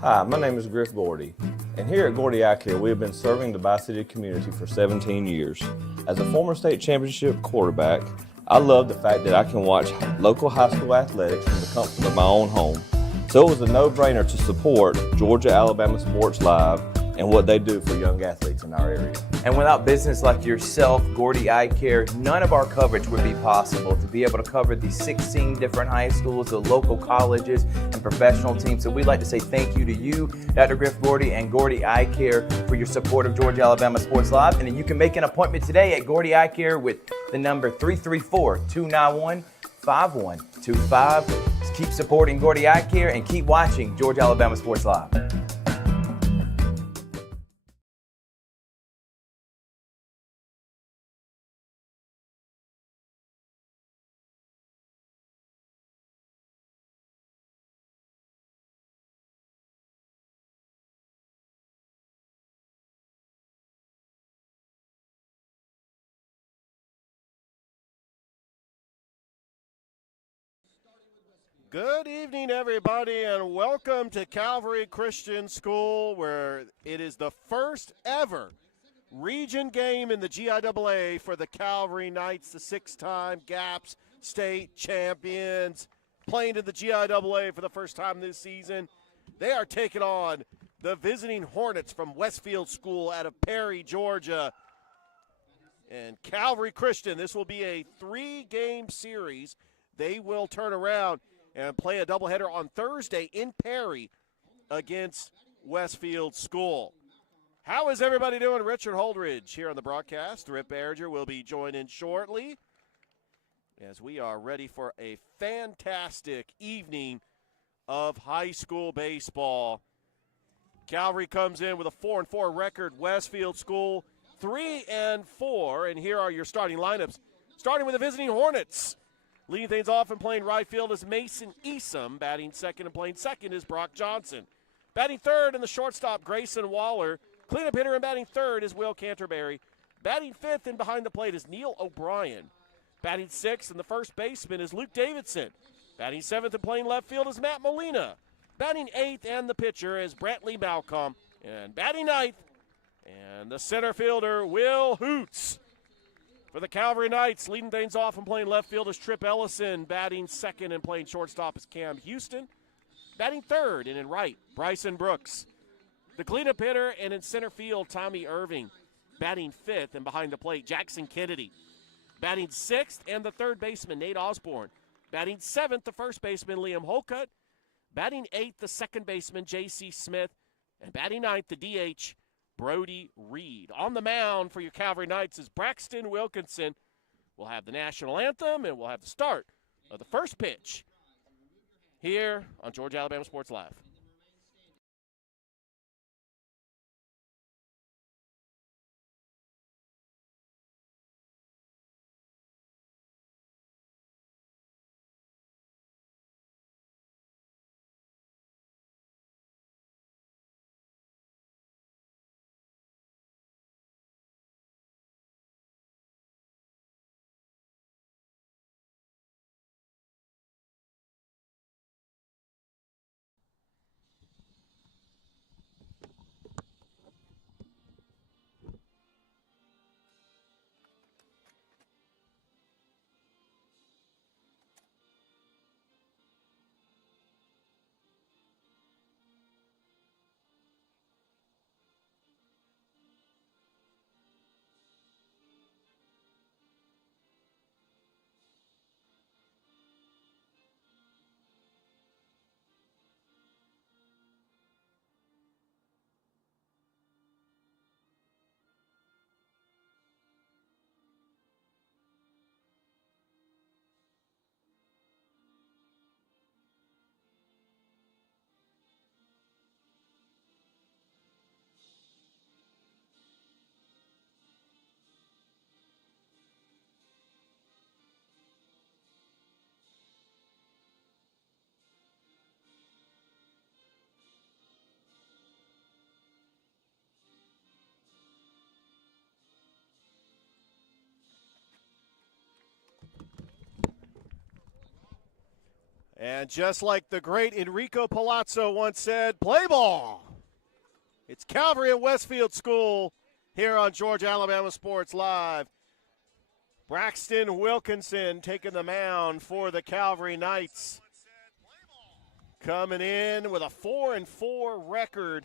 Hi, my name is Griff Gordy, and here at Gordy Eye Care, we have been serving the Bi-City community for 17 years. As a former state championship quarterback, I love the fact that I can watch local high school athletics from the comfort of my own home. So it was a no-brainer to support Georgia-Alabama Sports Live and what they do for young athletes in our area. And without business like yourself, Gordy Eye Care, none of our coverage would be possible to be able to cover the 16 different high schools, the local colleges, and professional teams. So we'd like to say thank you to you, Dr. Griff Gordy and Gordy Eye Care, for your support of Georgia-Alabama Sports Live. And then you can make an appointment today at Gordy Eye Care with the number 334-291-5125. Keep supporting Gordy Eye Care and keep watching Georgia-Alabama Sports Live. Good evening, everybody, and welcome to Calvary Christian School, where it is the first ever region game in the GIAA for the Calvary Knights, the six-time GAPS state champions, playing in the GIAA for the first time this season. They are taking on the visiting Hornets from Westfield School out of Perry, Georgia. And Calvary Christian, this will be a three-game series. They will turn around and play a doubleheader on Thursday in Perry against Westfield School. How is everybody doing? Richard Holdridge here on the broadcast. Rip Berger will be joining shortly as we are ready for a fantastic evening of high school baseball. Calvary comes in with a 4-4 record. Westfield School 3-4, and here are your starting lineups. Starting with the visiting Hornets. Leading things off and playing right field is Mason Esom. Batting second and playing second is Brock Johnson. Batting third in the shortstop, Grayson Waller. Cleanup hitter and batting third is Will Canterbury. Batting fifth and behind the plate is Neil O'Brien. Batting sixth and the first baseman is Luke Davidson. Batting seventh and playing left field is Matt Molina. Batting eighth and the pitcher is Brantley Malcolm. And batting ninth and the center fielder, Will Hoots. For the Calvary Knights, leading things off and playing left field is Trip Ellison. Batting second and playing shortstop is Cam Houston. Batting third and in right, Bryson Brooks. The cleanup hitter and in center field, Tommy Irving. Batting fifth and behind the plate, Jackson Kennedy. Batting sixth and the third baseman, Nate Osborne. Batting seventh, the first baseman, Liam Holcutt. Batting eighth, the second baseman, J.C. Smith. And batting ninth, the DH, Brody Reed. On the mound for your Calvary Knights is Braxton Wilkinson. We'll have the national anthem, and we'll have the start of the first pitch here on Georgia-Alabama Sports Live. And just like the great Enrico Palazzo once said, play ball. It's Calvary at Westfield School here on Georgia Alabama Sports Live. Braxton Wilkinson taking the mound for the Calvary Knights. Coming in with a 4-4 record.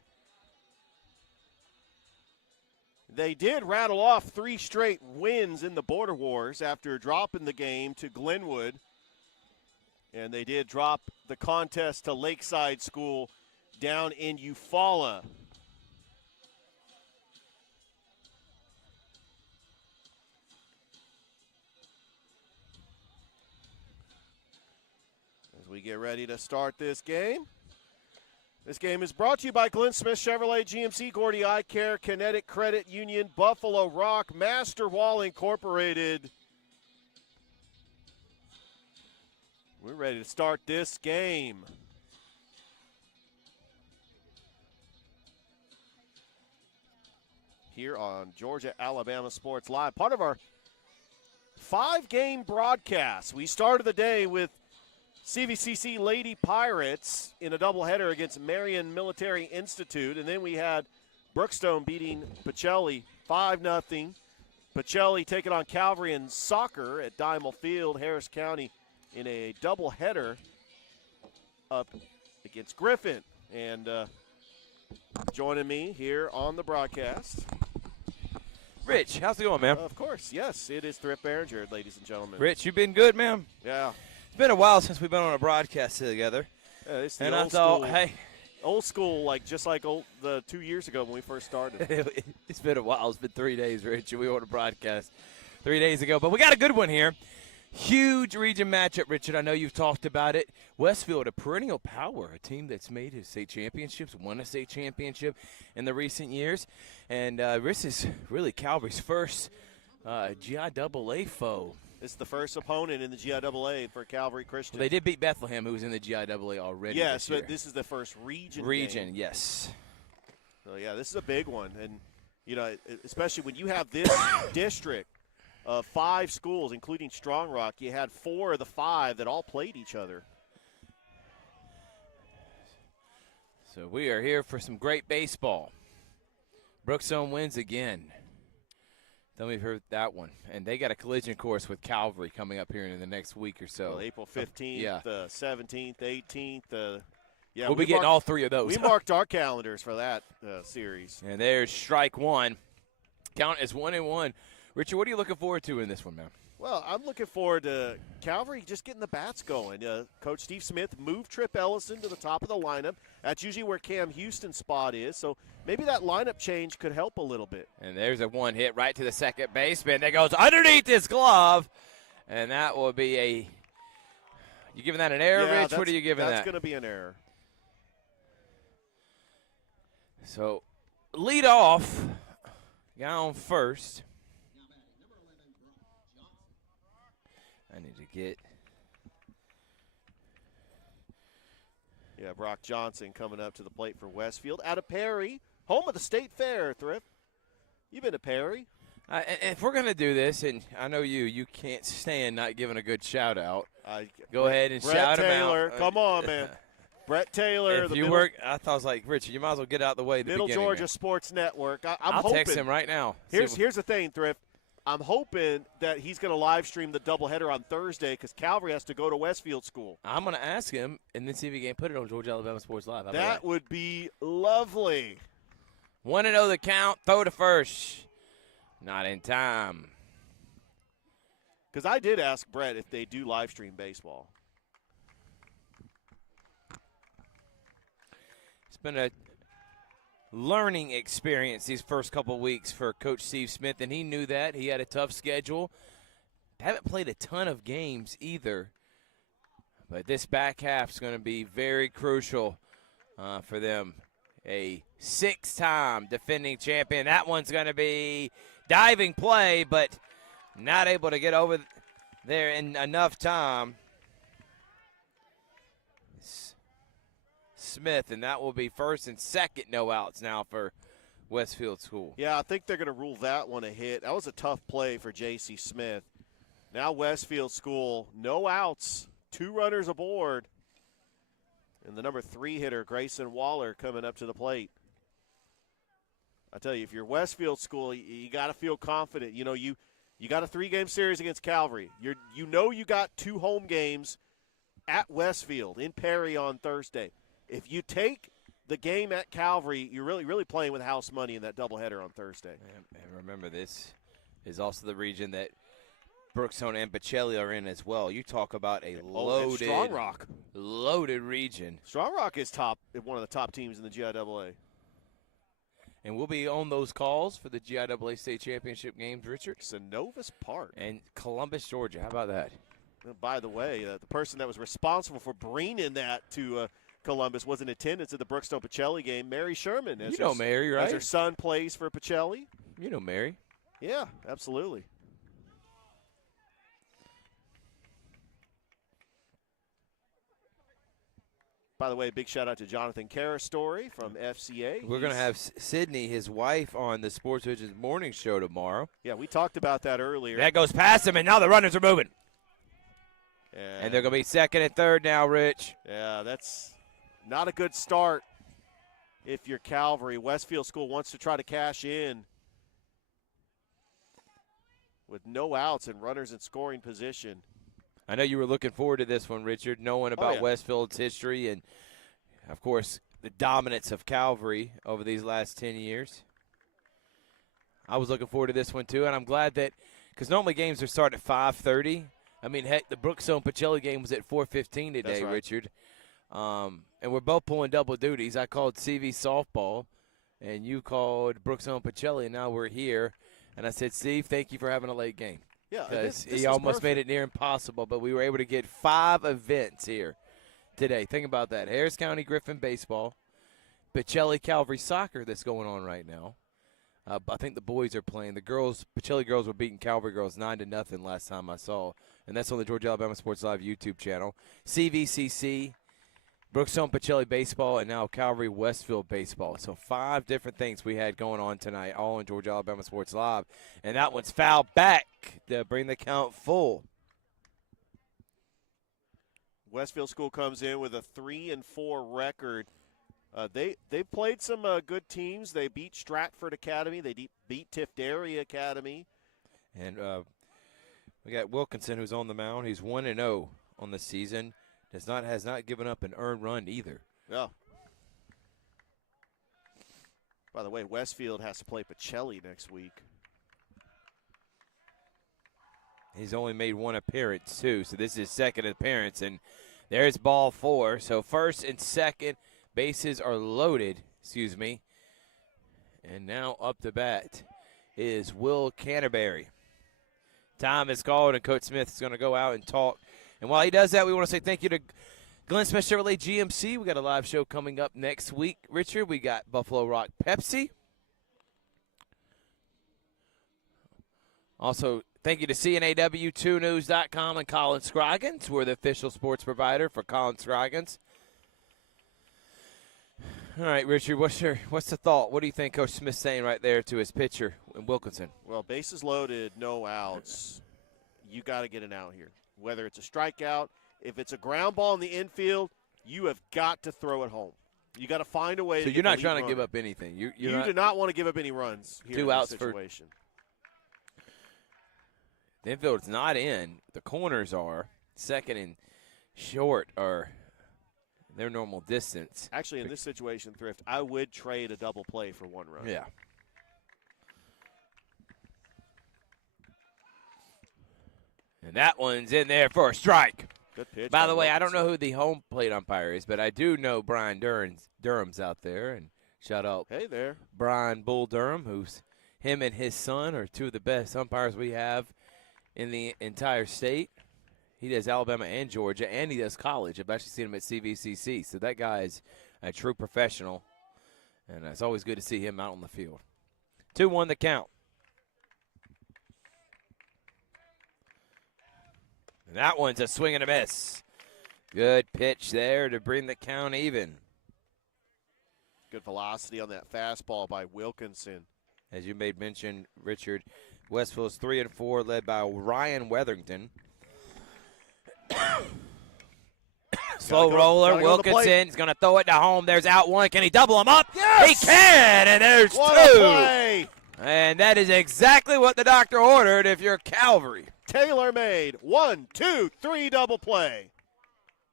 They did rattle off 3 straight wins in the Border Wars after dropping the game to Glenwood. And they did drop the contest to Lakeside School down in Eufaula. We get ready to start this game. This game is brought to you by Glenn Smith Chevrolet, GMC, Gordy Eye Care, Kinetic Credit Union, Buffalo Rock, Master Wall Incorporated. We're ready to start this game. Here on Georgia Alabama Sports Live, part of our 5-game broadcast. We started the day with CVCC Lady Pirates in a doubleheader against Marion Military Institute. And then we had Brookstone beating Pacelli 5-0. Pacelli taking on Calvary in soccer at Dimal Field, Harris County, in a doubleheader up against Griffin. And joining me here on the broadcast, Rich, how's it going, man? of course, yes, it is Thrift Behringer, ladies and gentlemen. Rich, you've been good, man. Yeah. It's been a while since we've been on a broadcast together. It's the And old I thought, school, hey, old school, just like the 2 years ago when we first started. it's been a while. It's been 3 days, Rich. We were on a broadcast 3 days ago. But we got a good one here. Huge region matchup, Richard. I know you've talked about it. Westfield, a perennial power, a team that's made his state championships, won a state championship in the recent years. And this is really Calvary's first GIAA foe. It's the first opponent in the GIAA for Calvary Christian. Well, they did beat Bethlehem, who was in the GIAA already. Yes, this year. but this is the first region game. Yes. So, yeah, this is a big one. And, especially when you have this district of 5 schools, including Strong Rock, you had 4 of the 5 that all played each other. So we are here for some great baseball. Brookstone wins again. Then we've heard that one. And they got a collision course with Calvary coming up here in the next week or so. Well, April 15th, Yeah. 17th, 18th. We'll be getting all 3 of those. We marked our calendars for that series. And there's strike one. Count as 1-1. Richard, what are you looking forward to in this one, man? Well, I'm looking forward to Calvary just getting the bats going. Coach Steve Smith moved Trip Ellison to the top of the lineup. That's usually where Cam Houston's spot is. So maybe that lineup change could help a little bit. And there's a one hit right to the second baseman that goes underneath his glove. And that will be a – you giving that an error, Yeah, Rich? What are you giving that? That's going to be an error. So lead off, guy on first. I need to get – Yeah, Brock Johnson coming up to the plate for Westfield. Out of Perry, home of the State Fair, Thrift. You've been to Perry. if we're going to do this, and I know you can't stand not giving a good shout-out, go ahead and Brett shout Taylor, him out. come on, man. Brett Taylor. If you work, I thought I was like, Richard, you might as well get out of the way at the Middle beginning, Georgia man. Sports Network. I'm I'll hoping. text him right now. Here's the thing, Thrift. I'm hoping that he's going to live stream the doubleheader on Thursday because Calvary has to go to Westfield School. I'm going to ask him and then see if he can put it on Georgia Alabama Sports Live. How about That would be lovely. 1-0 the count, throw to first. Not in time. Because I did ask Brett if they do live stream baseball. It's been a learning experience these first couple of weeks for Coach Steve Smith, and he knew that. He had a tough schedule. Haven't played a ton of games either, but this back half is going to be very crucial for them. A 6-time defending champion. That one's going to be diving play, but not able to get over there in enough time. Smith, and that will be first and second no outs now for Westfield School. Yeah, I think they're going to rule that one a hit. That was a tough play for J.C. Smith. Now Westfield School, no outs, 2 runners aboard. And the number 3 hitter, Grayson Waller, coming up to the plate. I tell you, if you're Westfield School, you got to feel confident. You know, you got a 3-game series against Calvary. You know you got 2 home games at Westfield in Perry on Thursday. If you take the game at Calvary, you're really playing with house money in that doubleheader on Thursday. And remember, this is also the region that Brookstone and Pacelli are in as well. You talk about a loaded, Strong Rock. Loaded region. Strong Rock is one of the top teams in the GIAA. And we'll be on those calls for the GIAA State Championship games, Richard. Synovus Park. And Columbus, Georgia. How about that? By the way, the person that was responsible for bringing that to Columbus was in attendance at the Brookstone Pacelli game, Mary Sherman. You know Mary, right? As her son plays for Pacelli. You know Mary. Yeah, absolutely. By the way, big shout-out to Jonathan Carastory from FCA. We're going to have Sydney, his wife, on the Sports Visions morning show tomorrow. Yeah, we talked about that earlier. That goes past him, and now the runners are moving. And they're going to be second and third now, Rich. Yeah, that's not a good start if you're Calvary. Westfield School wants to try to cash in with no outs and runners in scoring position. I know you were looking forward to this one, Richard, knowing about Westfield's history and, of course, the dominance of Calvary over these last 10 years. I was looking forward to this one, too, and I'm glad that – because normally games are starting at 5:30. I mean, heck, the Brookstone Pacelli game was at 4:15 today, That's right. Richard. And we're both pulling double duties. I called CV softball, and you called Brookstone Pacelli, and now we're here. And I said, Steve, thank you for having a late game. Yeah, Because this he almost made it near impossible, but we were able to get 5 events here today. Think about that. Harris County Griffin baseball, Pacelli Calvary soccer that's going on right now. I think the boys are playing. The girls, Pacelli girls were beating Calvary girls 9-0 last time I saw, and that's on the Georgia Alabama Sports Live YouTube channel. CVCC, Brookstone Pacelli baseball, and now Calvary Westfield baseball. So 5 different things we had going on tonight, all on Georgia Alabama Sports Live. And that one's fouled back to bring the count full. Westfield School comes in with a 3-4 record. They played some good teams. They beat Stratford Academy. They beat Tift Area Academy. And we got Wilkinson, who's on the mound. He's 1-0 on the season. Has not given up an earned run either. Yeah. By the way, Westfield has to play Pacelli next week. He's only made 1 appearance, too, so this is his second appearance. And there's ball 4. So first and second, bases are loaded, And now up to bat is Will Canterbury. Time is called, and Coach Smith is going to go out and talk. And while he does that, we want to say thank you to Glenn Smith Chevrolet GMC. We got a live show coming up next week, Richard. We got Buffalo Rock Pepsi. Also, thank you to CNAW2News.com and Colin Scroggins. We're the official sports provider for Colin Scroggins. All right, Richard, what's the thought? What do you think Coach Smith's saying right there to his pitcher, Wilkinson? Well, bases loaded, no outs. You got to get an out here. Whether it's a strikeout, if it's a ground ball in the infield, you have got to throw it home. You got to find a way. So you're not trying to give up anything. You do not want to give up any runs here 2 in this outs situation. The infield's not in. The corners are. Second and short are their normal distance. Actually, in this situation, Thrift, I would trade a double play for 1 run. Yeah. And that one's in there for a strike. Good pitch. By the way, I don't know who the home plate umpire is, but I do know Brian Durham's out there. And shout out Hey there. Brian Bull Durham, who's him and his son are 2 of the best umpires we have in the entire state. He does Alabama and Georgia, and he does college. I've actually seen him at CVCC. So that guy is a true professional, and it's always good to see him out on the field. 2-1 the count. And that one's a swing and a miss. Good pitch there to bring the count even. Good velocity on that fastball by Wilkinson. As you made mention, Richard, Westfield's 3-4, led by Ryan Weatherington. Slow roller. Wilkinson's going to throw it to home. There's out one. Can he double him up? Yes! He can, and there's What two. a play! And that is exactly what the doctor ordered if you're Calvary. Taylor made 1, 2, 3 double play.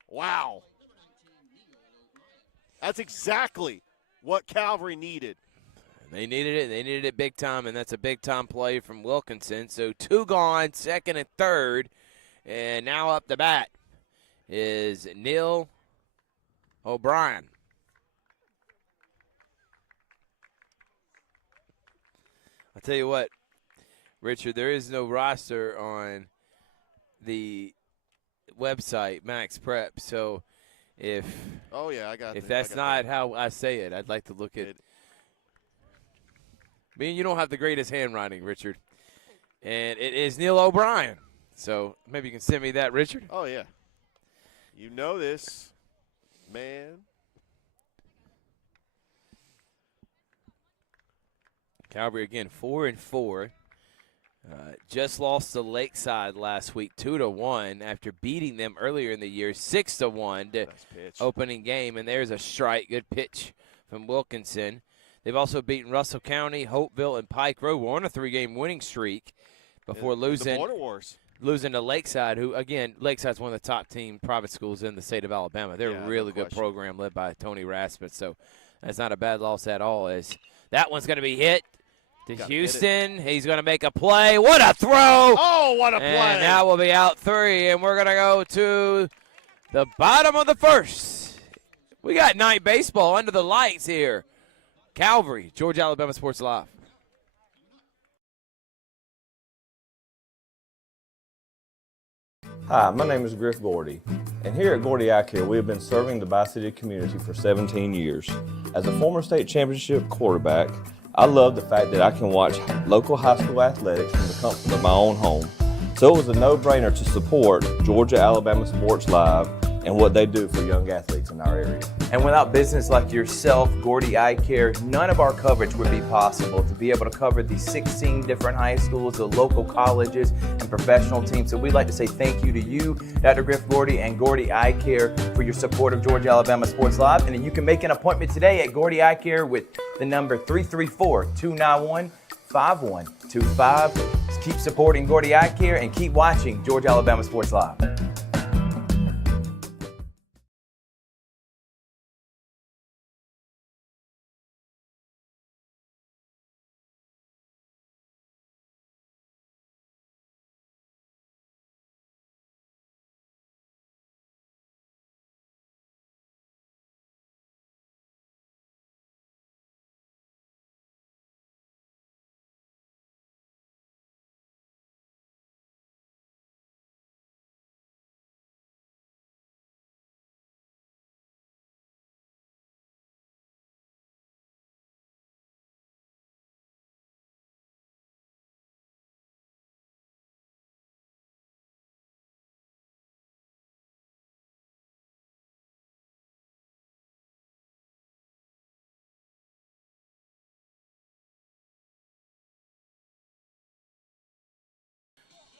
Wow. That's exactly what Calvary needed. They needed it. They needed it big time, and that's a big-time play from Wilkinson. So 2 gone, second and third. And now up the bat is Neil O'Brien. I'll tell you what, Richard, there is no roster on the website, Max Prep. So if that's not how I say it, I'd like to look at it. I mean, you don't have the greatest handwriting, Richard. And it is Neil O'Brien. So maybe you can send me that, Richard. Oh, yeah. You know this, man. Calvary again, 4-4. Just lost to Lakeside last week, 2-1, after beating them earlier in the year, 6-1 to opening game. And there's a strike, good pitch from Wilkinson. They've also beaten Russell County, Hopeville, and Pike Road. We're on a 3-game winning streak before losing. The Border Wars. Losing to Lakeside, who, again, Lakeside's one of the top team private schools in the state of Alabama. They're a really good program led by Tony Raspet, so that's not a bad loss at all. As that one's going to be hit to Houston. He's going to make a play. What a throw! Oh, what a play! And now we'll be out 3, and we're going to go to the bottom of the first. We got night baseball under the lights here. Calvary, Georgia Alabama Sports Live. Hi, my name is Griff Gordy, and here at Gordy Eye Care, we have been serving the Bi-City community for 17 years. As a former state championship quarterback, I love the fact that I can watch local high school athletics from the comfort of my own home. So it was a no-brainer to support Georgia Alabama Sports Live and what they do for young athletes in our area. And without business like yourself, Gordy Eye Care, none of our coverage would be possible. To be able to cover the 16 different high schools, the local colleges, and professional teams. So we'd like to say thank you to you, Dr. Griff Gordy, and Gordy Eye Care for your support of Georgia Alabama Sports Live. And then you can make an appointment today at Gordy Eye Care with the number 334-291-5125. Keep supporting Gordy Eye Care and keep watching Georgia Alabama Sports Live.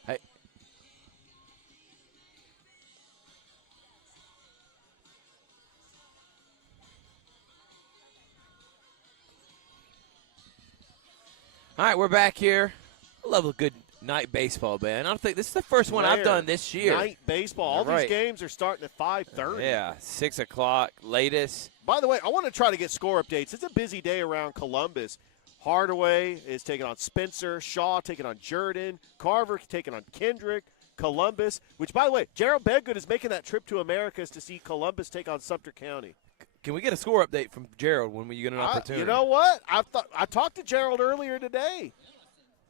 Hey. All right, we're back here. I love a good night baseball, man. I don't think this is the first one I've done this year. Night baseball. All these games are starting at 5:30. Yeah, 6 o'clock latest. By the way, I want to try to get score updates. It's a busy day around Columbus. Hardaway is taking on Spencer, Shaw taking on Jordan, Carver taking on Kendrick, Columbus, which, by the way, Gerald Bedgood is making that trip to Americas to see Columbus take on Sumter County. Can we get a score update from Gerald when we get an opportunity? You know what? I talked to Gerald earlier today.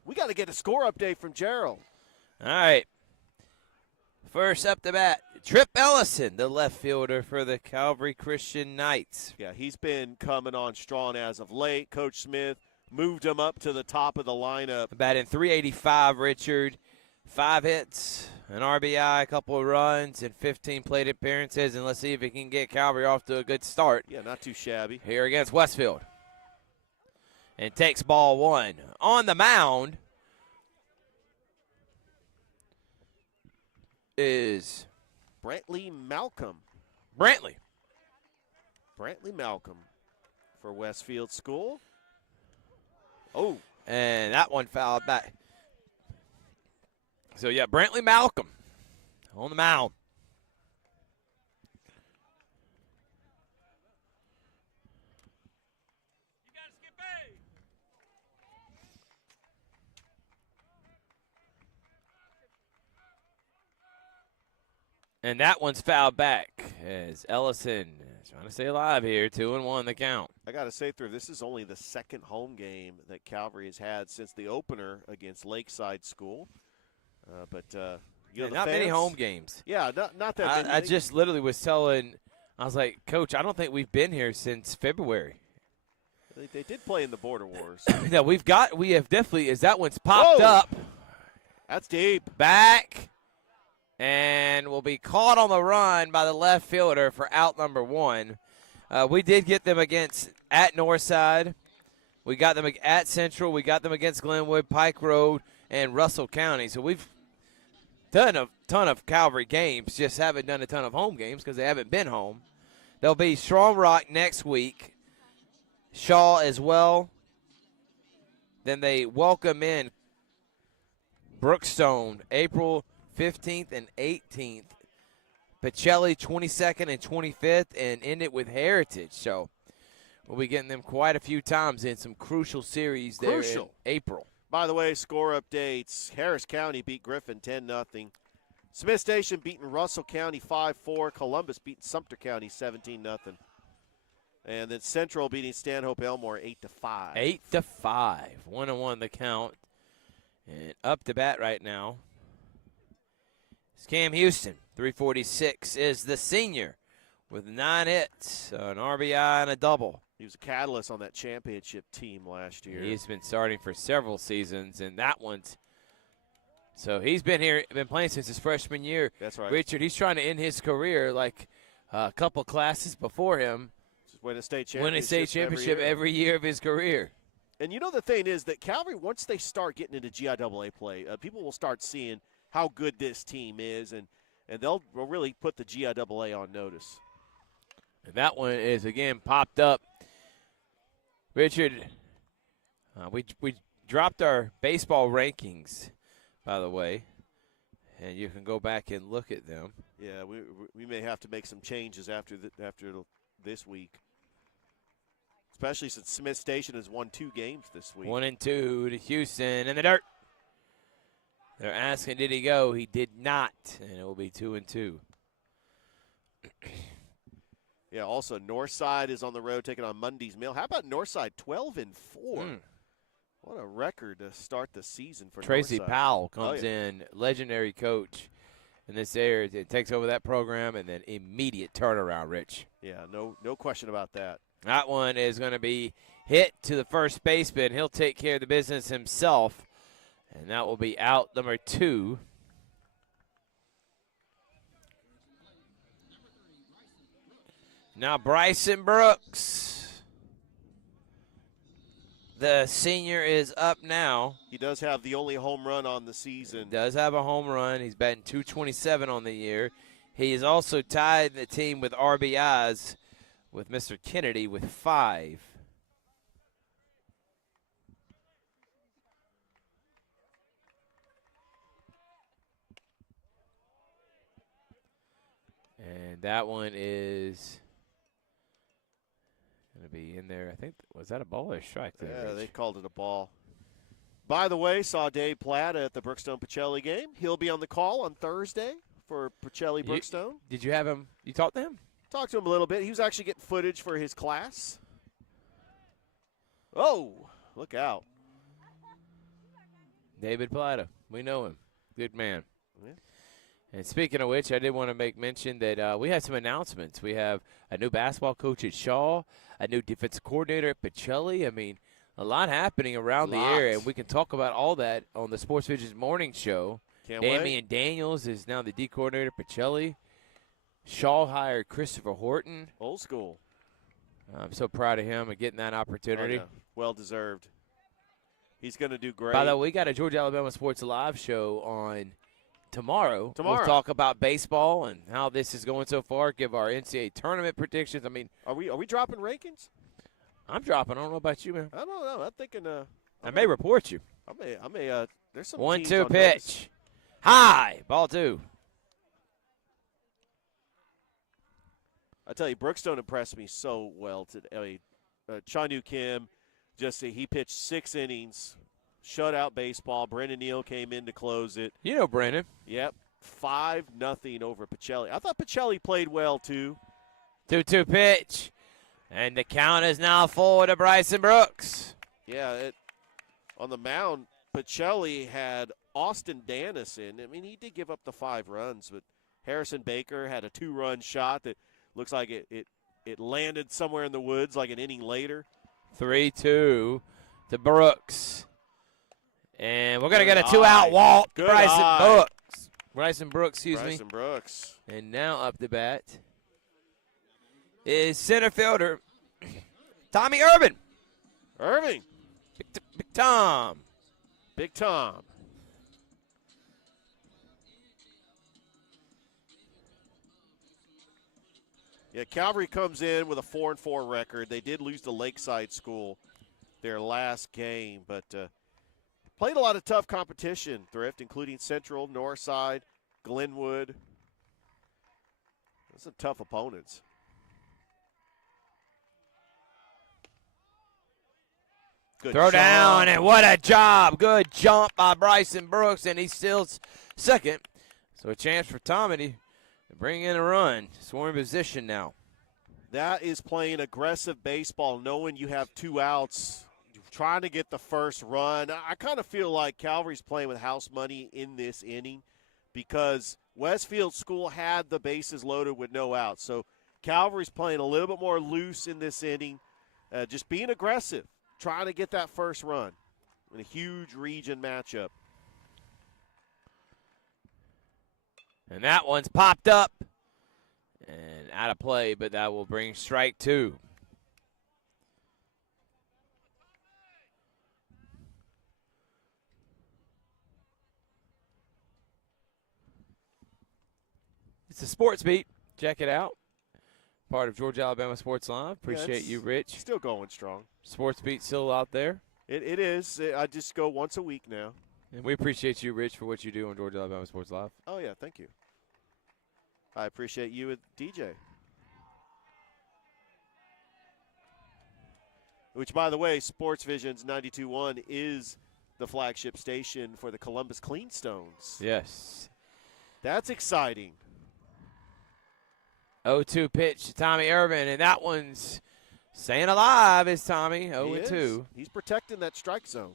We got to get a score update from Gerald. All right. First up the bat, Trip Ellison, the left fielder for the Calvary Christian Knights. Yeah, he's been coming on strong as of late. Coach Smith moved him up to the top of the lineup. Batting .385, Richard. 5 hits, an RBI, a couple of runs, and 15 plate appearances. And let's see if he can get Calvary off to a good start. Yeah, not too shabby. Here against Westfield. And takes ball 1. On the mound is Brentley Malcolm. Brantley. Brantley Malcolm for Westfield School. Oh. And that one fouled back. So, yeah, Brantley Malcolm on the mound. And that one's fouled back as Ellison is trying to stay alive here. 2-1 the count. I got to say, this is only the second home game that Calvary has had since the opener against Lakeside School. But you know, not fans, many home games. Yeah, not that many. I just literally was telling, I was like, Coach, I don't think we've been here since February. They did play in the Border Wars. No, we have definitely, as that one's popped up. That's deep. Back. And will be caught on the run by the left fielder for out number 1. We did get them at Northside. We got them at Central. We got them against Glenwood, Pike Road, and Russell County. So we've done a ton of Calvary games, just haven't done a ton of home games because they haven't been home. There'll be Strong Rock next week, Shaw as well. Then they welcome in Brookstone, April 15th and 18th. Pacelli 22nd and 25th, and end it with Heritage. So we'll be getting them quite a few times in some crucial series there in April. By the way, score updates. Harris County beat Griffin 10-0. Smith Station beating Russell County 5-4. Columbus beating Sumter County 17-0. And then Central beating Stanhope Elmore 8-5. 8-5. 1-1 the count. And up to bat right now is Cam Houston. 346 is the senior with 9 hits, an RBI and a double. He was a catalyst on that championship team last year. He's been starting for several seasons, and that one's so he's been playing since his freshman year. That's right. Richard, he's trying to end his career like a couple classes before him. Just win a state championship, every year of his career. And you know the thing is that Calvary, once they start getting into GIAA play, people will start seeing how good this team is, and they'll really put the GIAA on notice. And that one is, again, popped up. Richard, we dropped our baseball rankings, by the way, and you can go back and look at them. Yeah, we may have to make some changes after this week, especially since Smith Station has won 2 games this week. 1-2 to Houston in the dirt. They're asking, did he go? He did not, and it will be 2-2. Yeah, also Northside is on the road taking on Mundy's Mill. How about Northside 12-4? What a record to start the season for Tracy Northside. Powell comes in, legendary coach in this area. It takes over that program, and then immediate turnaround, Rich. Yeah, no question about that. That one is going to be hit to the first baseman. He'll take care of the business himself, and that will be out number 2. Now Bryson Brooks, the senior, is up now. He does have the only home run on the season. Does have a home run. He's batting .227 on the year. He is also tied the team with RBIs with Mr. Kennedy with 5. And that one is going to be in there. I think, was that a ball or a strike there? Yeah, Rich? they called it a ball. By the way, saw Dave Platt at the Brookstone-Pacelli game. He'll be on the call on Thursday for Pacelli-Brookstone. Did you have him? You talked to him? Talked to him a little bit. He was actually getting footage for his class. Oh, look out. David Plata. We know him. Good man. Yeah. And speaking of which, I did want to make mention that we have some announcements. We have a new basketball coach at Shaw, a new defensive coordinator at Pacelli. I mean, a lot happening around the area, and we can talk about all that on the Sports Visions morning show. Can't wait. Damian Daniels is now the D coordinator at Pacelli. Shaw hired Christopher Horton. Old school. I'm so proud of him and getting that opportunity. Oh, yeah. Well deserved. He's going to do great. By the way, we got a Georgia Alabama Sports Live show on tomorrow. Tomorrow. We'll talk about baseball and how this is going so far, give our NCAA tournament predictions. I mean, Are we dropping rankings? I'm dropping. I don't know about you, man. I don't know. I'm thinking. I may report you. I may. There's some 1-2 teams on notice. pitch. High. Ball 2. I tell you, Brookstone impressed me so well today. I mean, Chanu Kim, he pitched 6 innings, shutout baseball. Brendan Neal came in to close it. You know Brandon. Yep, 5-0 over Pacelli. I thought Pacelli played well too. 2-2 pitch. And the count is now full to Bryson Brooks. Yeah, on the mound, Pacelli had Austin Danis in. I mean, he did give up the 5 runs, but Harrison Baker had a 2-run shot that looks like it landed somewhere in the woods like an inning later. 3-2 to Brooks. And we're going to get a 2-out walk. Good Bryson eye. Brooks. Bryson Brooks, excuse me. Bryson Brooks. And now up the bat is center fielder Tommy Urban. Irving. Big Tom. Big Tom. Yeah, Calvary comes in with a 4-4 record. They did lose to Lakeside School their last game, but played a lot of tough competition, Thrift, including Central, Northside, Glenwood. Those are tough opponents. Good Throw shot. down, and what a job. Good jump by Bryson Brooks, and he steals second. So a chance for Tommy to bring in a run. Scoring position now. That is playing aggressive baseball, knowing you have 2 outs, trying to get the first run. I kind of feel like Calvary's playing with house money in this inning because Westfield School had the bases loaded with no outs. So Calvary's playing a little bit more loose in this inning, just being aggressive, trying to get that first run in a huge region matchup. And that one's popped up and out of play, but that will bring strike 2. It's a sports beat. Check it out. Part of Georgia Alabama Sports Live. Appreciate you, Rich. Still going strong. Sports beat still out there. It is. I just go once a week now. And we appreciate you, Rich, for what you do on Georgia Alabama Sports Live. Oh, yeah, thank you. I appreciate you and DJ. Which, by the way, Sports Vision's 92.1 is the flagship station for the Columbus Cleanstones. Yes. That's exciting. 0-2 pitch to Tommy Irvin, and that one's staying alive is Tommy. 0-2. He's protecting that strike zone.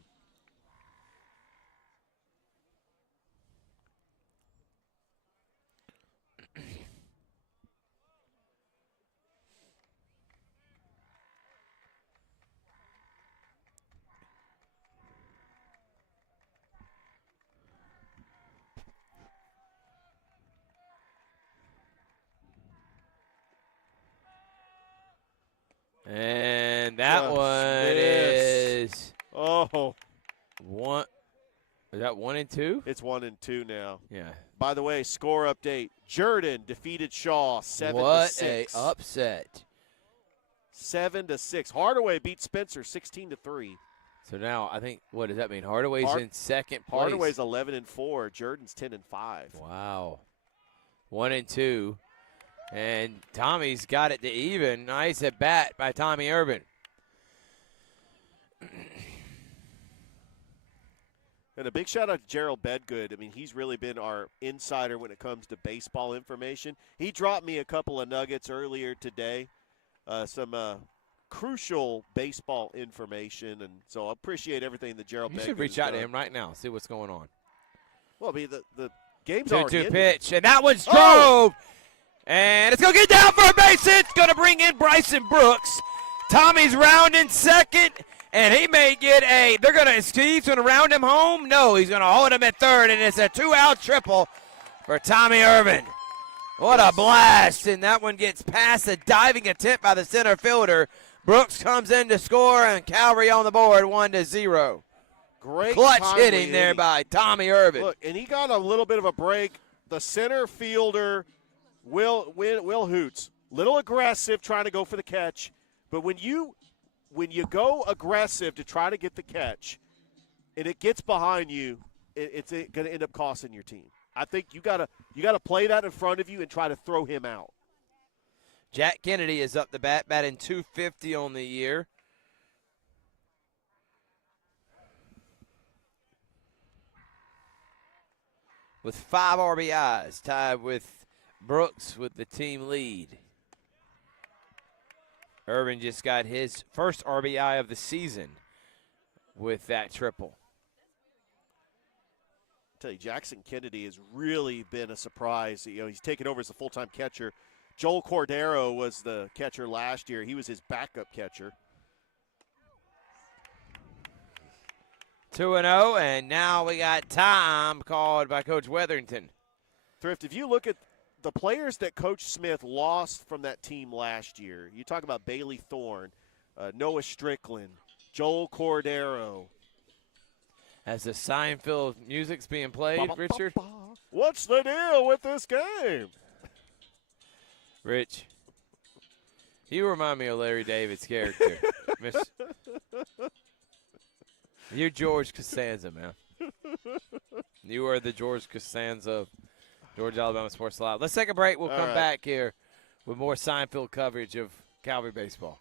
And that Just one missed. is one. Is that 1-2? It's 1-2 now. Yeah. By the way, score update. Jordan defeated Shaw 7-6. What a upset. 7-6. Hardaway beat Spencer 16-3. So now I think, what does that mean? Hardaway's in second place. Hardaway's 11-4. Jordan's 10-5. Wow. 1-2. And Tommy's got it to even. Nice at bat by Tommy Urban. And a big shout out to Gerald Bedgood. I mean, he's really been our insider when it comes to baseball information. He dropped me a couple of nuggets earlier today, some crucial baseball information. And so I appreciate everything that Gerald Bedgood You should reach out to him right now, see what's going on. Well, I mean, the game's already 2-2 ended. pitch, and that one's drove. And it's going to get down for a base hit. It's going to bring in Bryson Brooks. Tommy's rounding second, and he may get he's going to round him home. No, he's going to hold him at third, and it's a 2-out triple for Tommy Irvin. What a blast, and that one gets past a diving attempt by the center fielder. Brooks comes in to score, and Calvary on the board, 1-0. Great Clutch timely hitting there by Tommy Irvin. Look, and he got a little bit of a break. The center fielder, Will Hoots, little aggressive trying to go for the catch. But when you go aggressive to try to get the catch, and it gets behind you, it's going to end up costing your team. I think you gotta play that in front of you and try to throw him out. Jack Kennedy is up the bat, batting .250 on the year. With 5 RBIs, tied with Brooks with the team lead. Irvin just got his first RBI of the season with that triple. I tell you, Jackson Kennedy has really been a surprise. He's taken over as a full-time catcher. Joel Cordero was the catcher last year. He was his backup catcher. 2-0, and now we got time called by Coach Weatherington. Thrift, if you look at the players that Coach Smith lost from that team last year, you talk about Bailey Thorne, Noah Strickland, Joel Cordero. As the Seinfeld music's being played, Richard. What's the deal with this game? Rich, you remind me of Larry David's character. You're George Costanza, man. You are the George Costanza of Georgia Alabama Sports Live. Let's take a break. We'll come back here with more Seinfeld coverage of Calvary baseball.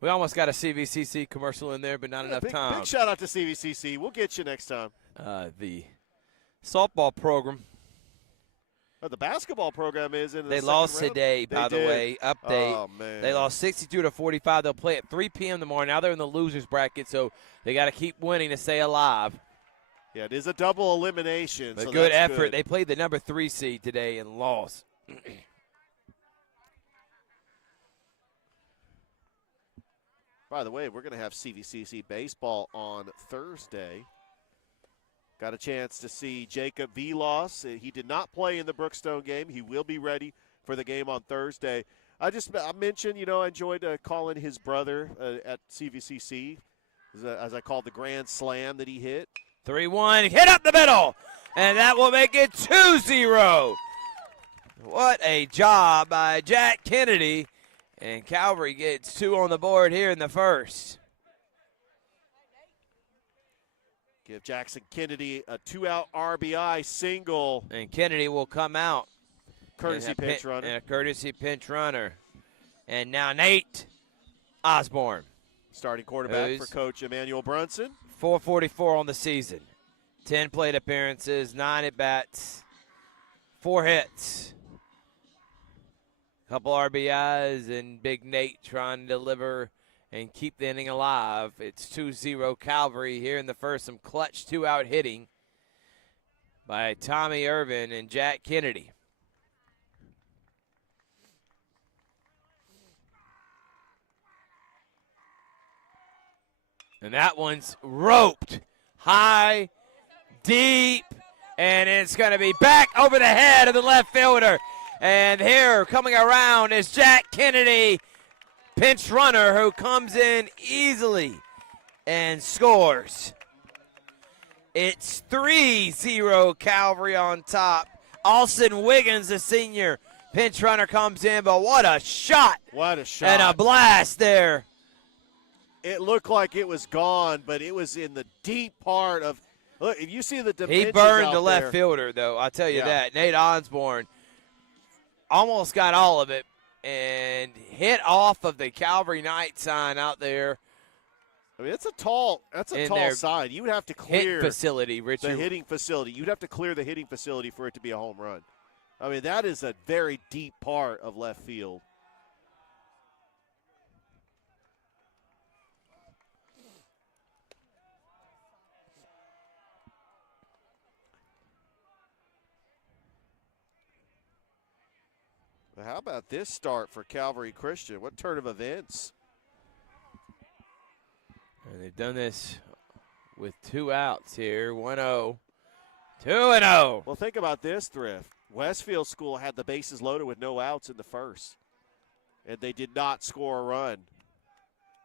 We almost got a CVCC commercial in there, but not enough time. Big shout out to CVCC. We'll get you next time. The softball program. The basketball program is in the They second lost round. today, by the way. Update. Oh, man. They lost 62-45. They'll play at 3 p.m. tomorrow. Now they're in the losers bracket, so they got to keep winning to stay alive. Yeah, it is a double elimination. But so good that's effort. Good. They played the number 3 seed today and lost. By the way, we're going to have CVCC baseball on Thursday. Got a chance to see Jacob Vilas. He did not play in the Brookstone game. He will be ready for the game on Thursday. I mentioned, I enjoyed calling his brother at CVCC, as I called the grand slam that he hit. 3-1, hit up the middle, and that will make it 2-0. What a job by Jack Kennedy, and Calvary gets 2 on the board here in the first. Give Jackson Kennedy a 2-out RBI single. And Kennedy will come out. Courtesy pinch runner. And a courtesy pinch runner. And now Nate Osborne. Starting quarterback for Coach Emmanuel Brunson. 444 on the season. 10 plate appearances, 9 at-bats, 4 hits. Couple RBIs, and Big Nate trying to deliver and keep the inning alive. It's 2-0 Calvary here in the first. Some clutch 2-out hitting by Tommy Irvin and Jack Kennedy. And that one's roped high, deep, and it's going to be back over the head of the left fielder. And here coming around is Jack Kennedy, pinch runner, who comes in easily and scores. It's 3-0 Calvary on top. Austin Wiggins, the senior pinch runner, comes in, but what a shot. What a shot. And a blast there. It looked like it was gone, but it was in the deep part of – look, if you see the dimensions He burned out the left there, fielder, though. I'll tell you that. Nate Osborne almost got all of it and hit off of the Calvary Knight sign out there. I mean, it's a tall sign. You would have to clear facility, Richard. the hitting facility. You'd have to clear the hitting facility for it to be a home run. I mean, that is a very deep part of left field. How about this start for Calvary Christian? What turn of events? And they've done this with 2 outs here. 1-0. 2-0. Well, think about this, Thrift. Westfield School had the bases loaded with no outs in the first, and they did not score a run.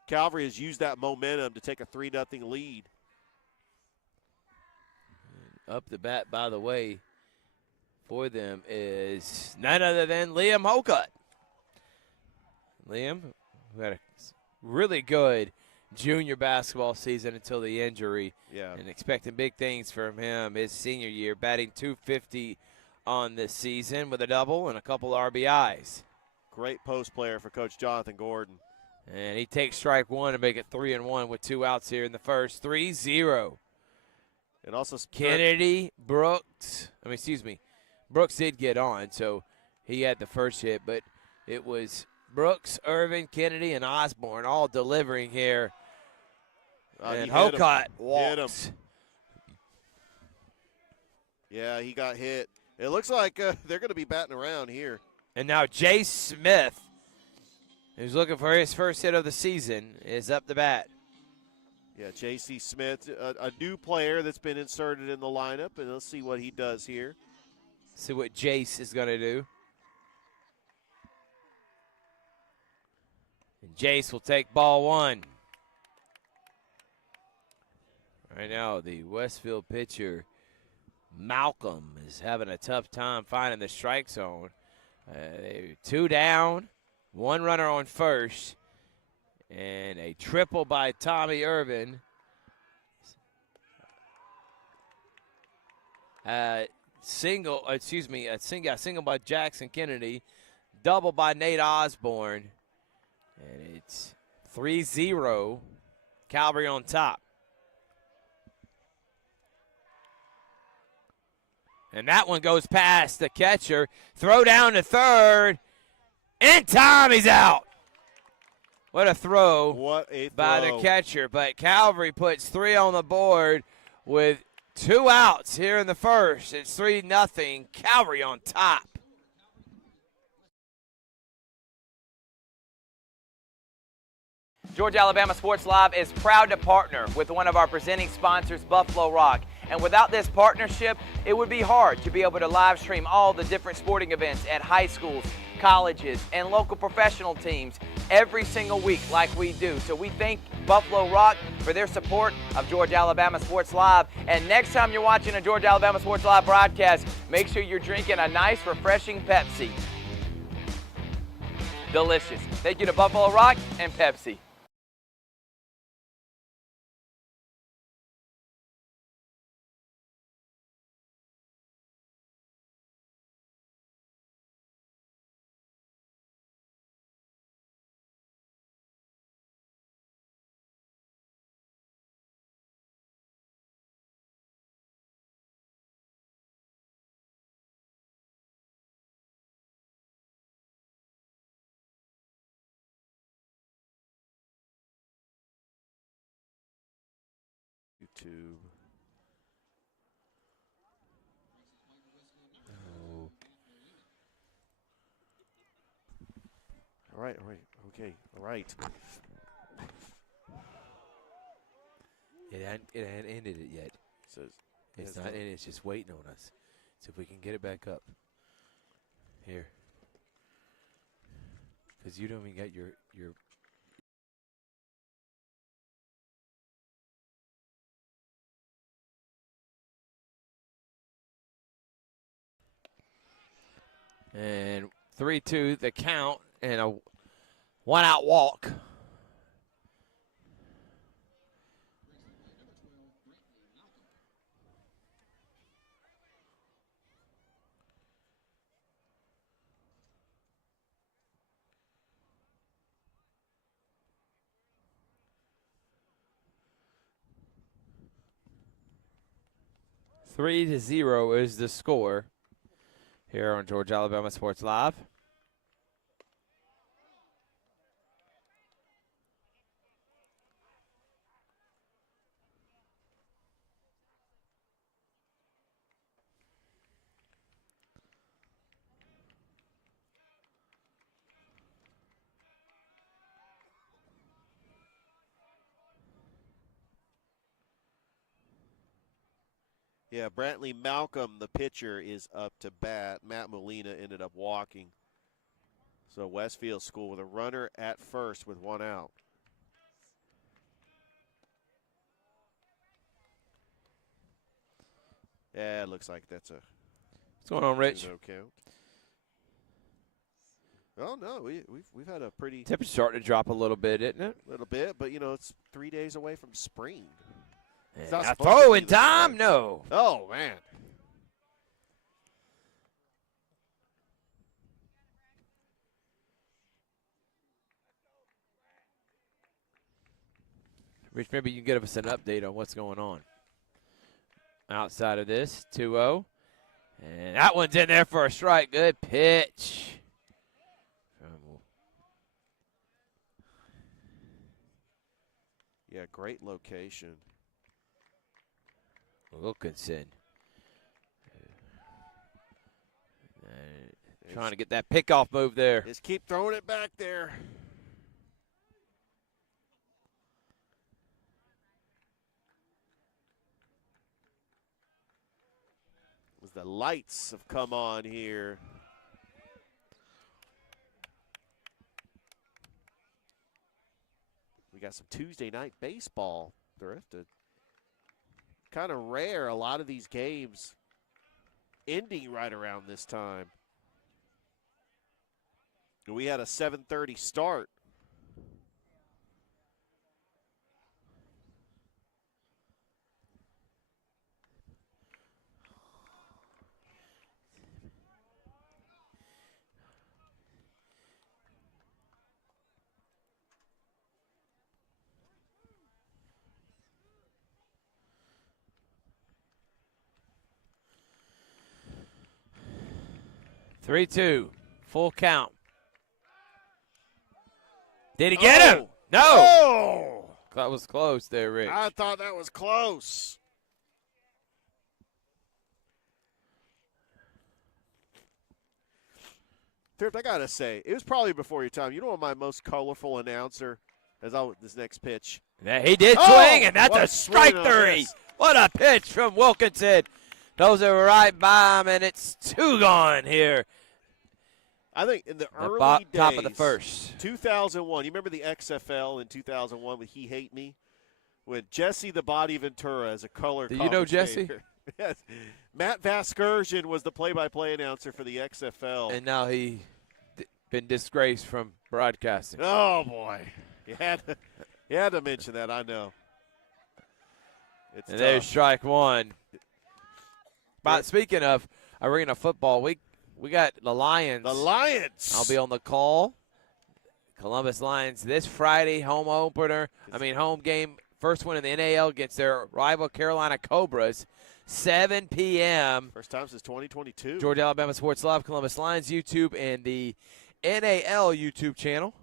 Calvary has used that momentum to take a 3-0 lead. Up the bat, by the way, for them is none other than Liam Holcutt. Liam, who had a really good junior basketball season until the injury. Yeah. And expecting big things from him his senior year, batting .250 on this season with a double and a couple RBIs. Great post player for Coach Jonathan Gordon. And he takes strike one to make it 3-1 with 2 outs here in the first. 3-0. And also Kennedy, Brooks. Brooks did get on, so he had the first hit, but it was Brooks, Irvin, Kennedy, and Osborne all delivering here. And Holcutt walks. Yeah, he got hit. It looks like they're going to be batting around here. And now Jay Smith, who's looking for his first hit of the season, is up the bat. Yeah, J.C. Smith, a new player that's been inserted in the lineup, and let's see what he does here. See what Jace is going to do. And Jace will take ball one. Right now, the Westfield pitcher, Malcolm, is having a tough time finding the strike zone. 2 down, 1 runner on first, and a triple by Tommy Irvin. A single by Jackson Kennedy, double by Nate Osborne, and it's 3-0, Calvary on top. And that one goes past the catcher. Throw down to third. And Tommy's out. What a throw, by the catcher. But Calvary puts 3 on the board with 2 outs here in the first. It's 3-0. Calvary on top. Georgia Alabama Sports Live is proud to partner with one of our presenting sponsors, Buffalo Rock. And without this partnership, it would be hard to be able to live stream all the different sporting events at high schools, colleges, and local professional teams every single week like we do. So we thank Buffalo Rock for their support of Georgia Alabama Sports Live. And next time you're watching a Georgia Alabama Sports Live broadcast, make sure you're drinking a nice, refreshing Pepsi. Delicious. Thank you to Buffalo Rock and Pepsi. YouTube. Oh. All right, okay, all right. It hadn't ended it yet. It's not in. It's just waiting on us. See if we can get it back up. Here. Because you don't even get your and 3-2 the count and a 1-out walk. Three to 0 is the score here on Georgia Alabama Sports Live. Yeah, Brantley Malcolm, the pitcher, is up to bat. Matt Molina ended up walking. So Westfield School with a runner at first with one out. Yeah, it looks like that's a What's going on, Rich? 2-0 count. Oh no, we've had a pretty Temperature's starting to drop a little bit, isn't it? little bit, but it's 3 days away from spring. It's not Now supposed to throw be in this time? way. No. Oh man. Rich, maybe you can give us an update on what's going on. Outside of this, 2-0. And that one's in there for a strike. Good pitch. Yeah, great location. Wilkinson. Trying to get that pickoff move there. Just keep throwing it back there. As the lights have come on here. We got some Tuesday night baseball. Thrift. Kind of rare, a lot of these games ending right around this time. We had a 7:30 start. Three, two, full count. Did he get him? No. Oh! That was close there, Rich. I thought that was close. Thrift, I gotta say, it was probably before your time. You know what my most colorful announcer as this next pitch. Yeah, he did Oh, swing, and that's what a a strike swing on three. this. What a pitch from Wilkinson. Those are right by him, and it's two gone here. I think in the early days, Top of the first. 2001. You remember the XFL in 2001 with He Hate Me? With Jesse the Body Ventura as a color Do you know Jesse? commentator. Yes. Matt Vasgersian was the play-by-play announcer for the XFL. And now he been disgraced from broadcasting. Oh, boy. You had to mention that, I know. It's And tough. there's strike one. But speaking of arena football, we got the Lions. The Lions. I'll be on the call. Columbus Lions this Friday, home game, first one in the NAL against their rival Carolina Cobras, 7 p.m. First time since 2022. Georgia Alabama Sports Live, Columbus Lions YouTube, and the NAL YouTube channel.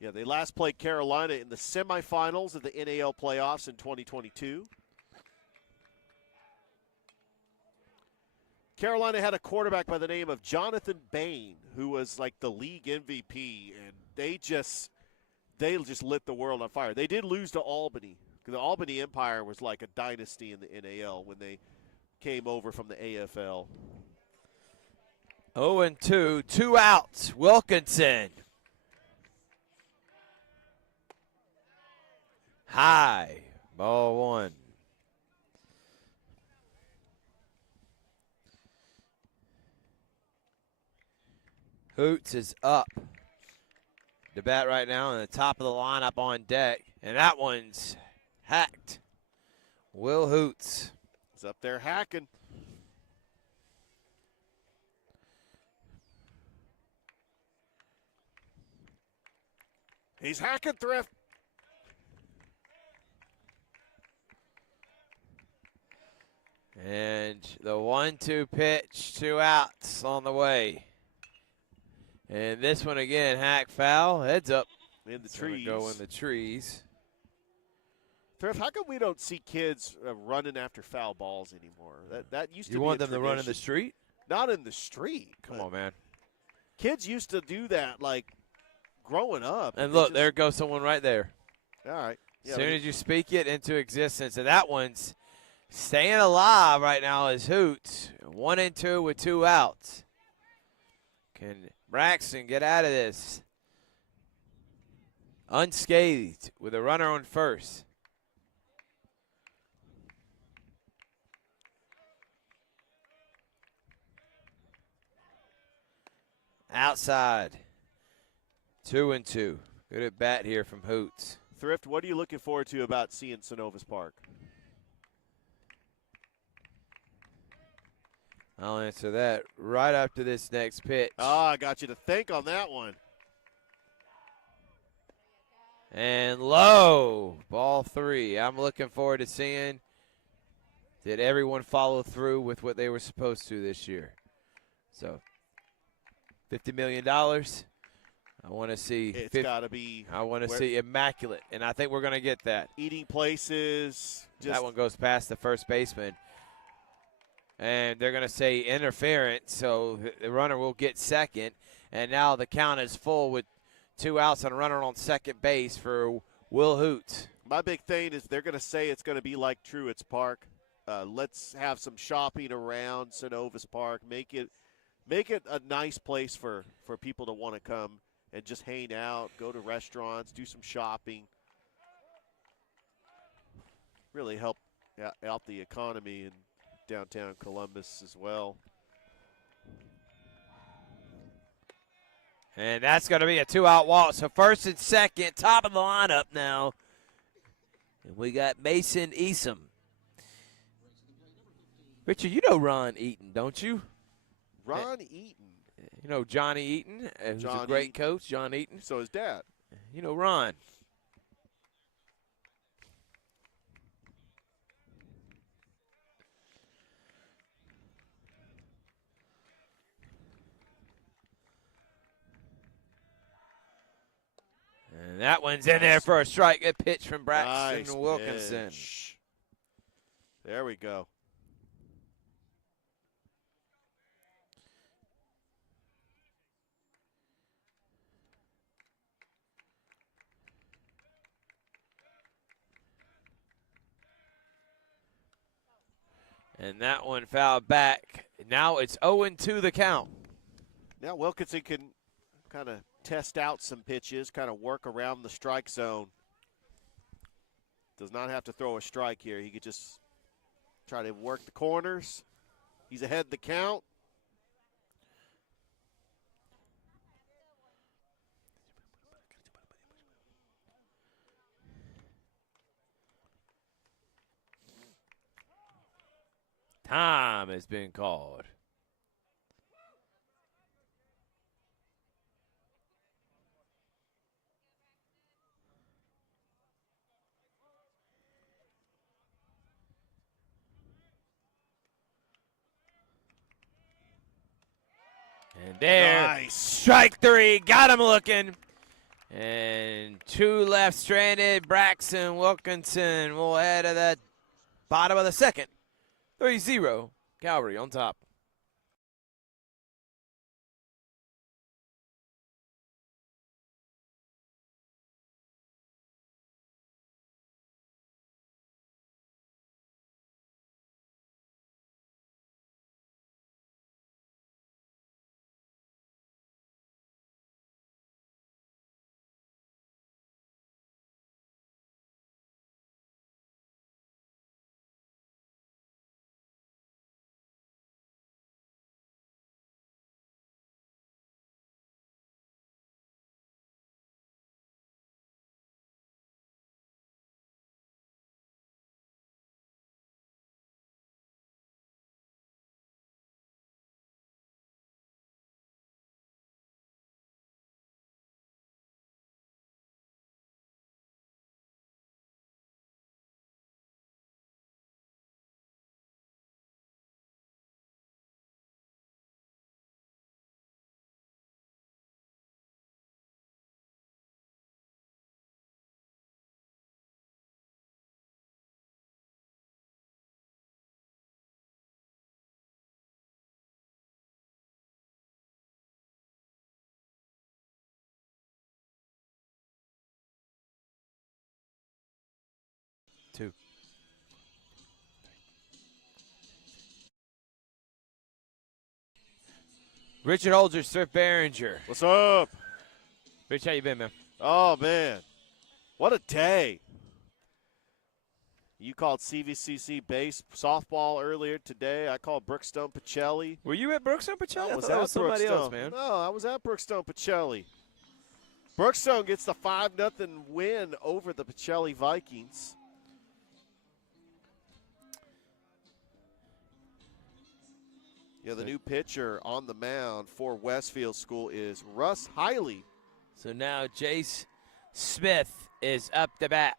Yeah, they last played Carolina in the semifinals of the NAL playoffs in 2022. Carolina had a quarterback by the name of Jonathan Bain, who was like the league MVP, and they just lit the world on fire. They did lose to Albany. The Albany Empire was like a dynasty in the NAL when they came over from the AFL. 0-2, 2 outs. Wilkinson. High. Ball one. Hoots is up. The bat right now on the top of the lineup on deck. And that one's hacked. Will Hoots. He's up there hacking. He's hacking, Thrift. And the 1-2 pitch, 2 outs on the way. And this one again, hack foul, heads up. In the It's gonna trees. go in the trees. Thrift, how come we don't see kids running after foul balls anymore? That used to You be want a them to run in the tradition. street? Not in the street. Come but on, man. Kids used to do that, like, growing up. And They look, just- there goes someone right there. All right. As soon as you speak it into existence, and that one's Staying alive right now is Hoots. 1-2 with 2 outs. Can Braxton get out of this unscathed with a runner on first? Outside. 2-2. Good at bat here from Hoots. Thrift, what are you looking forward to about seeing Synovus Park? I'll answer that right after this next pitch. I got you to think on that one. And low, ball 3. I'm looking forward to seeing, did everyone follow through with what they were supposed to this year? So, $50 million. I want to see. It's got to be. I want to see immaculate, and I think we're going to get that. Eating places. That one goes past the first baseman. And they're going to say interference, so the runner will get second. And now the count is full with 2 outs and a runner on second base for Will Hoots. My big thing is they're going to say it's going to be like Truett's Park. Let's have some shopping around Synovus Park. Make it a nice place for people to want to come and just hang out, go to restaurants, do some shopping. Really help out the economy in downtown Columbus as well. And that's going to be a 2-out walk. So first and second, top of the lineup now. And we got Mason Easom. Richard, you know Ron Eaton, don't you? Ron Eaton. You know Johnny Eaton, who's a great coach, John Eaton. So his dad. You know Ron. And that one's in there for a strike. Good pitch from Braxton Wilkinson. Pitch. There we go. And that one fouled back. Now it's 0-2 the count. Now Wilkinson can kind of test out some pitches, kind of work around the strike zone. Does not have to throw a strike here. He could just try to work the corners. He's ahead the count. Time has been called. And there, Nice. Strike 3, got him looking. And 2 left stranded. Braxton Wilkinson will head to the bottom of the second. 3-0, Calvary on top. Richard Holzer, Sir Behringer. What's up? Rich, how you been, man? Oh, man. What a day. You called CVCC base softball earlier today. I called Brookstone Pacelli. Were you at Brookstone Pacelli? I I was thought that at was somebody Brookstone. else, man. No, I was at Brookstone Pacelli. Brookstone gets the 5-0 win over the Pacelli Vikings. Yeah, the new pitcher on the mound for Westfield School is Russ Hiley. So now Jace Smith is up to bat.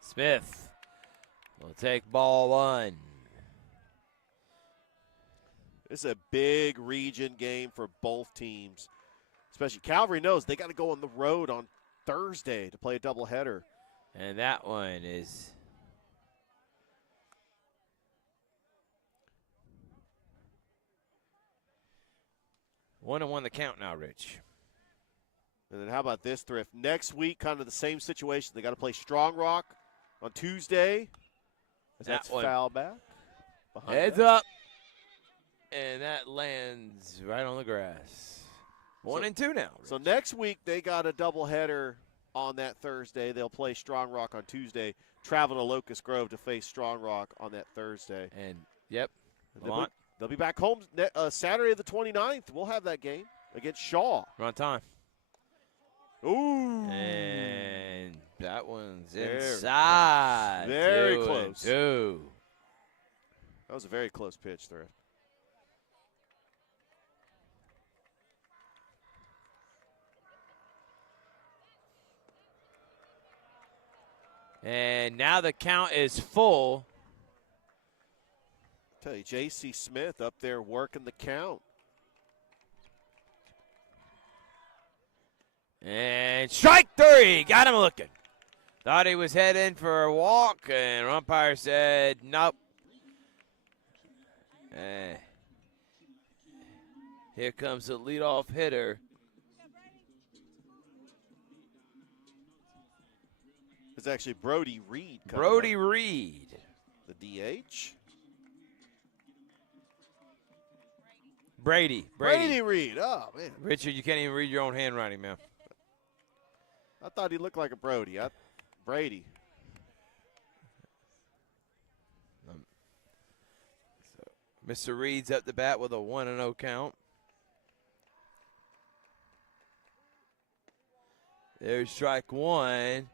Smith will take ball one. This is a big region game for both teams. Especially Calvary knows they got to go on the road on Thursday to play a doubleheader. And that one is one and one the count now, Rich. And then how about this, Thrift? Next week, kind of the same situation. They got to play Strong Rock on Tuesday. That's one. foul back. Heads up. And that lands right on the grass. 1-2 now. Rich. So next week, they got a doubleheader on that Thursday. They'll play Strong Rock on Tuesday, travel to Locust Grove to face Strong Rock on that Thursday. And, yep. They'll be back home Saturday the 29th. We'll have that game against Shaw. We're on time. Ooh. And that one's Very inside. Very 2-2. close. That was a very close pitch, Thrift. And now the count is full. Tell you, J.C. Smith up there working the count. And strike three. Got him looking. Thought he was heading for a walk, and umpire said nope. Here comes the leadoff hitter. It's actually Brody Reed. Brody Reed. The DH. Brady. Reed. Oh, man. Richard, you can't even read your own handwriting, man. I thought he looked like a Brody. Brady. Mr. Reed's up the bat with a 1-0 count. There's strike one.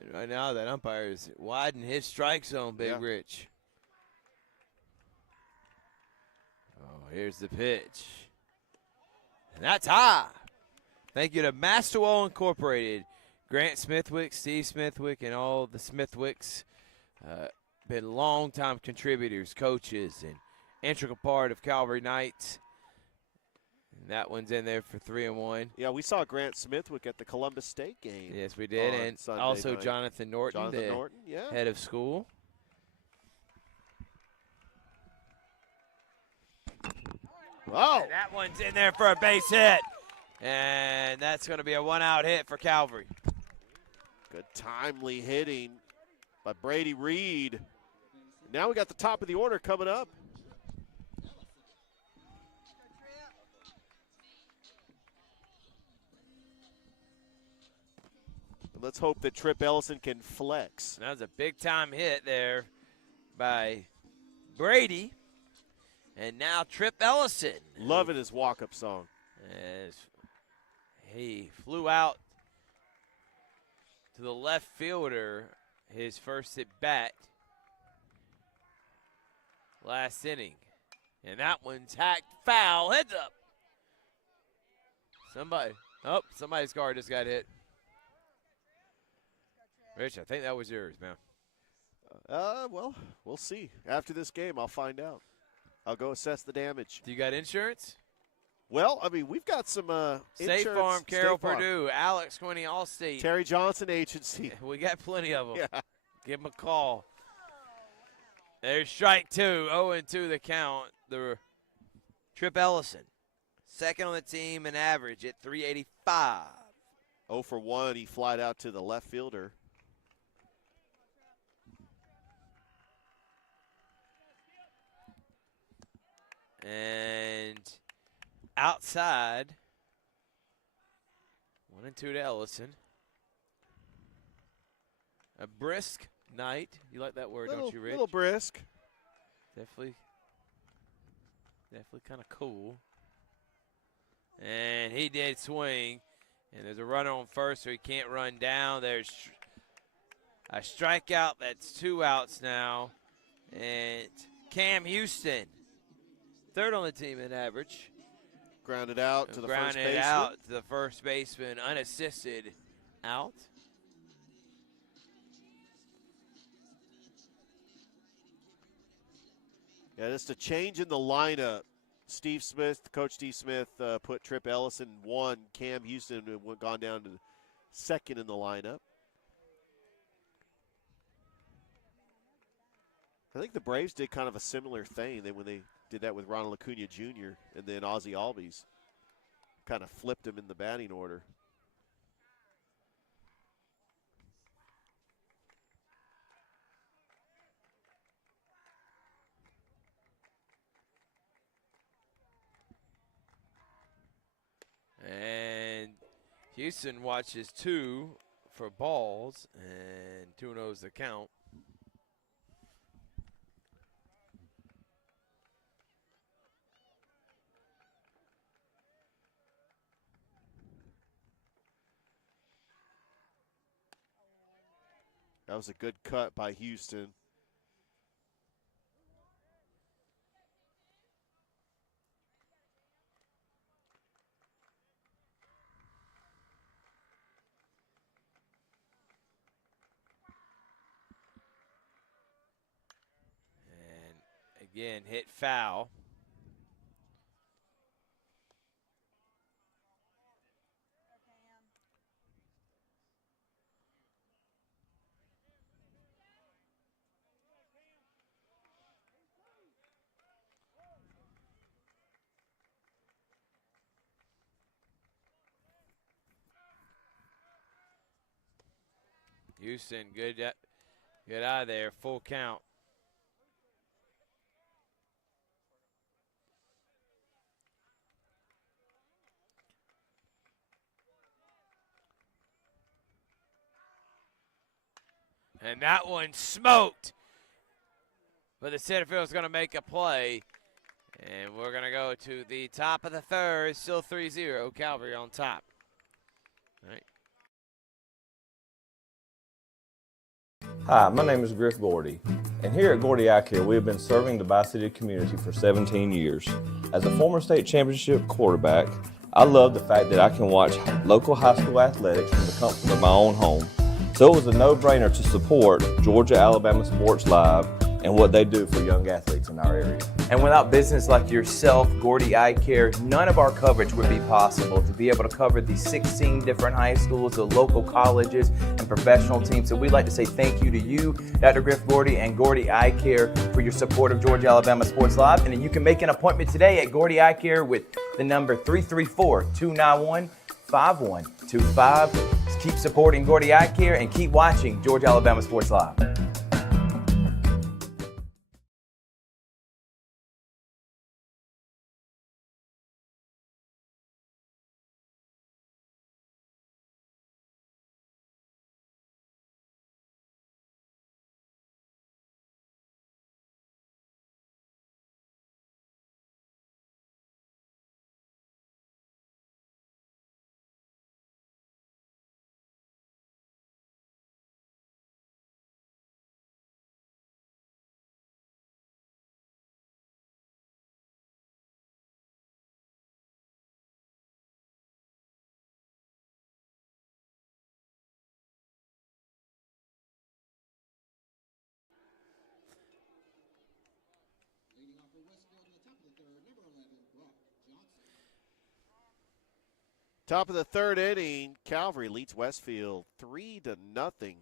And right now that umpire is widening his strike zone, Big Rich. Oh, here's the pitch. And that's high. Thank you to Masterwell Incorporated. Grant Smithwick, Steve Smithwick, and all the Smithwicks. Been longtime contributors, coaches, and integral part of Calvary Knights. And that one's in there for 3-1. Yeah, we saw Grant Smithwick at the Columbus State game. Yes, we did. And Sunday also night. Jonathan Norton, head of school. Oh! And that one's in there for a base hit. And that's going to be a one-out hit for Calvary. Good timely hitting by Brady Reed. Now we got the top of the order coming up. Let's hope that Trip Ellison can flex. That was a big-time hit there by Brady. And now Trip Ellison. Loving his walk-up song. As he flew out to the left fielder, his first at bat last inning. And that one's hacked foul. Heads up. Somebody's car just got hit. Rich, I think that was yours, man. Well, we'll see. After this game, I'll find out. I'll go assess the damage. Do you got insurance? Well, I mean, we've got some State insurance. Farm, Carroll State Farm. Purdue, Alex Quinney, Allstate. Terry Johnson Agency. We got plenty of them. Yeah. Give them a call. There's strike two. 0-2 the count. The Trip Ellison, second on the team in average at 385. 0 for 1. He flied out to the left fielder. And outside, 1-2 to Ellison. A brisk night. You like that word, don't you, Rich? A little brisk. Definitely kind of cool. And he did swing. And there's a runner on first, so he can't run down. There's a strikeout. That's 2 outs now. And Cam Houston, third on the team in average. Grounded out to the first baseman. Grounded out to the first baseman, unassisted out. Yeah, just a change in the lineup. Coach Steve Smith put Trip Ellison 1. Cam Houston gone down to second in the lineup. I think the Braves did kind of a similar thing when they did that with Ronald Acuna Jr. and then Ozzie Albies. Kind of flipped him in the batting order. And Houston watches 2 for balls, and 2-0's the count. That was a good cut by Houston. And again, hit foul. Houston, good out of there, full count. And that one smoked. But the center field is going to make a play. And we're going to go to the top of the third. Still 3-0. Calvary on top. All right. Hi, my name is Griff Gordy, and here at Gordy Eye Care, we have been serving the Bi-City community for 17 years. As a former state championship quarterback, I love the fact that I can watch local high school athletics from the comfort of my own home. So it was a no-brainer to support Georgia-Alabama Sports Live and what they do for young athletes in our area. And without business like yourself, Gordy Eye Care, none of our coverage would be possible to be able to cover the 16 different high schools, the local colleges, and professional teams. So we'd like to say thank you to you, Dr. Griff Gordy, and Gordy Eye Care for your support of Georgia-Alabama Sports Live. And you can make an appointment today at Gordy Eye Care with the number 334-291-5125. Keep supporting Gordy Eye Care and keep watching Georgia-Alabama Sports Live. Top of the third inning, Calvary leads Westfield 3-0.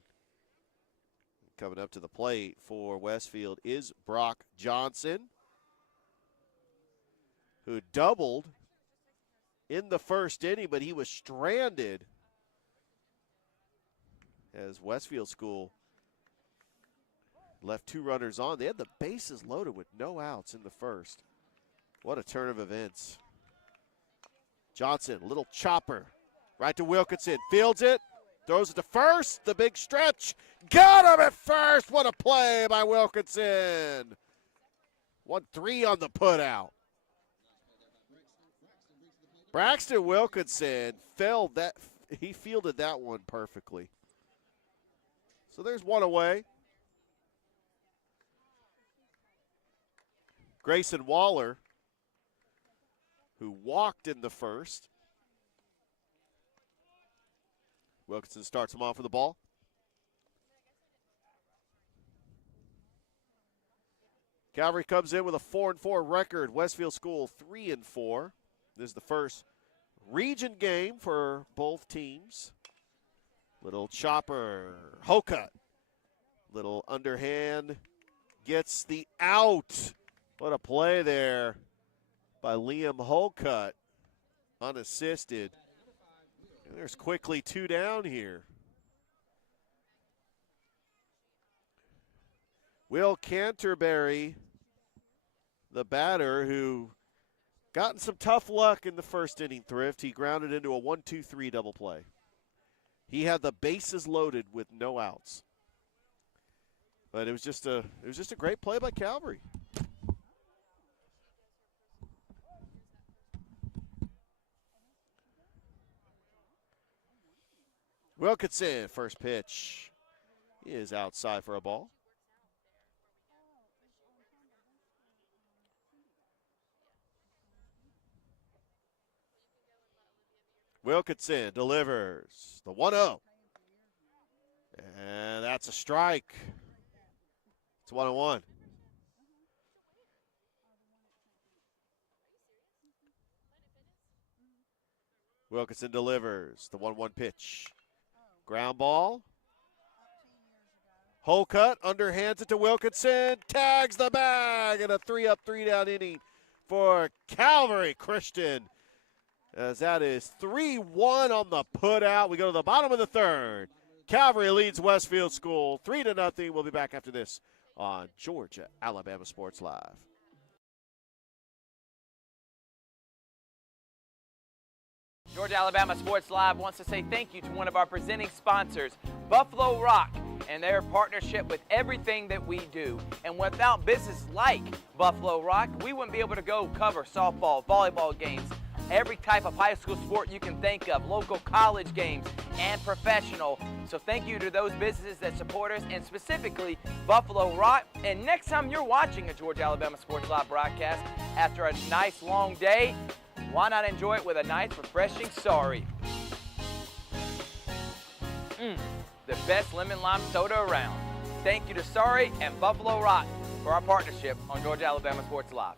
Coming up to the plate for Westfield is Brock Johnson, who doubled in the first inning, but he was stranded as Westfield School left 2 runners on. They had the bases loaded with no outs in the first. What a turn of events. Johnson, little chopper. Right to Wilkinson. Fields it. Throws it to first. The big stretch. Got him at first. What a play by Wilkinson. 1-3 on the putout. Braxton Wilkinson he fielded that one perfectly. So there's one away. Grayson Waller, who walked in the first. Wilkinson starts him off with the ball. Calvary comes in with a 4-4 record. Westfield School 3-4. This is the first region game for both teams. Little chopper, Hocut. Little underhand, gets the out. What a play there by Liam Hocut, unassisted. And there's quickly 2 down here. Will Canterbury, the batter, who gotten some tough luck in the first inning, Thrift. He grounded into a 1-2-3 double play. He had the bases loaded with no outs. But it was just a great play by Calvary. Wilkinson, first pitch, is outside for a ball. Wilkinson delivers the 1-0. And that's a strike. It's 1-1. Wilkinson delivers the 1-1 pitch. Ground ball. Holcutt underhands it to Wilkinson. Tags the bag in a 3-up, 3-down inning for Calvary Christian. As that is 3-1 on the putout. We go to the bottom of the third. Calvary leads Westfield School 3-0. We'll be back after this on Georgia Alabama Sports Live. Georgia Alabama Sports Live wants to say thank you to one of our presenting sponsors, Buffalo Rock, and their partnership with everything that we do. And without business like Buffalo Rock, we wouldn't be able to go cover softball, volleyball games, every type of high school sport you can think of, local college games, and professional. So thank you to those businesses that support us, and specifically Buffalo Rock. And next time you're watching a Georgia Alabama Sports Live broadcast after a nice long day, why not enjoy it with a nice, refreshing Sorry? The best lemon lime soda around. Thank you to Sorry and Buffalo Rock for our partnership on Georgia Alabama Sports Live.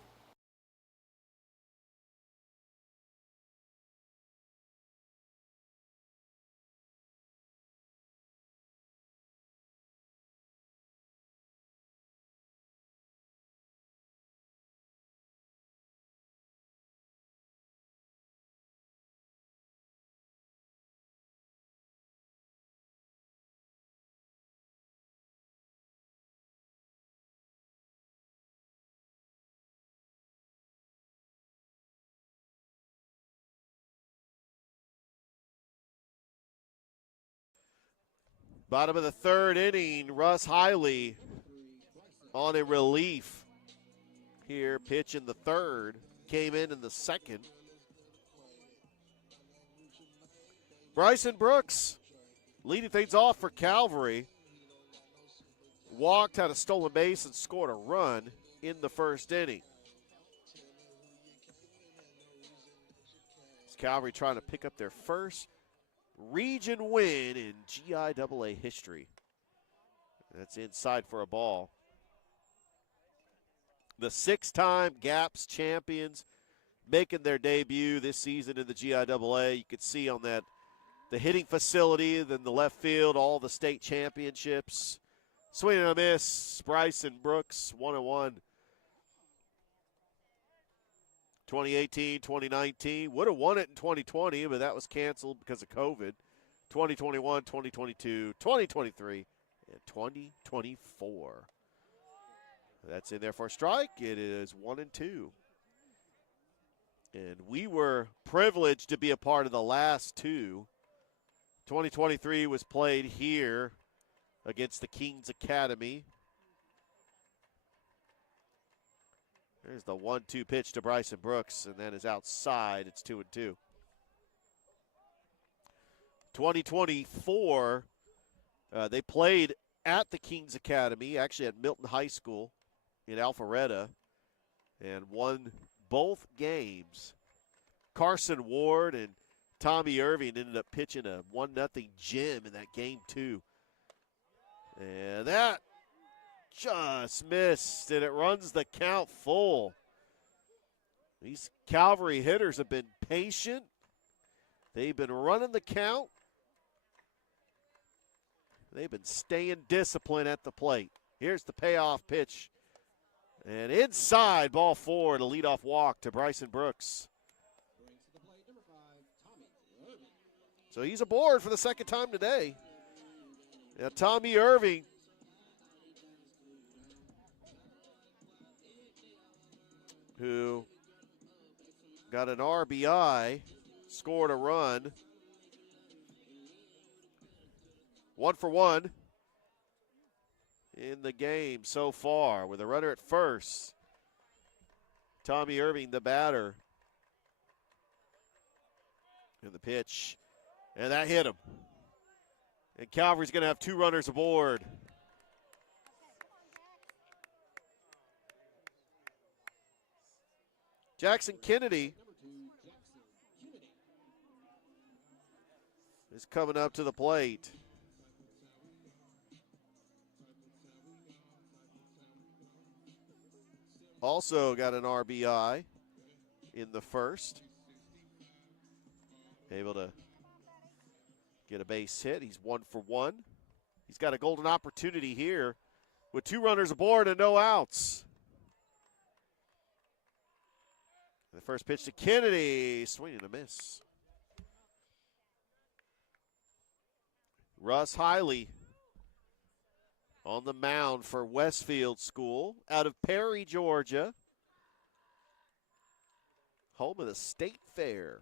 Bottom of the third inning, Russ Hiley on in relief here. Pitch in the third, came in the second. Bryson Brooks leading things off for Calvary. Walked, had a stolen base, and scored a run in the first inning. It's Calvary trying to pick up their first region win in GIAA history. That's inside for a ball. The 6-time GAPS champions making their debut this season in the GIAA. You could see on that the hitting facility, then the left field, all the state championships. Swing and a miss, Bryson Brooks, 1-1. 2018, 2019, would have won it in 2020, but that was canceled because of COVID. 2021, 2022, 2023, and 2024. That's in there for a strike. It is 1-2. And we were privileged to be a part of the last two. 2023 was played here against the Kings Academy. There's the 1-2 pitch to Bryson Brooks, and then is outside. It's 2-2. 2024, they played at the Kings Academy, actually at Milton High School in Alpharetta, and won both games. Carson Ward and Tommy Irving ended up pitching a 1-0 gem in that game, too. And that just missed, and it runs the count full. These Calvary hitters have been patient. They've been running the count. They've been staying disciplined at the plate. Here's the payoff pitch. And inside, ball four, to leadoff walk to Bryson Brooks. So he's aboard for the second time today. Now, Tommy Irving, who got an RBI, scored a run. 1 for 1 in the game so far with a runner at first. Tommy Irving, the batter. And the pitch. And that hit him. And Calvary's going to have 2 runners aboard. Jackson Kennedy is coming up to the plate. Also got an RBI in the first. Able to get a base hit. He's 1 for 1. He's got a golden opportunity here with 2 runners aboard and no outs. The first pitch to Kennedy, swing and a miss. Russ Hiley on the mound for Westfield School out of Perry, Georgia. Home of the State Fair.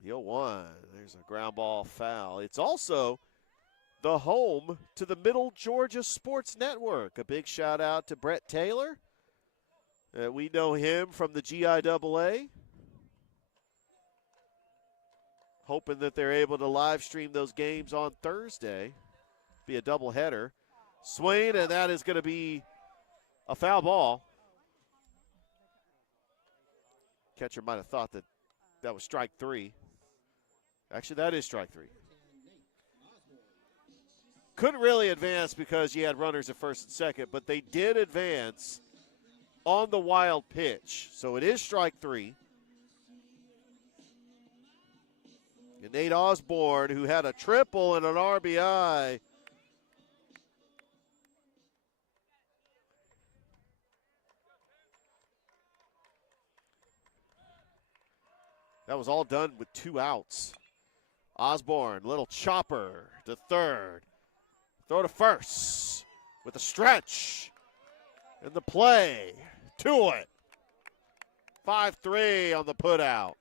The 0-1, there's a ground ball foul. It's also the home to the Middle Georgia Sports Network. A big shout out to Brett Taylor. We know him from the GIAA. Hoping that they're able to live stream those games on Thursday. Be a doubleheader. Swing, and that is going to be a foul ball. Catcher might have thought that that was strike 3. Actually, that is strike 3. Couldn't really advance because you had runners at first and second, but they did advance on the wild pitch. So it is strike 3. And Nate Osborne, who had a triple and an RBI. That was all done with 2 outs. Osborne, little chopper to third. Throw to first with a stretch. And the play to it. 5-3 on the putout.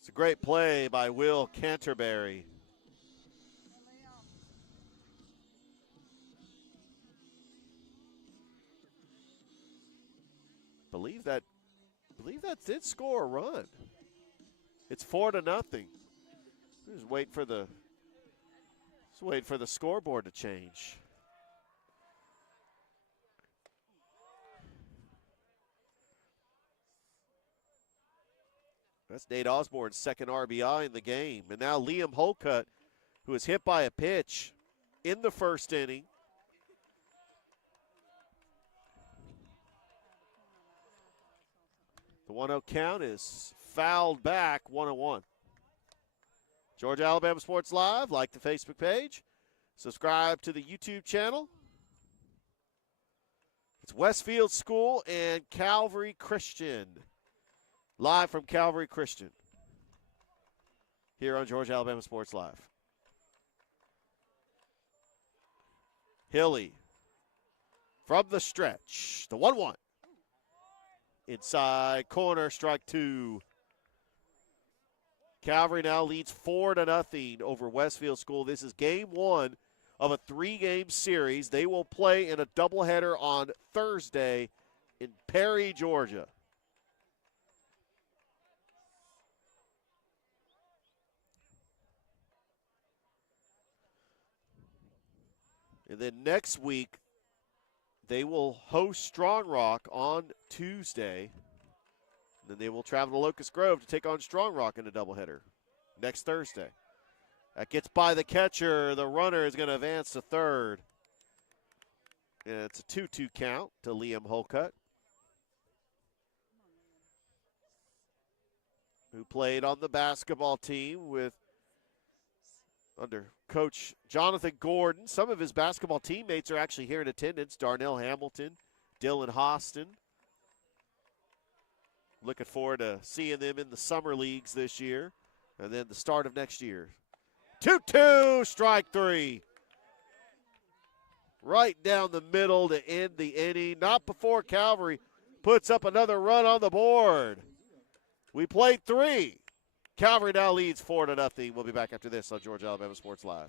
It's a great play by Will Canterbury. Believe that did score a run. It's 4-0. Just wait for the scoreboard to change. That's Nate Osborne's second RBI in the game. And now Liam Holcutt, who was hit by a pitch in the first inning. The 1-0 count is fouled back, 1-1. Georgia Alabama Sports Live, like the Facebook page. Subscribe to the YouTube channel. It's Westfield School and Calvary Christian. Live from Calvary Christian. Here on Georgia Alabama Sports Live. Hilly from the stretch. The 1-1. Inside corner, strike two. Calvary now leads 4-0 over Westfield School. This is game one of a 3-game series. They will play in a doubleheader on Thursday in Perry, Georgia. And then next week, they will host Strong Rock on Tuesday. And then they will travel to Locust Grove to take on Strong Rock in a doubleheader next Thursday. That gets by the catcher. The runner is going to advance to third. And it's a 2-2 count to Liam Holcutt, who played on the basketball team under Coach Jonathan Gordon. Some of his basketball teammates are actually here in attendance. Darnell Hamilton, Dylan Hostin. Looking forward to seeing them in the summer leagues this year and then the start of next year. 2-2, strike three. Right down the middle to end the inning. Not before Calvary puts up another run on the board. We played three. Calvary now leads 4-0. We'll be back after this on Georgia Alabama Sports Live.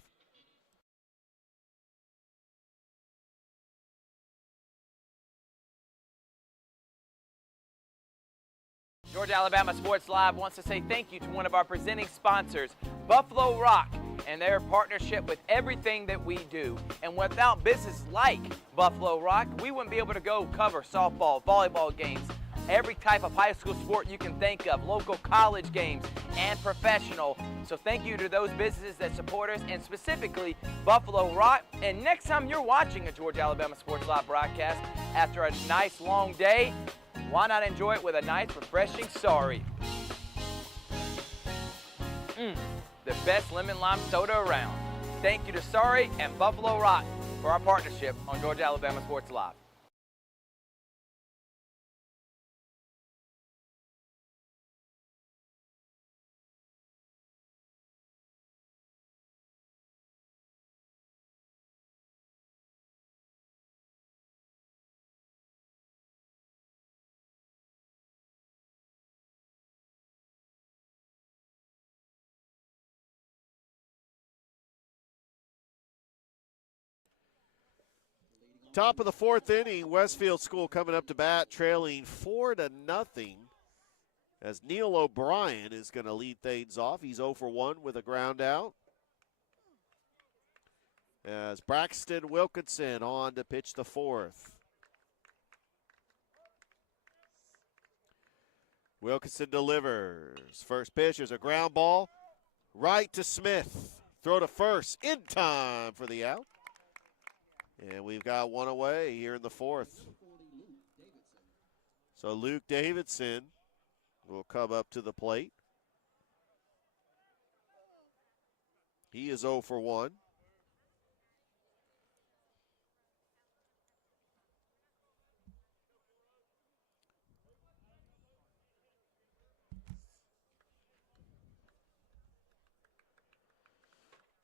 Georgia Alabama Sports Live wants to say thank you to one of our presenting sponsors, Buffalo Rock, and their partnership with everything that we do. And without businesses like Buffalo Rock, we wouldn't be able to go cover softball, volleyball games, every type of high school sport you can think of, local college games, and professional. So thank you to those businesses that support us, and specifically Buffalo Rock. And next time you're watching a Georgia Alabama Sports Live broadcast after a nice long day, why not enjoy it with a nice, refreshing Sorry? The best lemon lime soda around. Thank you to Sorry and Buffalo Rock for our partnership on Georgia Alabama Sports Live. Top of the fourth inning, Westfield School coming up to bat, trailing 4-0 as Neil O'Brien is going to lead things off. He's 0 for 1 with a ground out. As Braxton Wilkinson on to pitch the fourth. Wilkinson delivers. First pitch is a ground ball right to Smith. Throw to first in time for the out. And we've got one away here in the fourth. So Luke Davidson will come up to the plate. He is 0 for 1.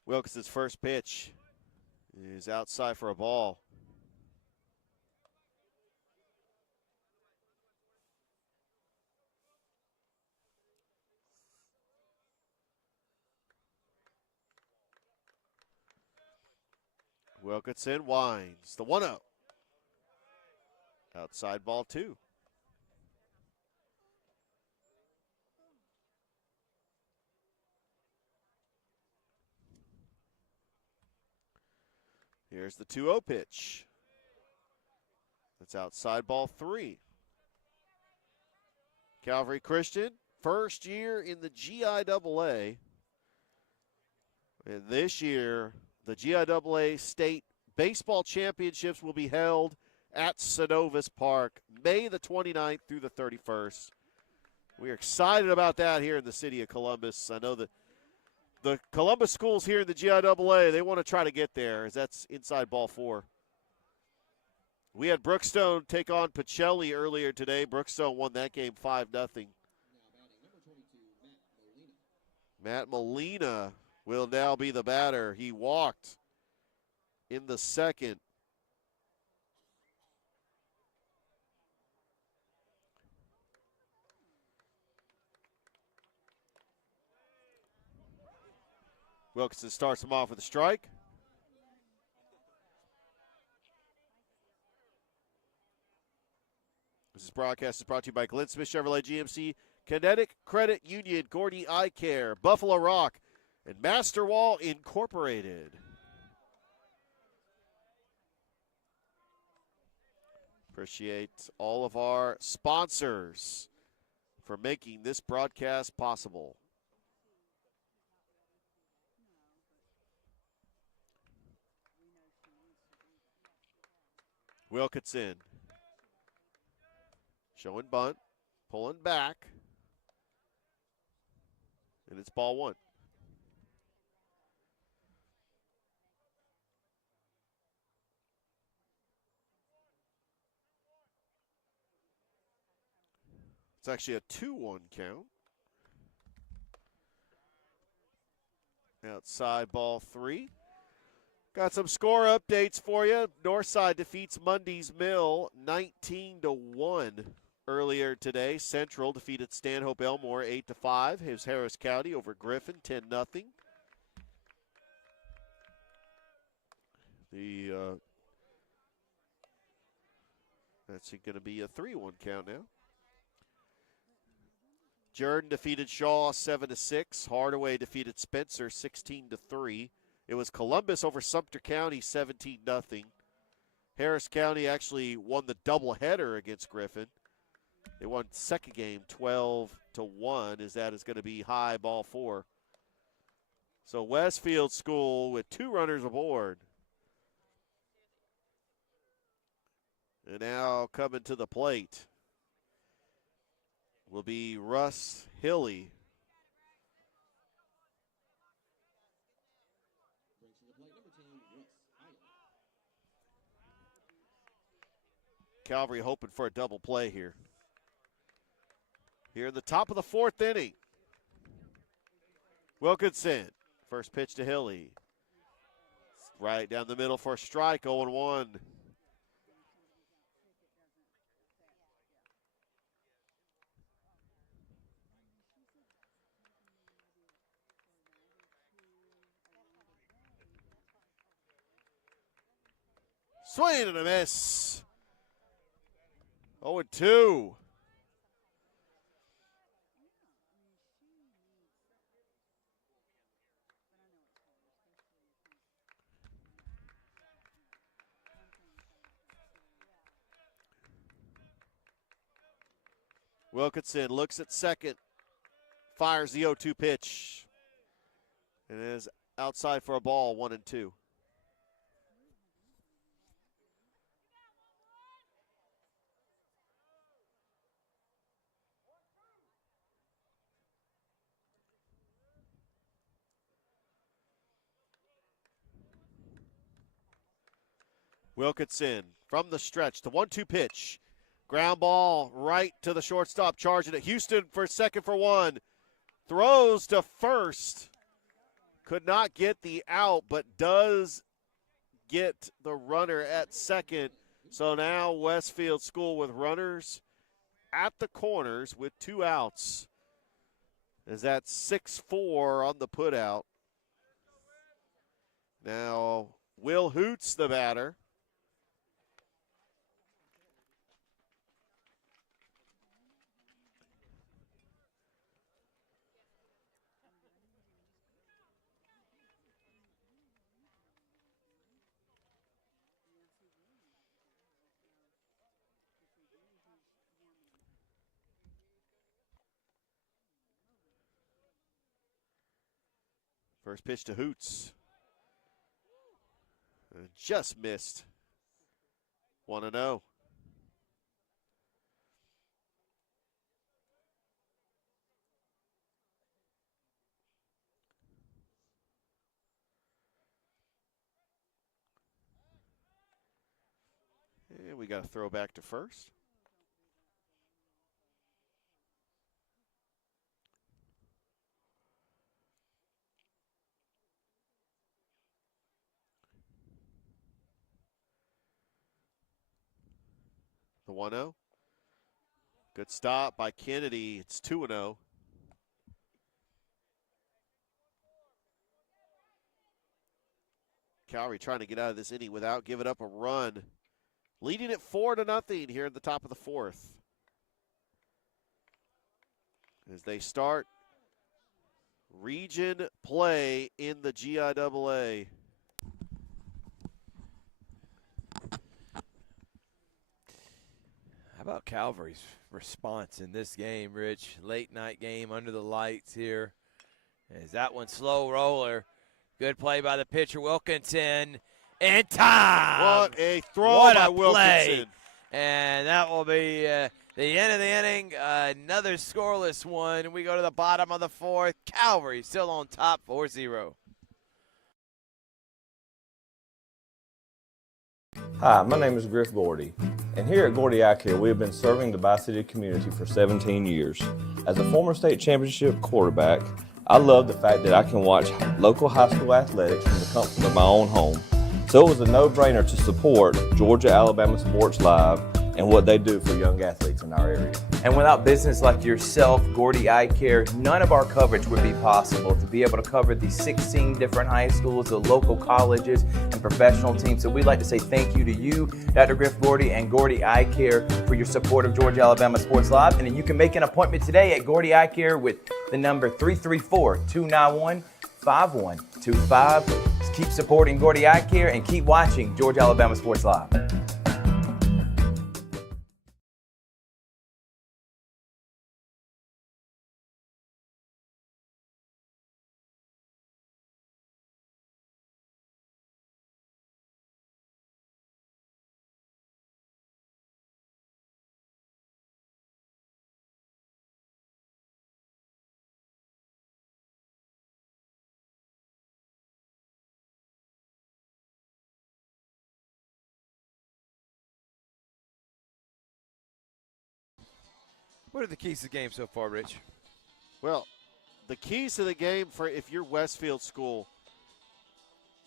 Wilkinson's first pitch is outside for a ball. Wilkinson winds the 1-0. Outside ball 2. Here's the 2-0 pitch. That's outside ball 3. Calvary Christian, first year in the GIAA. And this year, the GIAA State Baseball Championships will be held at Synovus Park, May the 29th through the 31st. We are excited about that here in the city of Columbus. I know that the Columbus schools here in the GIAA, they want to try to get there, as that's inside ball 4. We had Brookstone take on Pacelli earlier today. Brookstone won that game 5-0. Matt Molina will now be the batter. He walked in the second. Wilkinson starts him off with a strike. This broadcast is brought to you by Glenn Smith Chevrolet GMC, Kinetic Credit Union, Gordy Eye Care, Buffalo Rock, and Master Wall Incorporated. Appreciate all of our sponsors for making this broadcast possible. Wilkinson showing bunt, pulling back, and it's ball one. It's actually a 2-1 count. Outside ball 3. Got some score updates for you. Northside defeats Mundy's Mill 19-1 earlier today. Central defeated Stanhope Elmore 8-5. Here's Harris County over Griffin 10-0. That's going to be a 3-1 count now. Jordan defeated Shaw 7-6. Hardaway defeated Spencer 16-3. It was Columbus over Sumter County 17-0. Harris County actually won the doubleheader against Griffin. They won second game 12-1, as that is going to be high ball 4. So Westfield School with 2 runners aboard. And now coming to the plate will be Russ Hilly. Calvary hoping for a double play here. Here in the top of the 4th inning. Wilkinson, first pitch to Hilly. Right down the middle for a strike, 0-1. Swing and a miss. 0-2. Wilkinson looks at second, fires the 0-2 pitch, and it is outside for a ball, 1-2. Wilkinson from the stretch, the 1-2 pitch. Ground ball right to the shortstop, charging it. Houston for second for 1. Throws to first. Could not get the out, but does get the runner at second. So now Westfield School with runners at the corners with 2 outs. Is that 6-4 on the putout. Now Will Hoots the batter. First pitch to Hoots. Just missed. 1-0. And we got to throw back to first. The 1-0. Good stop by Kennedy. It's 2-0. Calvary trying to get out of this inning without giving up a run. Leading it 4-0 here at the top of the fourth. As they start region play in the GIAA. How about Calvary's response in this game, Rich? Late night game under the lights here. Is that one slow roller? Good play by the pitcher, Wilkinson. In time! What a throw What by a Wilkinson. play. And that will be the end of the inning. Another scoreless one. We go to the bottom of the fourth. Calvary still on top, 4-0. Hi, my name is Griff Gordy, and here at Gordy Eye Care, we have been serving the Bi-City community for 17 years. As a former state championship quarterback, I love the fact that I can watch local high school athletics from the comfort of my own home. So it was a no-brainer to support Georgia-Alabama Sports Live and what they do for young athletes in our area. And without business like yourself, Gordy Eye Care, none of our coverage would be possible to be able to cover the 16 different high schools, the local colleges, and professional teams. So we'd like to say thank you to you, Dr. Griff Gordy, and Gordy Eye Care for your support of Georgia-Alabama Sports Live. And then you can make an appointment today at Gordy Eye Care with the number 334-291-5125. Keep supporting Gordy Eye Care and keep watching Georgia-Alabama Sports Live. What are the keys to the game so far, Rich? Well, the keys to the game for if you're Westfield School,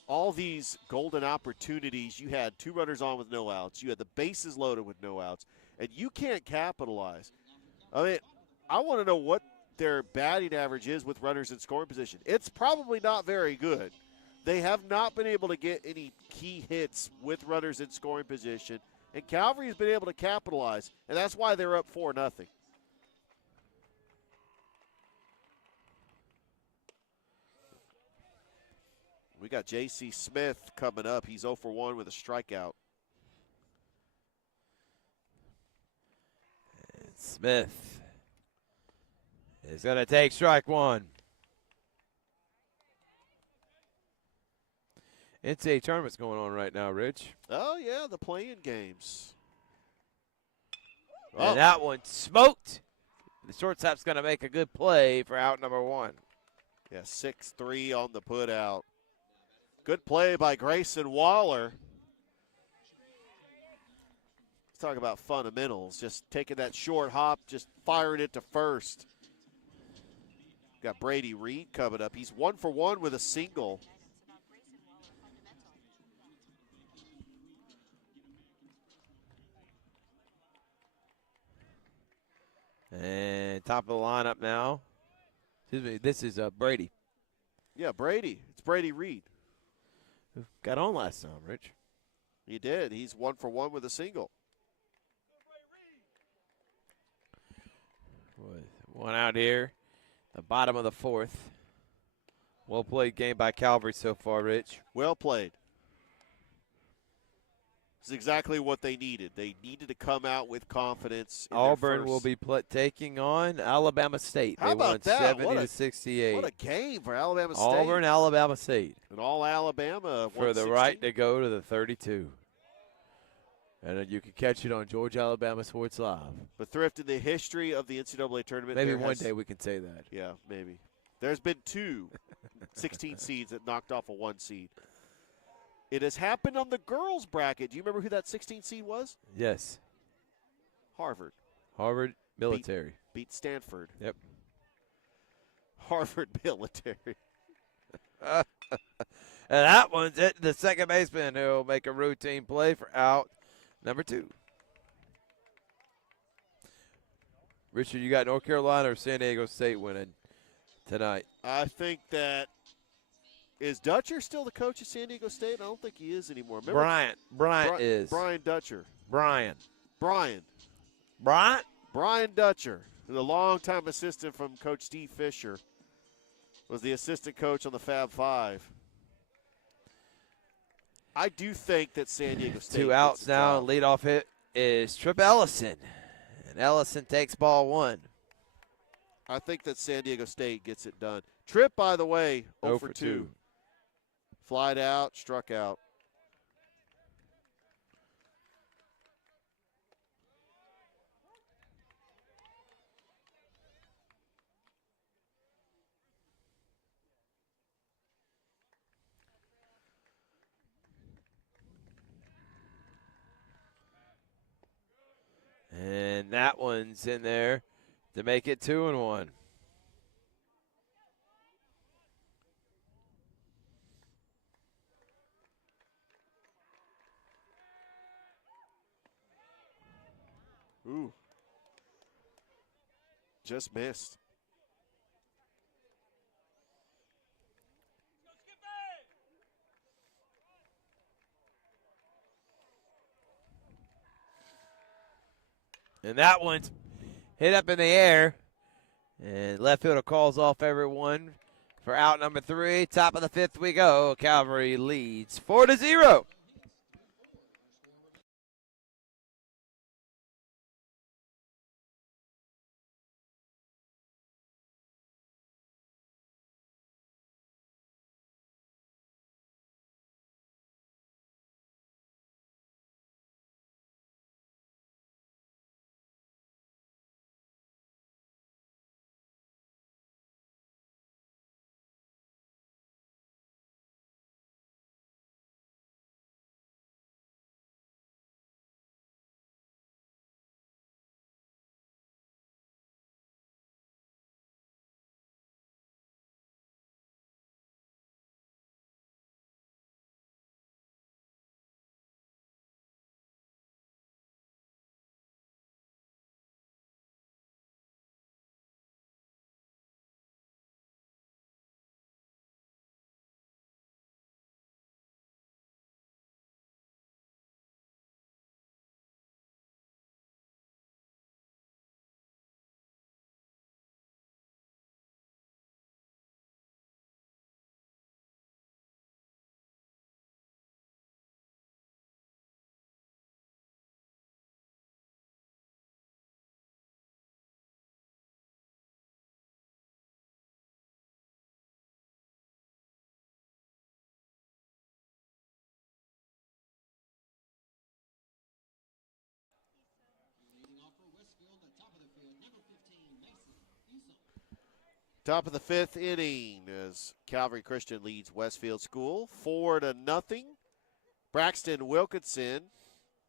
all these golden opportunities, you had 2 runners on with no outs. You had the bases loaded with no outs, and you can't capitalize. I mean, I want to know what their batting average is with runners in scoring position. It's probably not very good. They have not been able to get any key hits with runners in scoring position, and Calvary has been able to capitalize, and that's why they're up 4-0. We got J.C. Smith coming up. He's 0 for 1 with a strikeout. And Smith is going to take strike one. NCAA tournament's going on right now, Rich. Oh, yeah, the playing games. And that one smoked. The shortstop's going to make a good play for out number 1. Yeah, 6-3 on the put out. Good play by Grayson Waller. Let's talk about fundamentals. Just taking that short hop, just firing it to first. Got Brady Reed coming up. He's 1 for 1 with a single. And top of the lineup now. Excuse me, this is Brady. Yeah, Brady. It's Brady Reed. Who got on last time, Rich. He did. He's 1 for 1 with a single. With one out here, the bottom of the fourth. Well played game by Calvary so far, Rich. Well played. This is exactly what they needed. They needed to come out with confidence. Auburn will be taking on Alabama State. How They about won that? 70-68. What a game for Alabama State. Auburn, Alabama State. And all Alabama For the right to go to the 32. And you can catch it on Georgia Alabama Sports Live. But Thrift, in the history of the NCAA tournament, Maybe one day we can say that. Yeah, maybe. There's been 2 16 seeds that knocked off a 1 seed. It has happened on the girls' bracket. Do you remember who that 16 seed was? Yes. Harvard. Harvard Military. Beat Stanford. Yep. Harvard Military. And that one's it. The second baseman who will make a routine play for out number 2. Richard, you got North Carolina or San Diego State winning tonight? I think that Is Dutcher still the coach of San Diego State? I don't think he is anymore. Remember Bryant is. Brian Dutcher. Brian Dutcher, the longtime assistant from Coach Steve Fisher, was the assistant coach on the Fab Five. I do think that San Diego State. 2 outs now. Leadoff hit is Trip Ellison. And Ellison takes ball 1. I think that San Diego State gets it done. Tripp, by the way, 0 for 2. Flied out, struck out. And that one's in there to make it 2-1. Ooh. Just missed. And that one's hit up in the air. And left fielder calls off everyone for out number 3. Top of the 5th we go. Calvary leads 4-0. Top of the 5th inning as Calvary Christian leads Westfield School 4-0. Braxton Wilkinson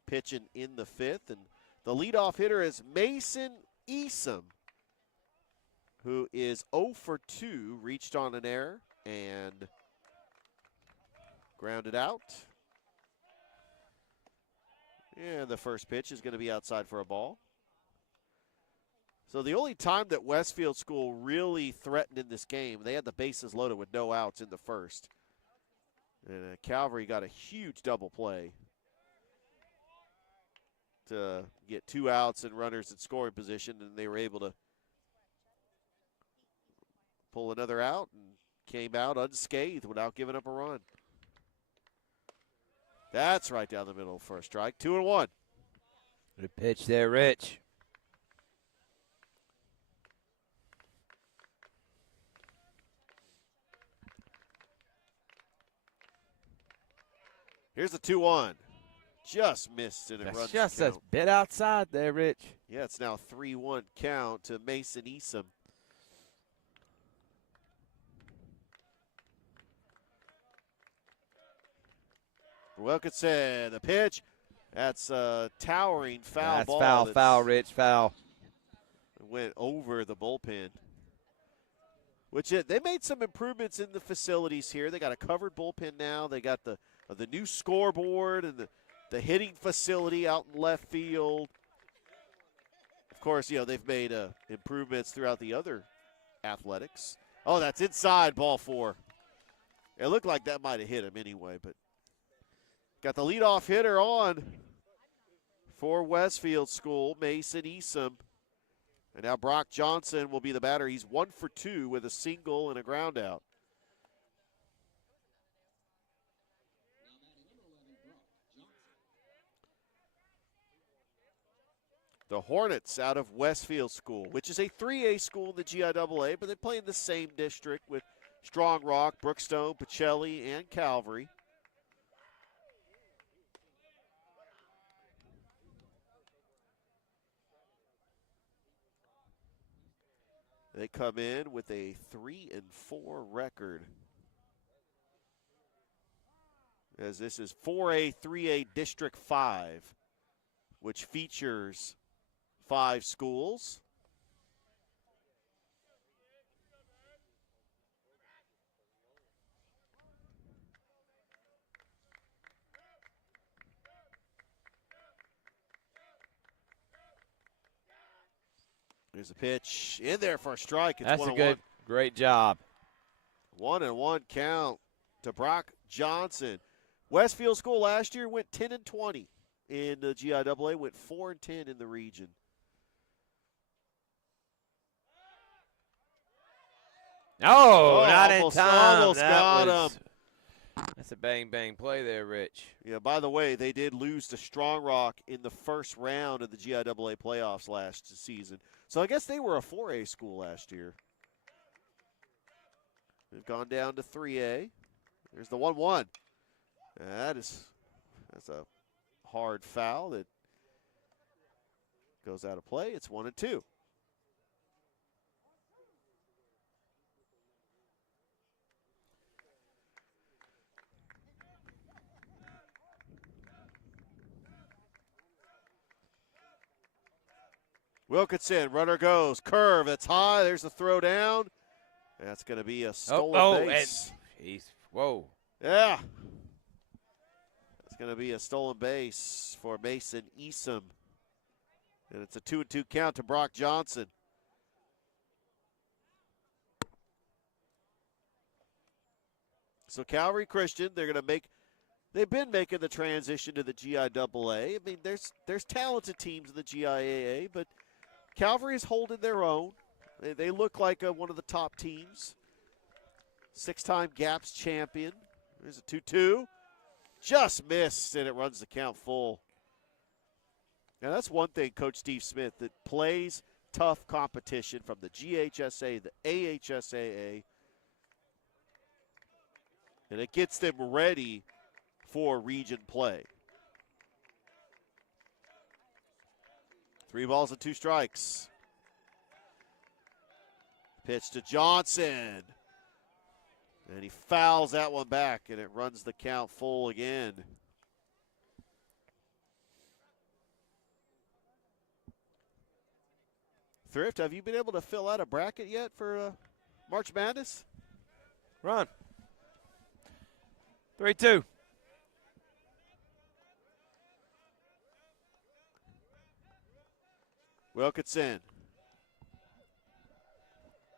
pitching in the 5th, and the leadoff hitter is Mason Easom, who is 0 for 2, reached on an error and grounded out. And the first pitch is going to be outside for a ball. So the only time that Westfield School really threatened in this game, they had the bases loaded with no outs in the first. And Calvary got a huge double play to get 2 outs and runners in scoring position, and they were able to pull another out and came out unscathed without giving up a run. That's right down the middle for a strike. 2-1. Good pitch there, Rich. Here's the 2-1. Just missed it. That's just a bit outside there, Rich. Yeah, it's now 3-1 count to Mason Easom. Wilkinson, the pitch. That's a towering foul That's ball. Foul, Rich, foul. Went over the bullpen. They made some improvements in the facilities here. They got a covered bullpen now. They got the new scoreboard and the hitting facility out in left field. Of course, they've made improvements throughout the other athletics. Oh, that's inside, ball 4. It looked like that might have hit him anyway, but got the leadoff hitter on for Westfield School, Mason Easom. And now Brock Johnson will be the batter. He's 1 for 2 with a single and a ground out. The Hornets out of Westfield School, which is a 3A school in the GIAA, but they play in the same district with Strong Rock, Brookstone, Pacelli, and Calvary. They come in with a 3-4 record, as this is 4A, 3A District 5, which features 5 schools. There's a pitch in there for a strike. It's That's a 1-1. good, great job. 1-1 count to Brock Johnson. Westfield School last year went 10-20 in the GIAA, went 4-10 in the region. Oh, not in almost, time. almost got him. That's a bang play there, Rich. Yeah, by the way, they did lose to Strong Rock in the first round of the GIAA playoffs last season. So I guess they were a 4A school last year. They've gone down to 3A. There's the 1-1. That's a hard foul that goes out of play. It's 1-2. Wilkinson, runner goes, curve, that's high, there's the throw down. That's going to be a stolen base. Whoa. Yeah. That's going to be a stolen base for Mason Easom. And it's a 2-2 count to Brock Johnson. So Calvary Christian, they've been making the transition to the GIAA. I mean, there's talented teams in the GIAA, but Calvary is holding their own. They look like one of the top teams. 6-time GAPS champion. There's a 2-2. Just missed, and it runs the count full. Now, that's one thing, Coach Steve Smith, that plays tough competition from the GHSA, the AHSAA, and it gets them ready for region play. 3 balls and 2 strikes. Pitch to Johnson. And he fouls that one back, and it runs the count full again. Thrift, have you been able to fill out a bracket yet for March Madness? Run. 3-2. Wilkinson.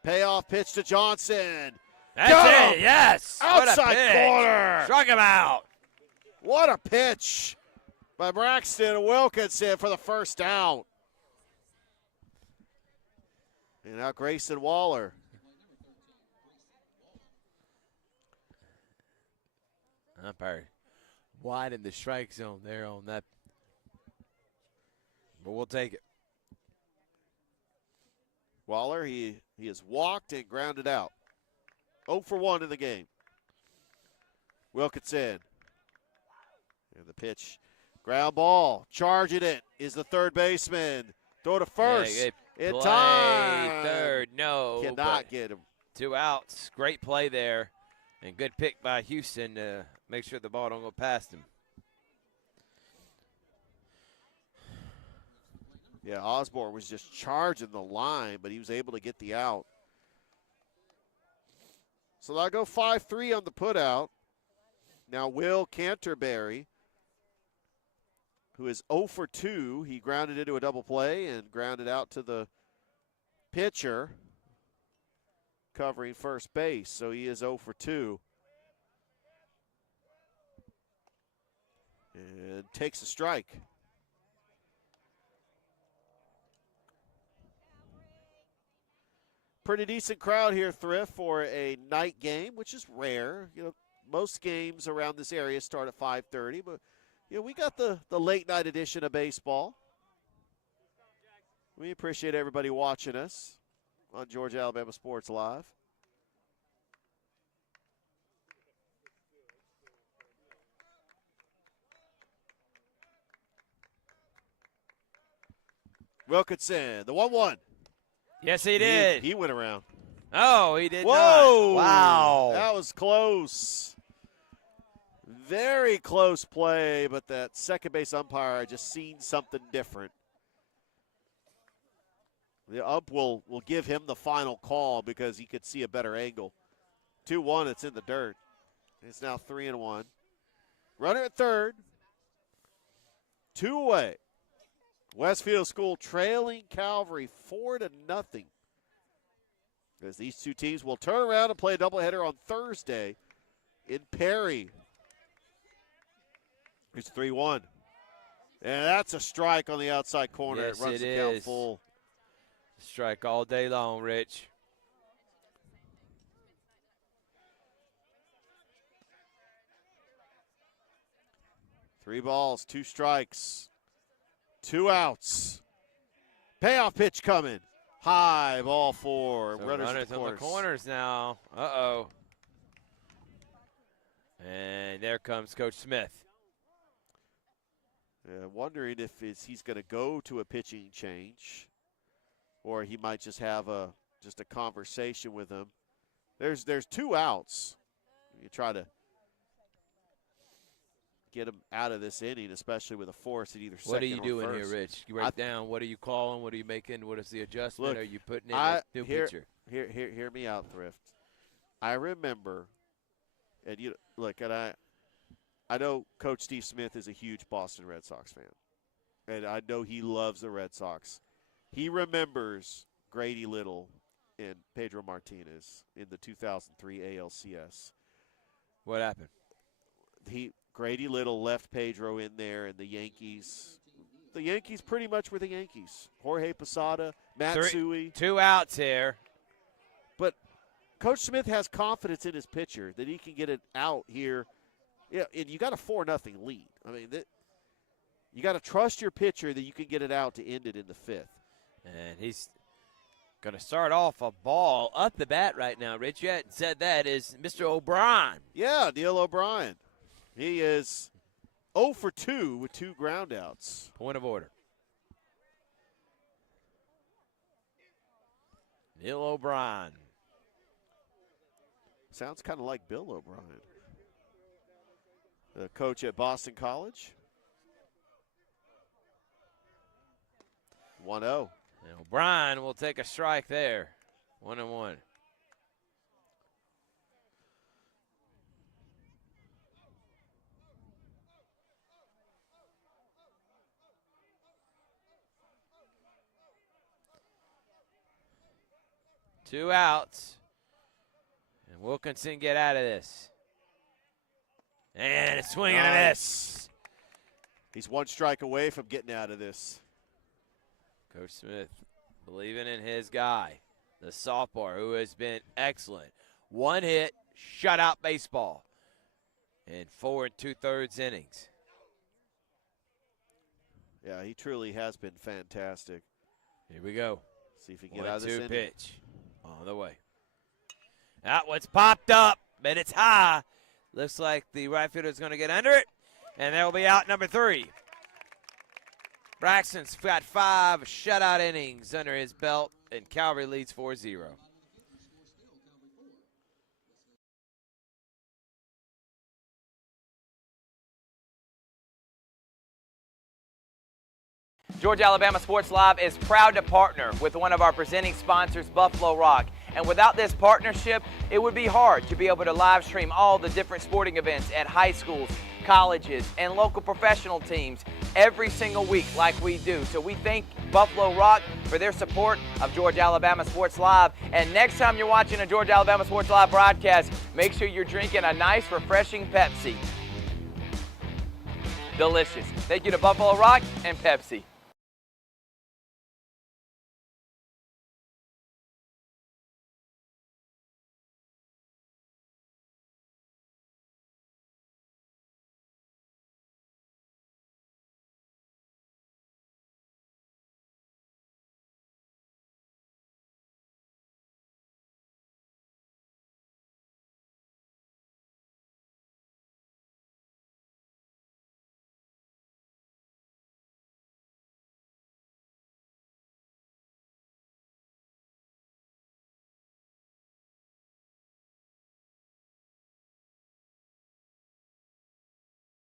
Payoff pitch to Johnson. That's it, yes. Outside corner. Struck him out. What a pitch by Braxton Wilkinson for the first out. And now Grayson Waller. Umpire wide in the strike zone there on that. But we'll take it. Waller, he has walked and grounded out. 0 for 1 in the game. Wilkinson. And the pitch. Ground ball. Charging it is the third baseman. Throw to first. Yeah, in play time. third, no. Cannot get him. 2 outs. Great play there. And good pick by Houston to make sure the ball don't go past him. Yeah, Osborne was just charging the line, but he was able to get the out. So they'll go 5-3 on the putout. Now Will Canterbury, who is 0 for 2, he grounded into a double play and grounded out to the pitcher covering first base. So he is 0 for 2. And takes a strike. Pretty decent crowd here, Thrift, for a night game, which is rare. You know, most games around this area start at 5:30, but you know, we got the late night edition of baseball. We appreciate everybody watching us on Georgia Alabama Sports Live. Wilkinson, the 1-1. Yes, he did. He went around. Oh, he did Whoa! not. Wow. That was close. Very close play, but that second base umpire just seen something different. The ump will give him the final call because he could see a better angle. 2-1, it's in the dirt. It's now 3-1. Runner at third. 2 away. Westfield School trailing Calvary 4-0. As these two teams will turn around and play a doubleheader on Thursday in Perry. It's 3-1. And that's a strike on the outside corner. Yes, it runs it the count is. full. Strike all day long, Rich. Three balls, 2 strikes, 2 outs. Payoff pitch coming. High, ball 4. So runners runners at on the corners now. Uh-oh. And there comes Coach Smith. Wondering if he's going to go to a pitching change, or he might just have a conversation with him. There's 2 outs. You try to get him out of this inning, especially with a force at either second or What are you doing first. here, Rich? You write down, what are you calling? What are you making? What is the adjustment? Look, are you putting in a new pitcher? Hear me out, Thrift. I remember, and you look, and I know Coach Steve Smith is a huge Boston Red Sox fan, and I know he loves the Red Sox. He remembers Grady Little and Pedro Martinez in the 2003 ALCS. What happened? Grady Little left Pedro in there, and the Yankees pretty much were the Yankees. Jorge Posada, Matsui. 2 outs here. But Coach Smith has confidence in his pitcher that he can get it out here. Yeah, and you got a 4-0 lead. I mean, you got to trust your pitcher that you can get it out to end it in the 5th. And he's going to start off a ball up the bat right now. Rich, you hadn't said that, is Mr. O'Brien. Yeah, Neil O'Brien. He is 0 for 2 with 2 groundouts. Point of order. Neil O'Brien. Sounds kind of like Bill O'Brien, the coach at Boston College. 1-0. And O'Brien will take a strike there. 1-1. Two outs. And Wilkinson get out of this. And a swing and a miss. He's 1 strike away from getting out of this. Coach Smith believing in his guy, the sophomore, who has been excellent. 1 hit, shutout baseball in 4 2/3 innings. Yeah, he truly has been fantastic. Here we go. See if he can get out of this 1-2 inning. pitch on the way. That one's popped up, but it's high. Looks like the right fielder is going to get under it, and that will be out number 3. Braxton's got 5 shutout innings under his belt, and Calvary leads 4-0. Georgia Alabama Sports Live is proud to partner with one of our presenting sponsors, Buffalo Rock. And without this partnership, it would be hard to be able to live stream all the different sporting events at high schools, colleges, and local professional teams every single week like we do. So we thank Buffalo Rock for their support of Georgia Alabama Sports Live. And next time you're watching a Georgia Alabama Sports Live broadcast, make sure you're drinking a nice, refreshing Pepsi. delicious. Thank you to Buffalo Rock and Pepsi.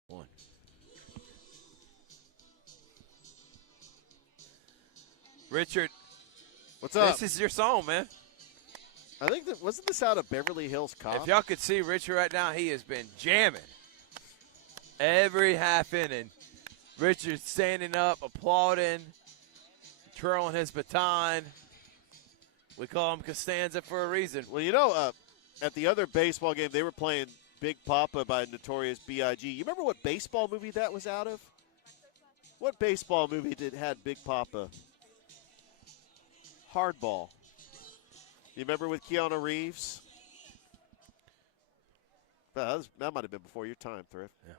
One. Richard, What's up? this is your song, man. I think that wasn't this out of Beverly Hills Cop? If y'all could see Richard right now, he has been jamming every half inning. Richard standing up, applauding, twirling his baton. We call him Costanza for a reason. Well, you know, at the other baseball game, they were playing Big Papa by Notorious B.I.G. You remember what baseball movie that was out of? What baseball movie had Big Papa? Hardball. You remember with Keanu Reeves? That might have been before your time, Thrift. Yeah.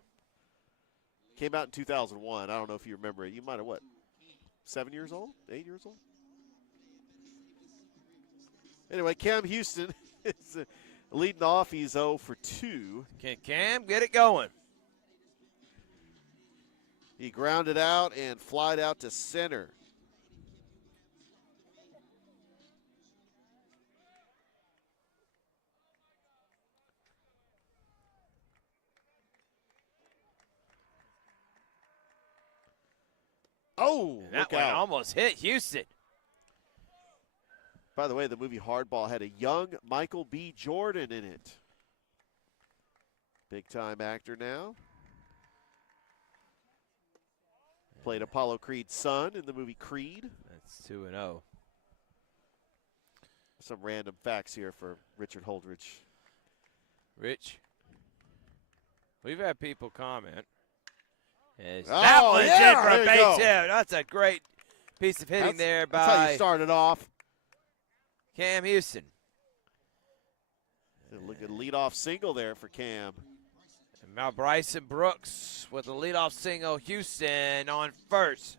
Came out in 2001. I don't know if you remember it. You might have, 7 years old? 8 years old? Anyway, Cam Houston is leading off. He's 0 for 2. Can Cam get it going? He grounded out and flied out to center. Oh, And that look one out. almost hit Houston. By the way, the movie Hardball had a young Michael B. Jordan in it. Big-time actor now. Played Apollo Creed's son in the movie Creed. That's 2-0. Some random facts here for Richard Holdridge. Rich, we've had people comment. As Oh, that one's yeah, in for a there you base go. hit. That's a great piece of hitting there That's how by you started off. Cam Houston. Look at leadoff single there for Cam. And now Bryson Brooks with a leadoff single. Houston on first.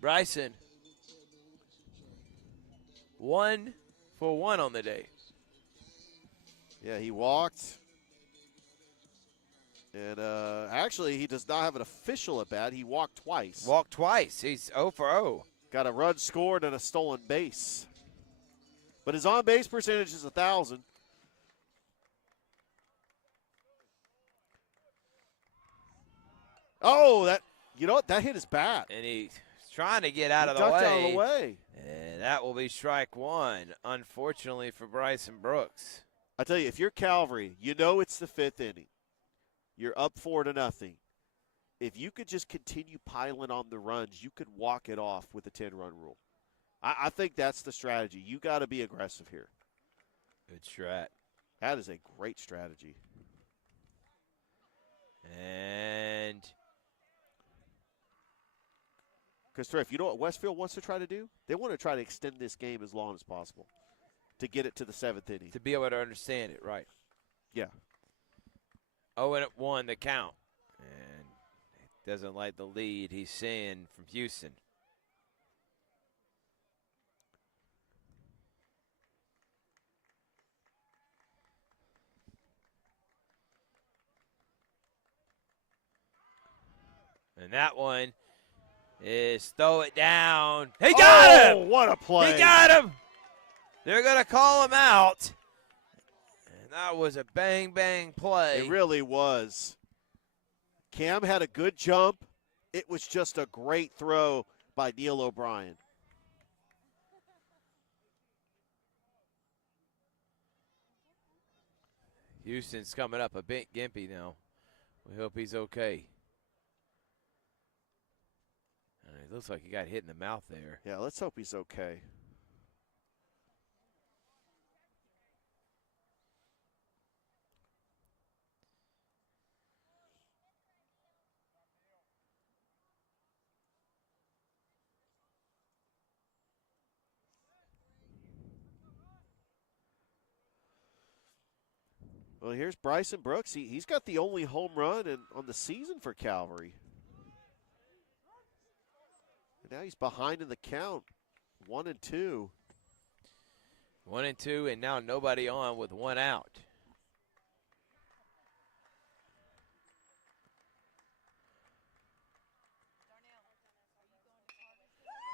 Bryson, 1 for 1 on the day. Yeah, he walked. And actually, he does not have an official at bat. He walked twice. Walked twice. He's 0 for 0. Got a run scored and a stolen base. But his on-base percentage is 1,000. Oh, you know what? That hit his bat. And he's trying to get out He of the ducked way. out of the way. And that will be strike one, unfortunately for Bryson Brooks. I tell you, if you're Calvary, you know it's the 5th inning. You're up 4-0. If you could just continue piling on the runs, you could walk it off with the 10-run rule. I think that's the strategy. You got to be aggressive here. Good strat. That is a great strategy. And Because, you know what Westfield wants to try to do? They want to try to extend this game as long as possible to get it to the 7th inning. to be able to understand it, right. Yeah. 0-1 the count. And he doesn't like the lead he's seeing from Houston. And that one is throw it down. He got him! What a play. He got him! They're going to call him out. And that was a bang-bang play. It really was. Cam had a good jump. It was just a great throw by Neil O'Brien. Houston's coming up a bit gimpy now. We hope he's okay. It looks like he got hit in the mouth there. Yeah, let's hope he's okay. Well, here's Bryson Brooks. He's got the only home run on the season for Calvary. And now he's behind in the count, 1-2. 1-2, and now nobody on with one out.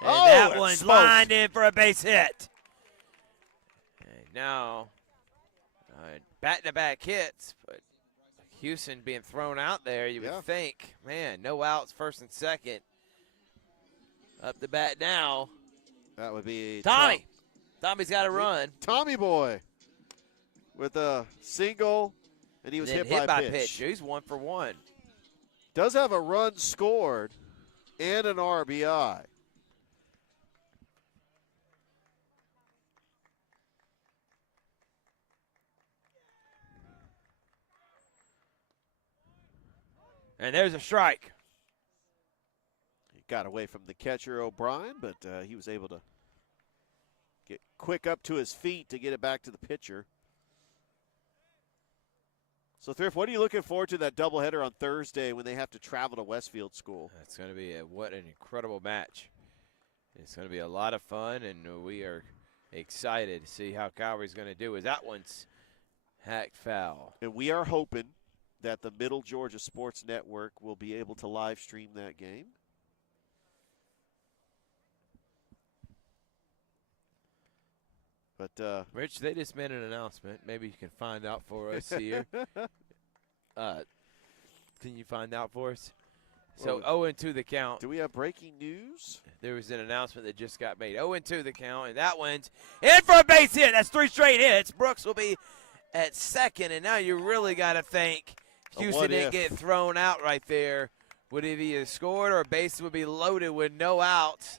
And that that's one's smoked. lined in for a base hit. And now, back-to-back hits, but Houston being thrown out there, you would think, man, no outs, first and second. Up the bat now. That would be Tommy. Tommy's got a run. Tommy boy with a single, and he was hit by pitch. He's 1 for 1. Does have a run scored and an RBI. And there's a strike. He got away from the catcher, O'Brien, but he was able to get quick up to his feet to get it back to the pitcher. So, Thrift, what are you looking forward to that doubleheader on Thursday when they have to travel to Westfield School? That's going to be what an incredible match. It's going to be a lot of fun, and we are excited to see how Calvary's going to do. As that one's hacked foul. And we are hoping that the Middle Georgia Sports Network will be able to live stream that game. But Rich, they just made an announcement. Maybe you can find out for us here. Can you find out for us? So 0-2 the count. Do we have breaking news? There was an announcement that just got made. 0-2 the count, and that one's in for a base hit. That's 3 straight hits. Brooks will be at second, and now you really got to think Houston didn't get thrown out right there. Would it be either scored or a base would be loaded with no outs?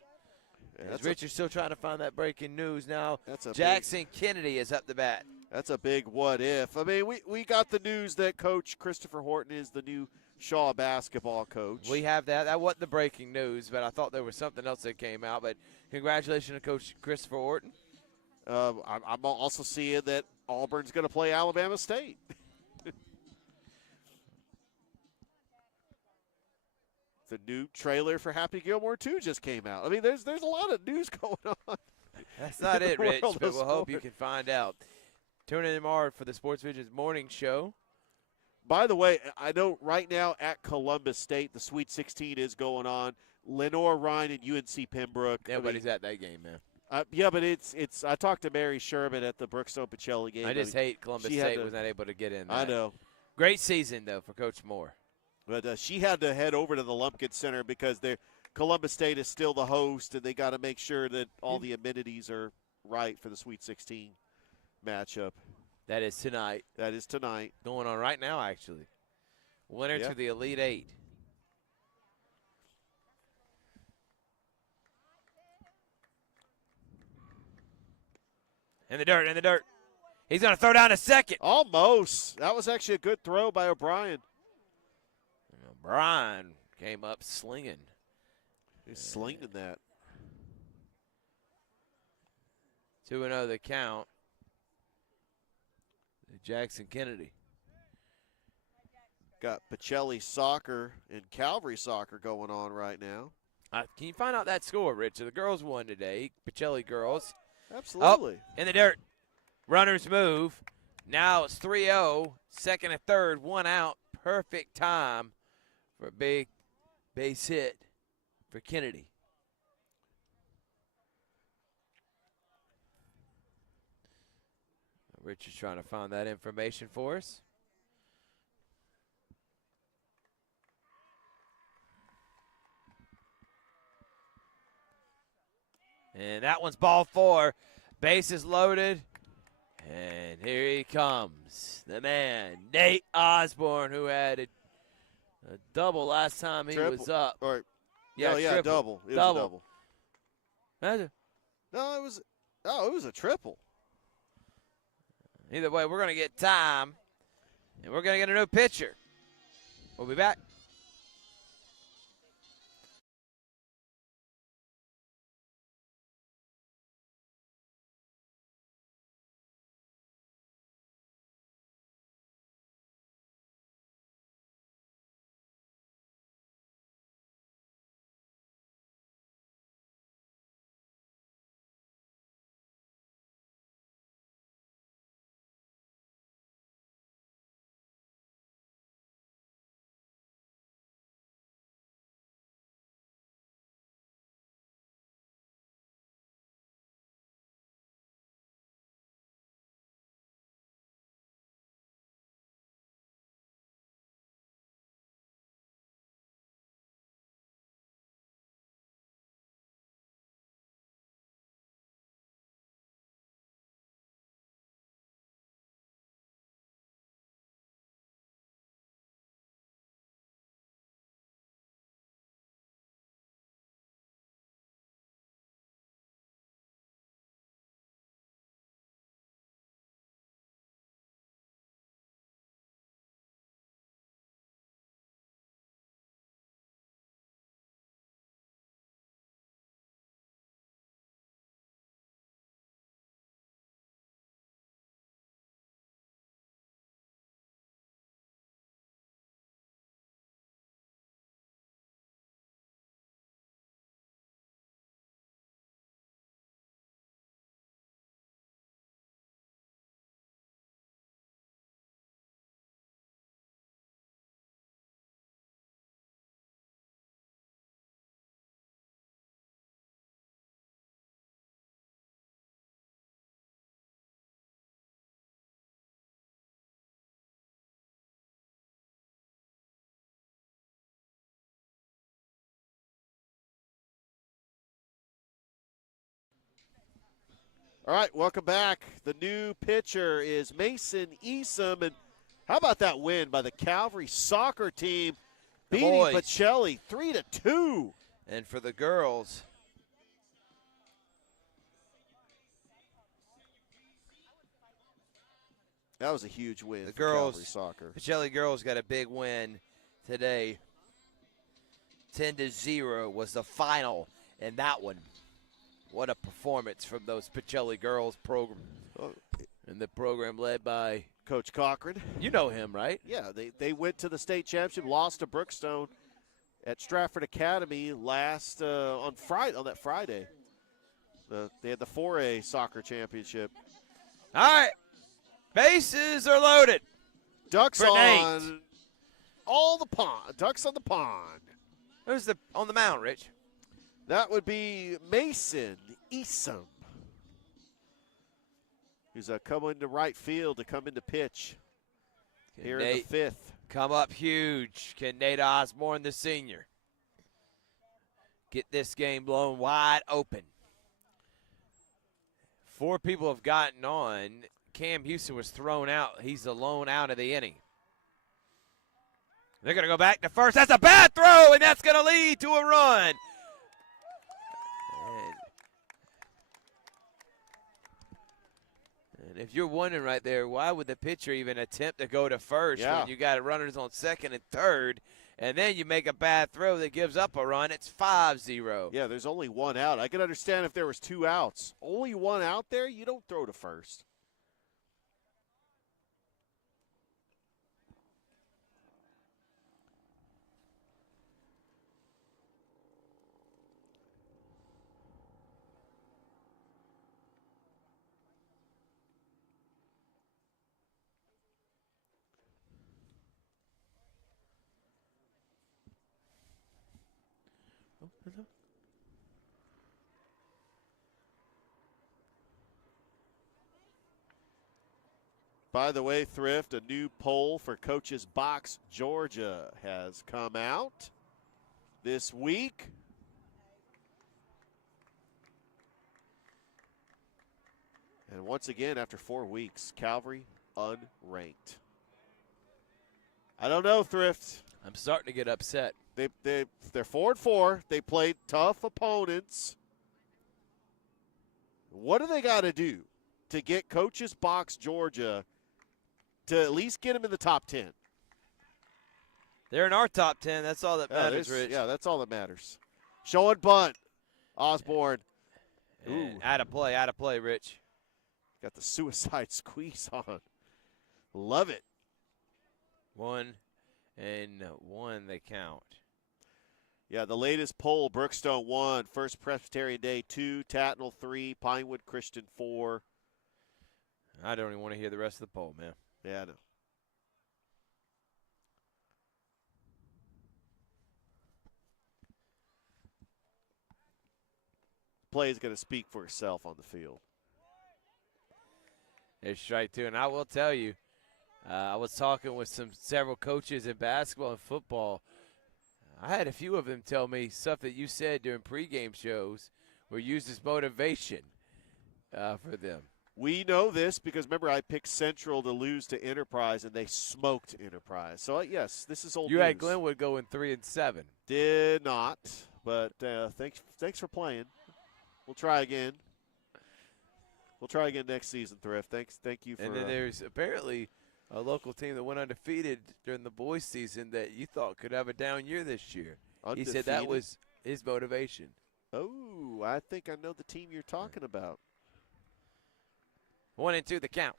As Richard's still trying to find that breaking news now. Jackson Kennedy is up the bat. That's a big what if. I mean, we got the news that Coach Christopher Horton is the new Shaw basketball coach. We have that. That wasn't the breaking news, but I thought there was something else that came out. But congratulations to Coach Christopher Horton. I'm also seeing that Auburn's going to play Alabama State. The new trailer for Happy Gilmore 2 just came out. I mean, there's a lot of news going on. That's not it, Rich, but we'll hope you can find out. Tune in tomorrow for the Sports Vision's morning show. By the way, I know right now at Columbus State, the Sweet 16 is going on. Lenore Ryan and UNC Pembroke. Nobody's at that game, man. Yeah, but it's. I talked to Mary Sherman at the Brookstone Pacelli game. I just hate Columbus State was not able to get in there. I know. Great season, though, for Coach Moore. But she had to head over to the Lumpkin Center because Columbus State is still the host, and they got to make sure that all the amenities are right for the Sweet 16 matchup. That is tonight. That is tonight. Going on right now, actually. Winner to the Elite Eight. In the dirt. He's going to throw down a second. Almost. That was actually a good throw by O'Brien. O'Brien came up slinging. He's slinging that. 2-0 the count. Jackson Kennedy. Got Pacelli soccer and Calvary soccer going on right now. Can you find out that score, Rich? The girls won today. Pacelli girls. Absolutely. Oh, in the dirt. Runners move. Now it's 3-0. Second and third. One out. Perfect time for a big base hit for Kennedy. Rich is trying to find that information for us. And that one's ball 4. Base is loaded. And here he comes. The man, Nate Osborne, who had a double last time he was up. Or, triple. double. It was a double. Imagine. No, it was a triple. Either way, we're going to get time, and we're going to get a new pitcher. We'll be back. All right, welcome back. The new pitcher is Mason Easom. And how about that win by the Calvary soccer team, beating boys. Pacelli 3-2. And for the girls, That was a huge win the for Calvary girls, soccer. Pacelli girls got a big win today. 10-0 was the final in that one. What a performance from those Pacelli girls program. Oh, And the program led by, Coach Cochran. you know him, right? Yeah, they went to the state championship, lost to Brookstone at Stratford Academy last on that Friday. They had the 4A soccer championship. All right, bases are loaded. Ducks For Nate. on all the pond. Ducks on the pond. Who's on the mound, Rich? That would be Mason Easom, who's coming to right field to come into pitch here in the Nate fifth. come up huge. Can Nate Osborne, the senior, get this game blown wide open? 4 people have gotten on. Cam Houston was thrown out. He's alone out of the inning. They're going to go back to first. That's a bad throw, and that's going to lead to a run. And if you're wondering right there, why would the pitcher even attempt to go to first when you got runners on second and third, and then you make a bad throw that gives up a run? It's 5-0. Yeah, there's only one out. I can understand if there was 2 outs. Only one out there, you don't throw to first. By the way, Thrift, a new poll for Coaches Box Georgia has come out this week. And once again, after 4 weeks, Calvary unranked. I don't know, Thrift. I'm starting to get upset. They're 4-4. They played tough opponents. What do they got to do to get Coaches Box Georgia to at least get them in the top 10? They're in our top 10. That's all that matters, Rich. Yeah, that's all that matters. Showing bunt. Osborne. Ooh. Out of play, Rich. Got the suicide squeeze on. Love it. 1-1 they count. Yeah, the latest poll, Brookstone 1, First Presbyterian Day 2, Tatnall 3, Pinewood Christian 4. I don't even want to hear the rest of the poll, man. Yeah, I know. Play is going to speak for itself on the field. It's strike 2, and I will tell you, I was talking with several coaches in basketball and football. I had a few of them tell me stuff that you said during pregame shows were used as motivation for them. We know this because, remember, I picked Central to lose to Enterprise, and they smoked Enterprise. So, yes, this is old You news. had Glenwood going 3-7. Did not, but thanks for playing. We'll try again. We'll try again next season, Thrift. Thank you for. And then there's apparently a local team that went undefeated during the boys' season that you thought could have a down year this year. Undefeated? He said that was his motivation. Oh, I think I know the team you're talking about. 1-2 the count.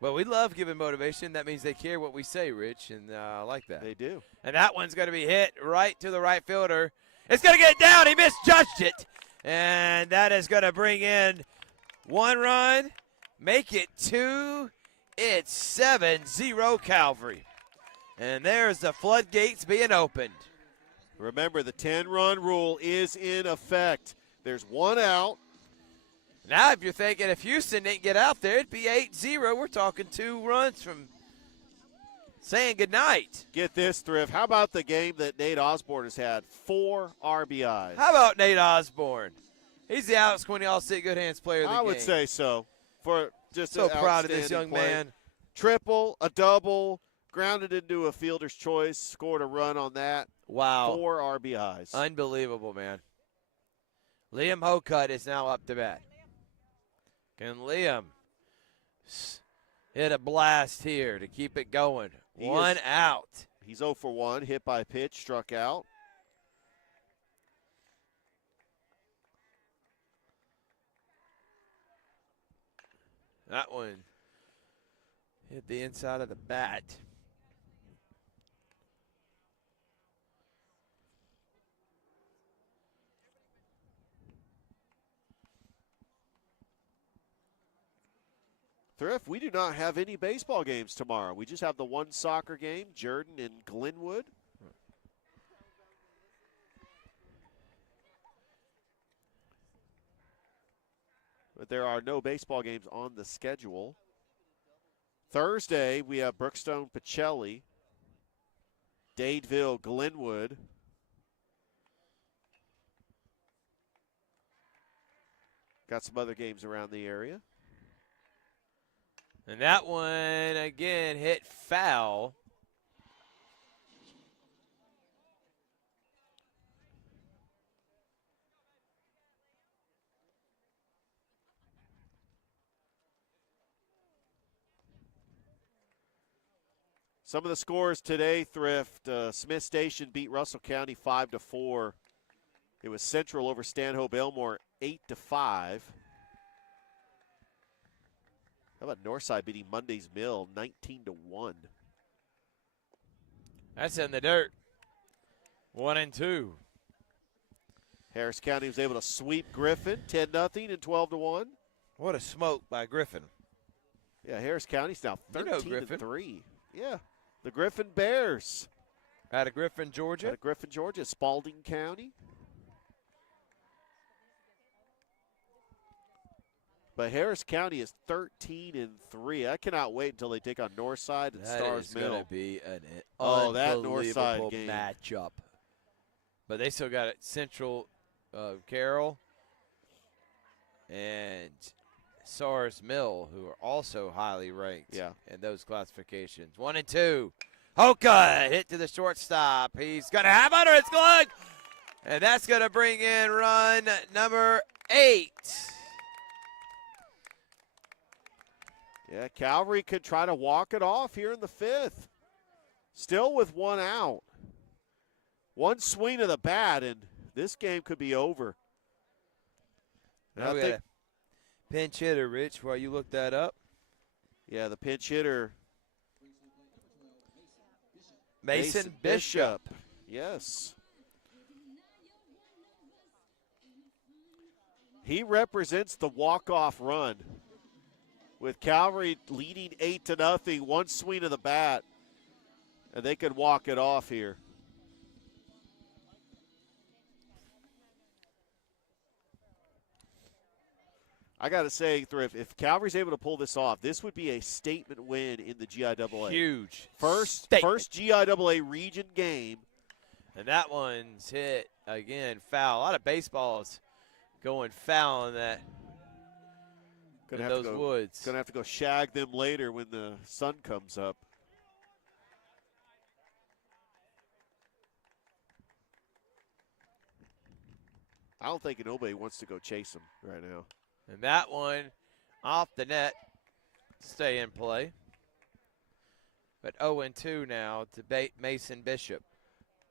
Well, we love giving motivation. That means they care what we say, Rich, and I like that. They do. And that one's going to be hit right to the right fielder. It's going to get down. He misjudged it. And that is going to bring in 1 run, make it 2. It's 7-0 Calvary. And there's the floodgates being opened. Remember, the 10-run rule is in effect. There's 1 out. Now, if you're thinking if Houston didn't get out there, it'd be 8-0. We're talking 2 runs from saying goodnight. Get this, Thrift. How about the game that Nate Osborne has had? 4 RBIs. How about Nate Osborne? He's the Alex All State Good Hands player of the game. I would say so. For just So an proud of this outstanding young play. man. Triple, a double, grounded into a fielder's choice, scored a run on that. Wow. 4 RBIs. Unbelievable, man. Liam Hocutt is now up to bat. Can Liam hit a blast here to keep it going? One out. He's 0 for 1, hit by a pitch, struck out. That one hit the inside of the bat. Thrift, we do not have any baseball games tomorrow. We just have the one soccer game, Jordan and Glenwood. But there are no baseball games on the schedule. Thursday, we have Brookstone Pacelli, Dadeville Glenwood. Got some other games around the area. And that one, again, hit foul. Some of the scores today, Thrift. Smith Station beat Russell County 5-4. It was Central over Stanhope Elmore 8-5. How about Northside beating Monday's Mill 19-1? That's in the dirt. 1-2. Harris County was able to sweep Griffin 10-0 and 12-1. What a smoke by Griffin. Yeah, Harris County's now You know 13-3. Yeah, the Griffin Bears. Out of Griffin, Georgia. Out of Griffin, Georgia, Spalding County. But Harris County is 13-3. I cannot wait until they take on Northside and Stars Mill. That is going to be an that unbelievable Northside game. matchup. But they still got it. Central Carroll and Stars Mill, who are also highly ranked in those classifications. 1-2. Hoka hit to the shortstop. He's going to have under his glove. And that's going to bring in run number 8. Yeah, Calvary could try to walk it off here in the 5th. Still with 1 out. One swing of the bat, and this game could be over. Now we got a pinch hitter, Rich, while you look that up. Yeah, the pinch hitter. Mason Bishop. Yes. He represents the walk-off run. With Calvary leading 8-0, one swing of the bat, and they could walk it off here. I got to say, Thrift, if Calvary's able to pull this off, this would be a statement win in the GIAA. Huge. First GIAA region game. And that one's hit, again, foul. A lot of baseballs going foul in that. In those woods. Going to have to go shag them later when the sun comes up. I don't think nobody wants to go chase them right now. And that one off the net, stay in play. But 0-2 now to bait Mason Bishop.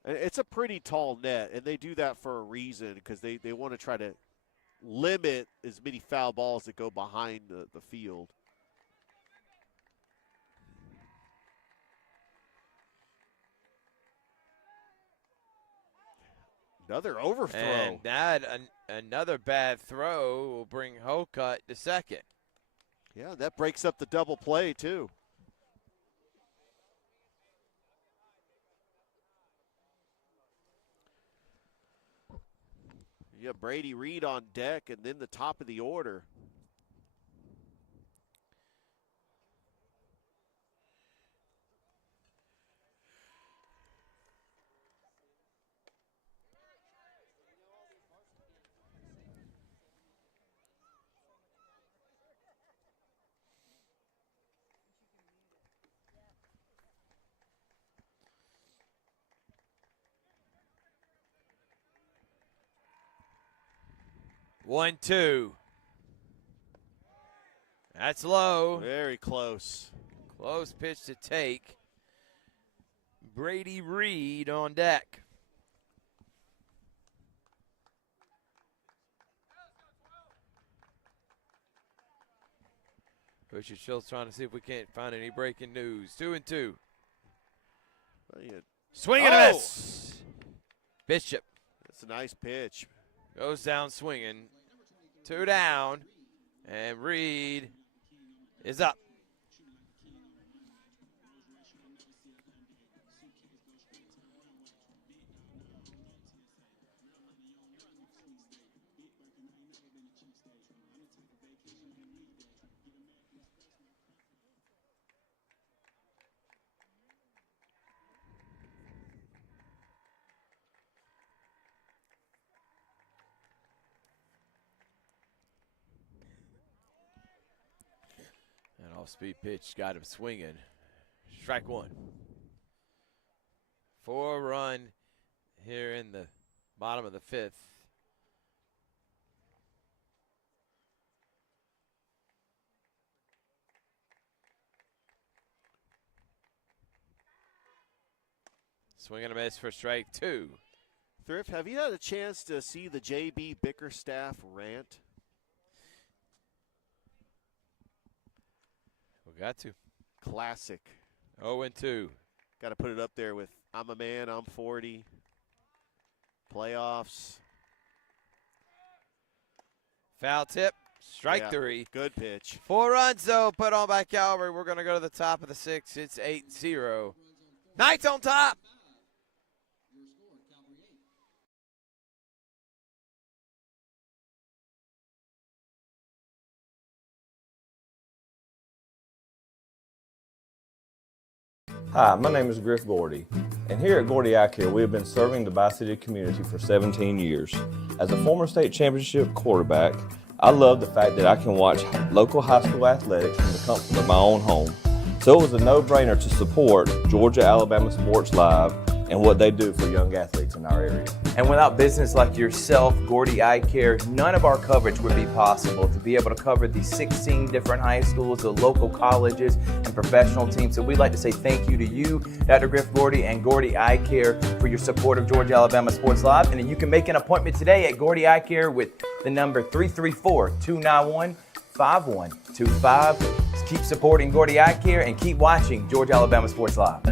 It's a pretty tall net, and they do that for a reason because they want to try to limit as many foul balls that go behind the field. Another overthrow. And that another bad throw will bring Hocutt to second. Yeah, that breaks up the double play too. You have Brady Reed on deck and then the top of the order. 1-2. That's low. Very close. Close pitch to take. Brady Reed on deck. Coach Schultz trying to see if we can't find any breaking news. 2-2. Swing and a miss. Bishop That's a nice pitch. goes down swinging. 2 down. And Reed is up. And off-speed pitch got him swinging. Strike one. 4-run here in the bottom of the 5th. Swing and a miss for strike 2. Thrift, have you had a chance to see the J.B. Bickerstaff rant? We got to. Classic. 0-2. Got to put it up there with I'm a man, I'm 40. Playoffs. Foul tip. Strike Yeah, 3. Good pitch. 4 runs, though, put on by Calvary. We're going to go to the top of the 6th. It's 8-0. Knights on top. Hi, my name is Griff Gordy, and here at Gordy Eye Care, we have been serving the Bi-City community for 17 years. As a former state championship quarterback, I love the fact that I can watch local high school athletics from the comfort of my own home. So it was a no-brainer to support Georgia-Alabama Sports Live and what they do for young athletes in our area. And without business like yourself, Gordy Eye Care, none of our coverage would be possible to be able to cover the 16 different high schools, the local colleges, and professional teams. So we'd like to say thank you to you, Dr. Griff Gordy and Gordy Eye Care, for your support of Georgia-Alabama Sports Live. And then you can make an appointment today at Gordy Eye Care with the number 334-291-5125. Keep supporting Gordy Eye Care and keep watching Georgia-Alabama Sports Live.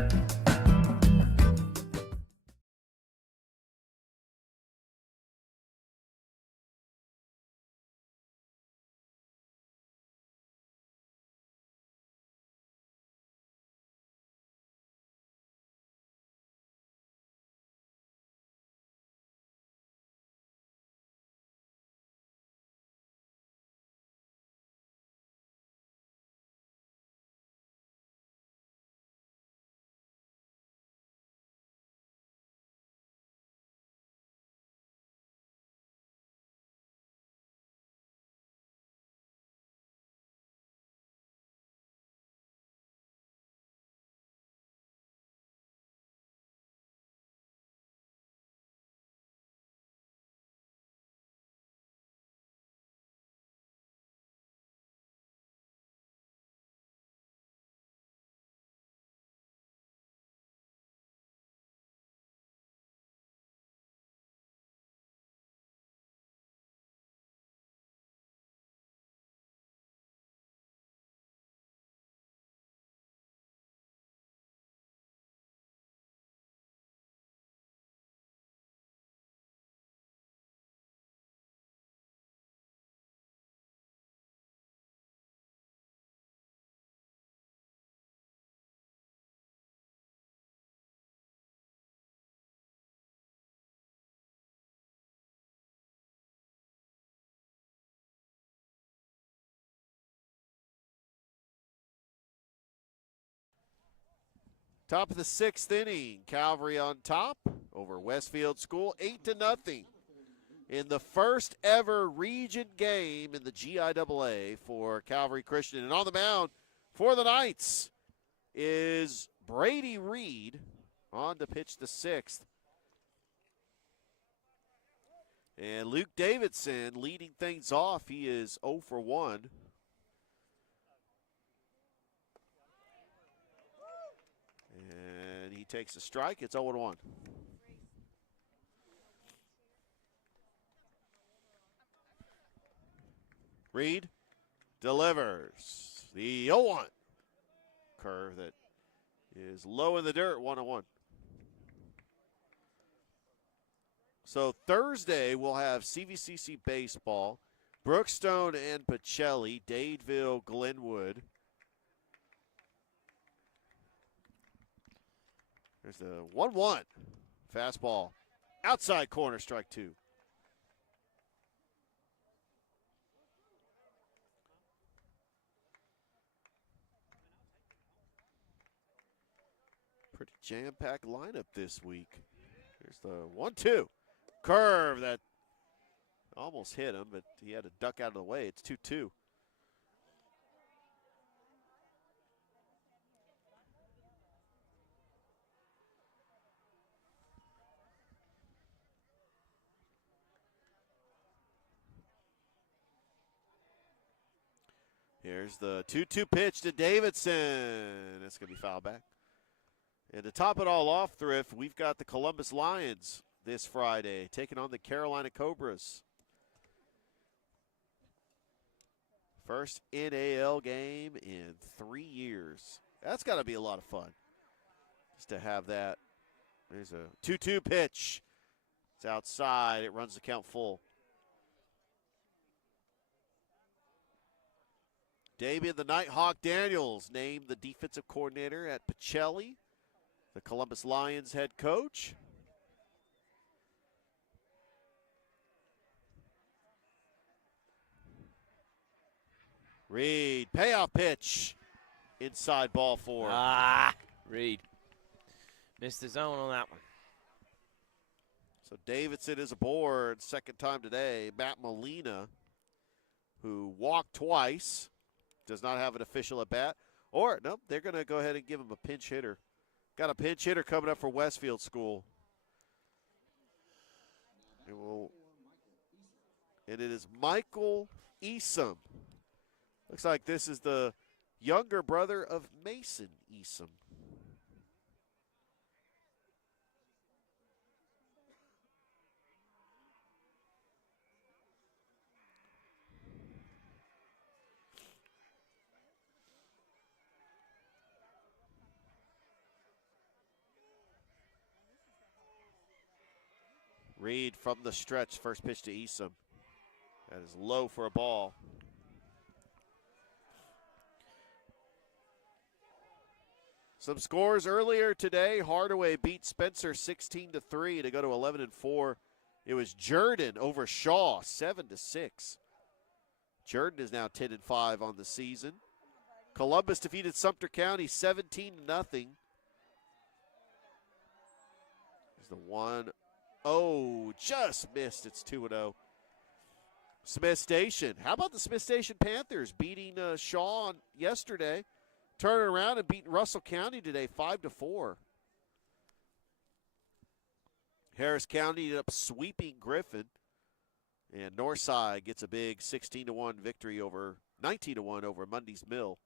Top of the 6th inning, Calvary on top over Westfield School, 8-0 in the first ever region game in the GIAA for Calvary Christian. And on the mound for the Knights is Brady Reed on to pitch the 6th. And Luke Davidson leading things off. He is 0 for 1. And he takes a strike. It's 0 1. Reed delivers the 0 1. Curve that is low in the dirt, 1 1. So Thursday we'll have CVCC baseball, Brookstone and Pacelli, Dadeville, Glenwood. There's the 1-1 fastball, outside corner, strike 2. Pretty jam-packed lineup this week. Here's the 1-2. Curve that almost hit him, but he had to duck out of the way. It's 2-2. Here's the 2-2 pitch to Davidson. It's going to be fouled back. And to top it all off, Thrift, we've got the Columbus Lions this Friday, taking on the Carolina Cobras. First NAL game in 3 years. That's got to be a lot of fun, just to have that. There's a 2-2 pitch. It's outside. It runs the count full. Damian the Nighthawk Daniels named the defensive coordinator at Pacelli, the Columbus Lions head coach. Reed, payoff pitch. Inside ball 4. Reed. Missed the zone on that one. So Davidson is aboard, second time today. Matt Molina, who walked twice, does not have an official at bat. Or, nope, they're going to go ahead and give him a pinch hitter. Got a pinch hitter coming up for Westfield School. And it is Michael Easom. Looks like this is the younger brother of Mason Easom. Reed from the stretch, first pitch to Easom. That is low for a ball. Some scores earlier today. Hardaway beat Spencer 16-3 to go to 11-4. It was Jordan over Shaw 7-6. Jordan is now 10-5 on the season. Columbus defeated Sumter County 17-0. There's the 1-0, just missed. It's 2-0. Smith Station. How about the Smith Station Panthers beating Shaw yesterday? Turning around and beating Russell County today 5-4. Harris County ended up sweeping Griffin. And Northside gets a big 16-1 victory over 19-1 over Mundy's Mill.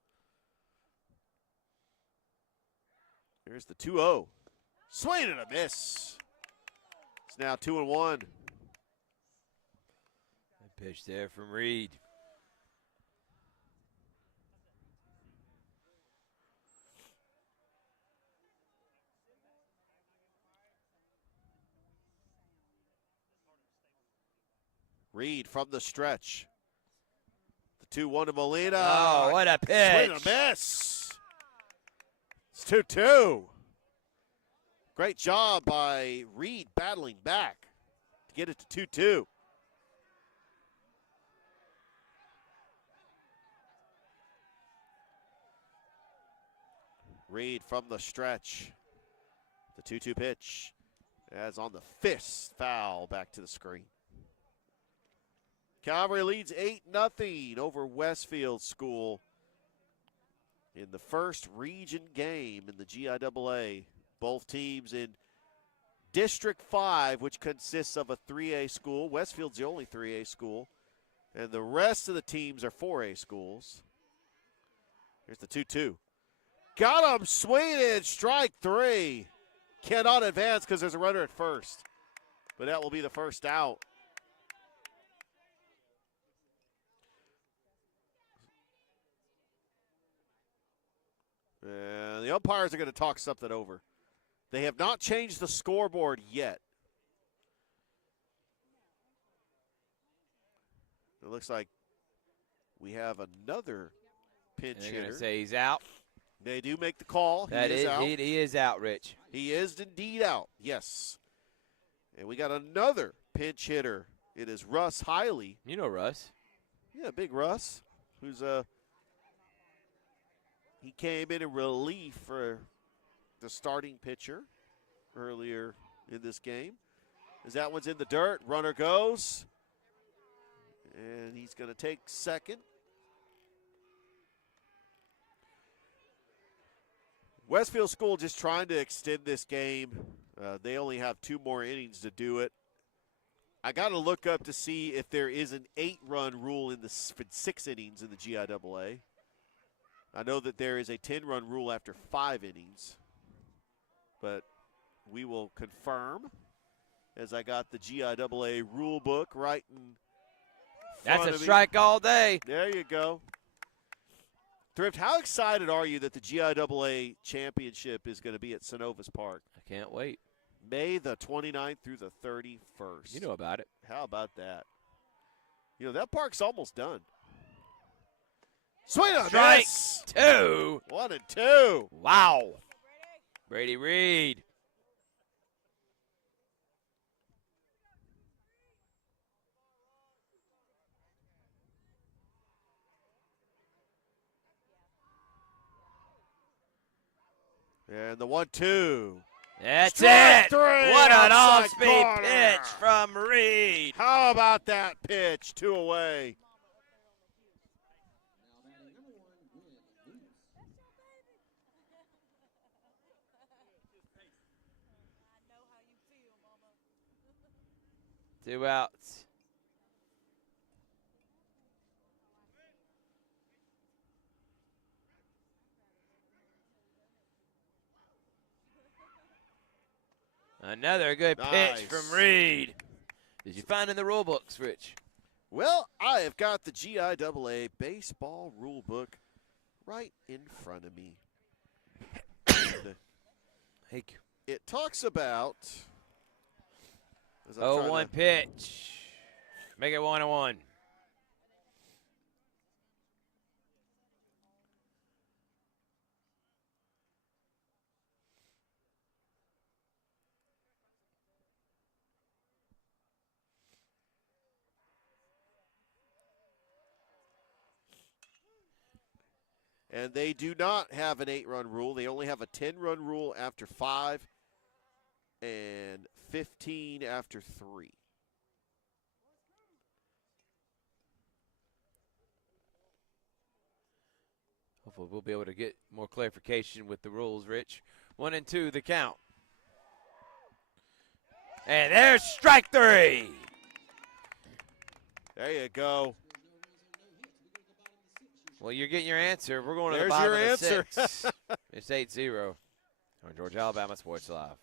Here's the 2-0. Swing and a miss. It's now 2-1. Good pitch there from Reed. Reed from the stretch. The 2-1 to Molina. Oh, what a pitch. Swing and a miss. It's 2-2. Great job by Reed battling back to get it to 2-2. Reed from the stretch. The 2-2 pitch. As on the fist, foul back to the screen. Calvary leads 8-0 over Westfield School in the first region game in the GIAA. Both teams in District 5, which consists of a 3A school. Westfield's the only 3A school. And the rest of the teams are 4A schools. Here's the 2-2. Got him, Sweden, strike 3. Cannot advance because there's a runner at first. But that will be the first out. And the umpires are going to talk something over. They have not changed the scoreboard yet. It looks like we have another pinch They're hitter. going to say he's out. They do make the call. That he is out. He is out, Rich. He is indeed out, yes. And we got another pinch hitter. It is Russ Hiley. You know Russ. Yeah, big Russ, who's he came in relief for the starting pitcher earlier in this game. As that one's in the dirt, runner goes. And he's going to take second. Westfield School just trying to extend this game. They only have 2 more innings to do it. I got to look up to see if there is an 8-run rule in the 6 innings in the GIAA. I know that there is a 10-run rule after 5 innings, but we will confirm as I got the GIAA rule book right in front That's a of me. strike all day. There you go. Thrift, how excited are you that the GIAA championship is going to be at Synovus Park? I can't wait. May the 29th through the 31st. You know about it. How about that? You know, that park's almost done. Swing on Strike this. 2. 1 and 2. Wow. Brady Reed. And the 1-2. That's Strike it. 3 What an outside all-speed corner. pitch from Reed. How about that pitch? 2 away. Two outs. Another good pitch Nice. from Reed. Did you find in the rule books, Rich? Well, I have got the GIAA baseball rule book right in front of me. Thank you. It talks about. as I'm Oh, trying one to- pitch. Make it 1-1. And they do not have an 8-run rule. They only have a 10-run rule after 5 and 15 after 3. Hopefully we'll be able to get more clarification with the rules, Rich. 1-2, the count. And there's strike 3. There you go. Well, you're getting your answer. We're going to There's the bottom your of the answer. 6. It's 8-0 on Georgia Alabama Sports Live.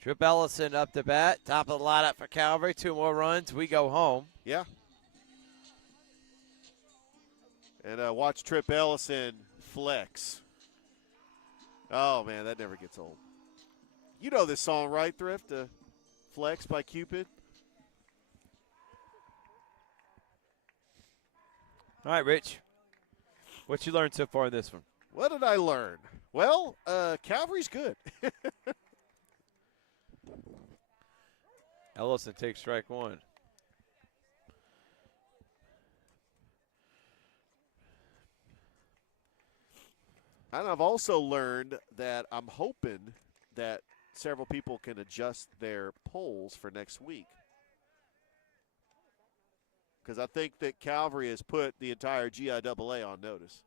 Trip Ellison up to bat. Top of the lineup for Calvary. 2 more runs. We go home. Yeah. And watch Trip Ellison flex. Oh, man, that never gets old. You know this song, right, Thrift? Flex by Cupid. All right, Rich. What you learned so far in this one? What did I learn? Well, Calvary's good. Ellison takes strike 1. And I've also learned that I'm hoping that several people can adjust their polls for next week. Because I think that Calvary has put the entire GIAA on notice.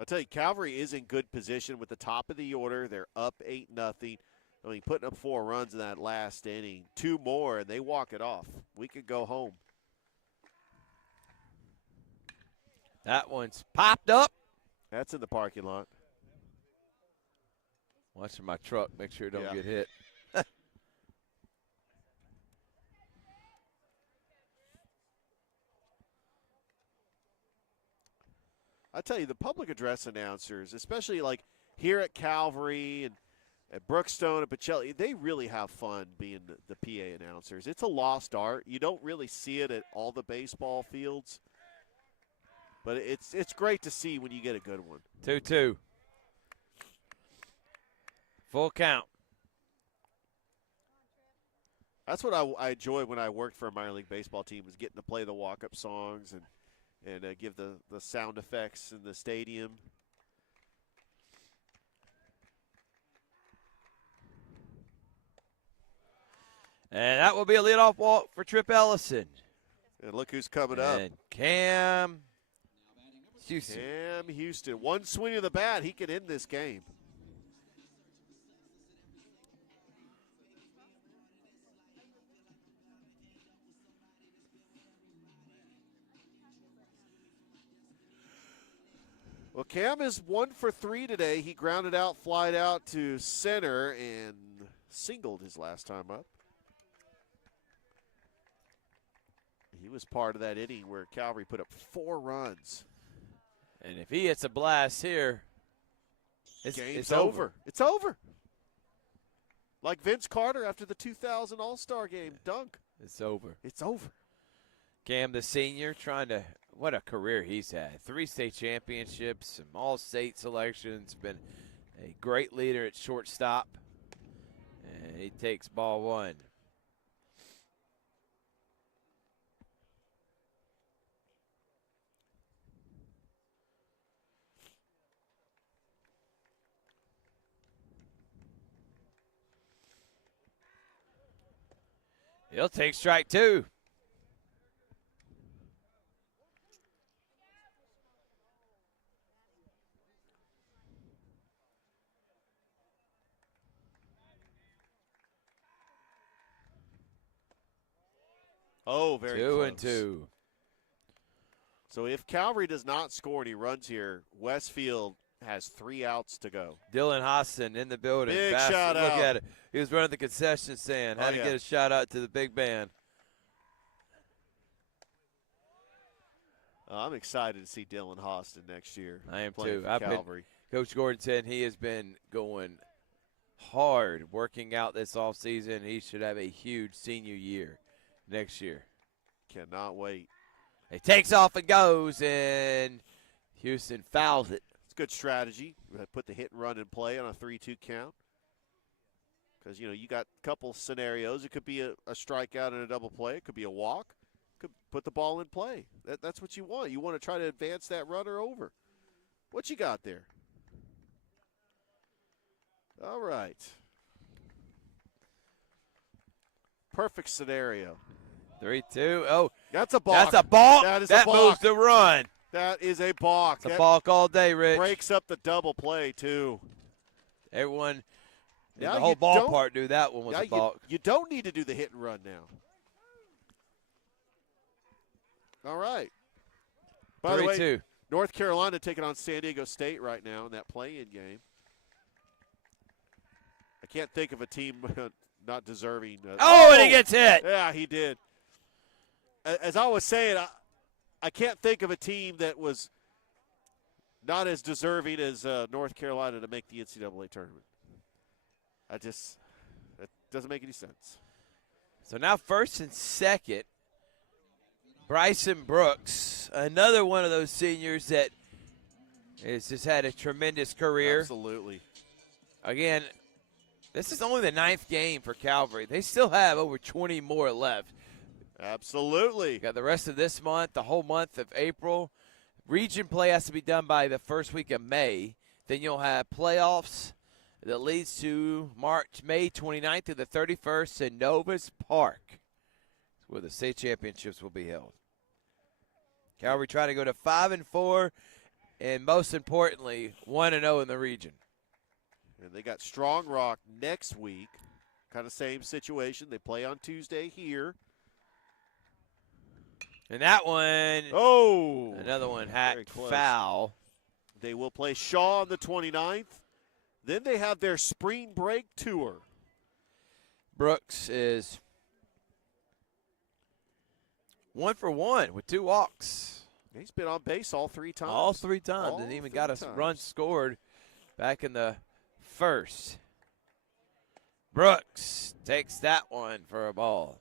I'll tell you, Calvary is in good position with the top of the order. They're up 8-0. I mean, putting up 4 runs in that last inning. 2 more, and they walk it off. We could go home. That one's popped up. That's in the parking lot. Watching my truck, make sure it don't Yeah. get hit. I tell you, the public address announcers, especially like here at Calvary and at Brookstone and Pacelli, they really have fun being the PA announcers. It's a lost art. You don't really see it at all the baseball fields, but it's great to see when you get a good one. 2-2. Full count. That's what I enjoy when I worked for a minor league baseball team, is getting to play the walk-up songs and give the sound effects in the stadium. And that will be a leadoff walk for Trip Ellison. And look who's coming up. And Cam Houston. Cam Houston. One swing of the bat, he can end this game. Well, Cam is 1 for 3 today. He grounded out, flied out to center, and singled his last time up. He was part of that inning where Calvary put up 4 runs. And if he hits a blast here, Game's it's over. It's over. Like Vince Carter after the 2000 All-Star game dunk. It's over. It's over. Cam, the senior, what a career he's had. 3 state championships, some all-state selections, been a great leader at shortstop. And he takes ball 1. He'll take strike 2. Oh, very 2 close. and 2. So if Calvary does not score any runs here, Westfield has 3 outs to go. Dylan Hostin in the building. Big Fast, shout look out. at it. He was running the concession stand. Had to get a shout out to the big band. I'm excited to see Dylan Hostin next year. I am playing too. for Calvary. Coach Gordon said he has been going hard, working out this offseason. He should have a huge senior year next year. Cannot wait. He takes off and goes, and Houston fouls it. It's good strategy. Put the hit and run in play on a 3-2 count. Because, you got a couple scenarios. It could be a strikeout and a double play. It could be a walk. Could put the ball in play. That's what you want. You want to try to advance that runner over. What you got there? All right. Perfect scenario. 3-2. Oh, That's a balk. that's a balk. That is that a balk. moves the run. That is a balk. It's a That balk all day, Rich. breaks up the double play, too. Everyone Now the whole you don't- ballpark knew that one was now a balk. you don't need to do the hit and run now. All right. By the way, 3-2. North Carolina taking on San Diego State right now in that play-in game. I can't think of a team not deserving. And he gets hit. Yeah, he did. As I was saying, I can't think of a team that was not as deserving as North Carolina to make the NCAA tournament. That doesn't make any sense. So now first and second, Bryson Brooks, another one of those seniors that has just had a tremendous career. Absolutely. Again, this is only the 9th game for Calvary. They still have over 20 more left. Absolutely. Got the rest of this month, the whole month of April. Region play has to be done by the first week of May. Then you'll have playoffs that leads to May 29th to the 31st in Novus Park, where the state championships will be held. Calvary trying to go to 5-4, and most importantly, 1-0 in the region. And they got Strong Rock next week. Kind of same situation. They play on Tuesday here. And that one, another one hacked foul. They will play Shaw on the 29th. Then they have their spring break tour. Brooks is 1 for 1 with 2 walks. He's been on base all 3 times. All 3 times, and even got a run scored back in the first. Brooks takes that one for a ball.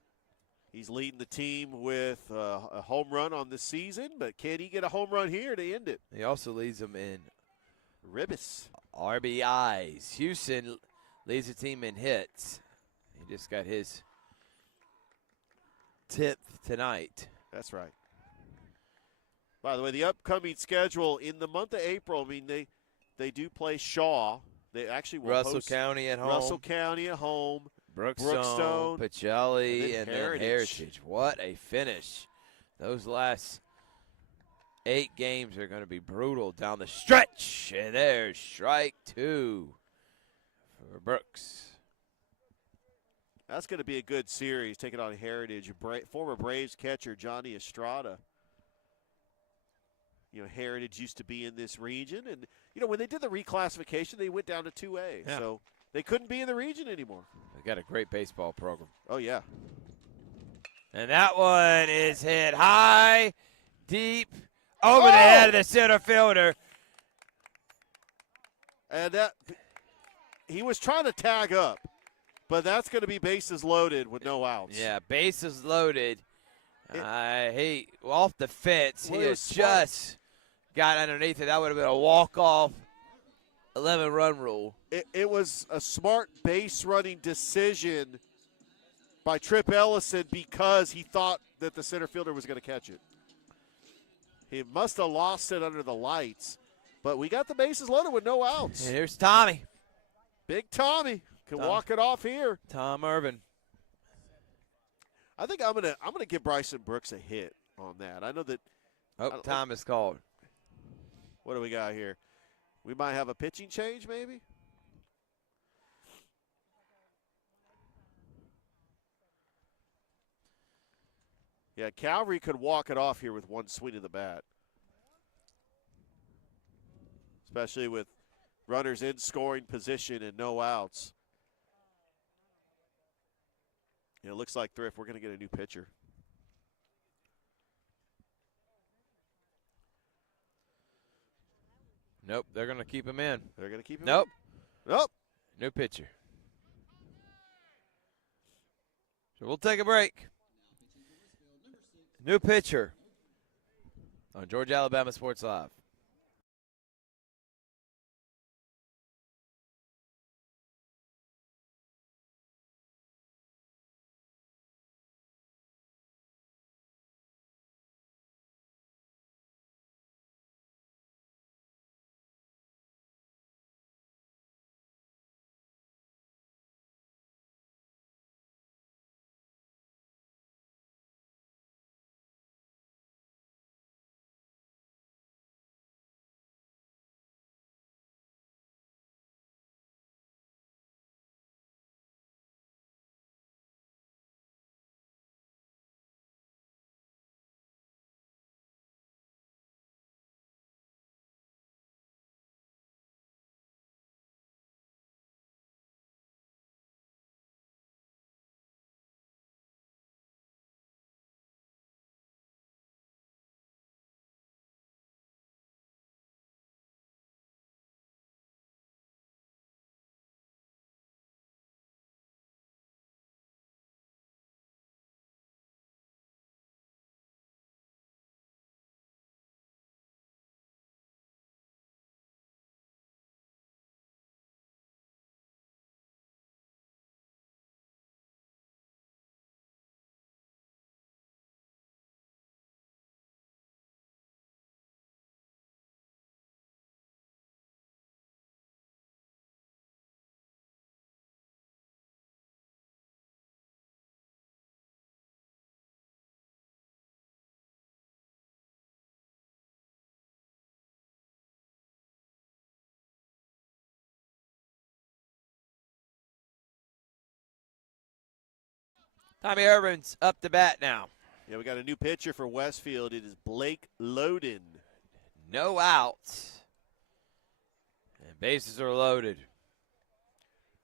He's leading the team with a home run on the season, but can he get a home run here to end it? He also leads them in Ribis. RBIs. Houston leads the team in hits. He just got his 10th tonight. That's right. By the way, the upcoming schedule in the month of April, I mean, they do play Shaw. They actually will Russell host County at home. Russell County at home. Brookstone, Pacelli, and and then then Heritage. What a finish. Those last 8 games are going to be brutal down the stretch. And there's strike 2 for Brooks. That's going to be a good series, taking on Heritage. Former Braves catcher Johnny Estrada. You know, Heritage used to be in this region. And, you know, when they did the reclassification, they went down to 2A. Yeah. So they couldn't be in the region anymore. They got a great baseball program. Oh, yeah. And that one is hit high, deep, over the head of the center fielder. And he was trying to tag up, but that's going to be bases loaded with no outs. Yeah, bases loaded. He off the fence. Well, He it had was smart. just got underneath it. That would have been a walk-off 11-run rule. It was a smart base running decision by Trip Ellison because he thought that the center fielder was going to catch it. He must have lost it under the lights, but we got the bases loaded with no outs. And here's Tommy. Big Tommy can walk it off here. Tom Irvin. I think I'm gonna give Bryson Brooks a hit on that. I know that. Time is called. What do we got here? We might have a pitching change, maybe. Yeah, Calvary could walk it off here with one swing of the bat. Especially with runners in scoring position and no outs. It looks like, Thrift, we're going to get a new pitcher. Nope, they're going to keep him in. They're going to keep him Nope. in? Nope. New pitcher. So we'll take a break. New pitcher on Georgia Alabama Sports Live. Tommy Irvin's up to bat now. Yeah, we got a new pitcher for Westfield. It is Blake Loden. No outs. And bases are loaded.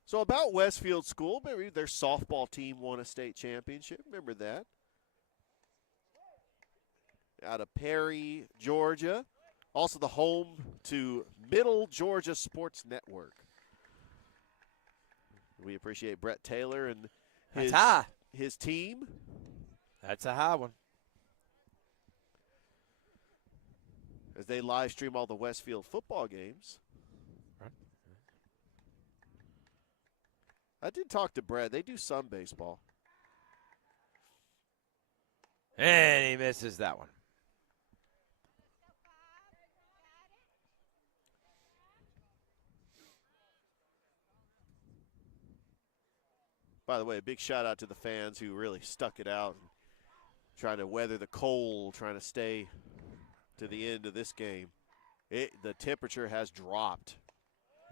So about Westfield School, maybe their softball team won a state championship. Remember that? Out of Perry, Georgia. Also the home to Middle Georgia Sports Network. We appreciate Brett Taylor and his team. That's a high one. As they live stream all the Westfield football games. I did talk to Brett. They do some baseball. And he misses that one. By the way, a big shout out to the fans who really stuck it out and trying to weather the cold, trying to stay to the end of this game. The temperature has dropped.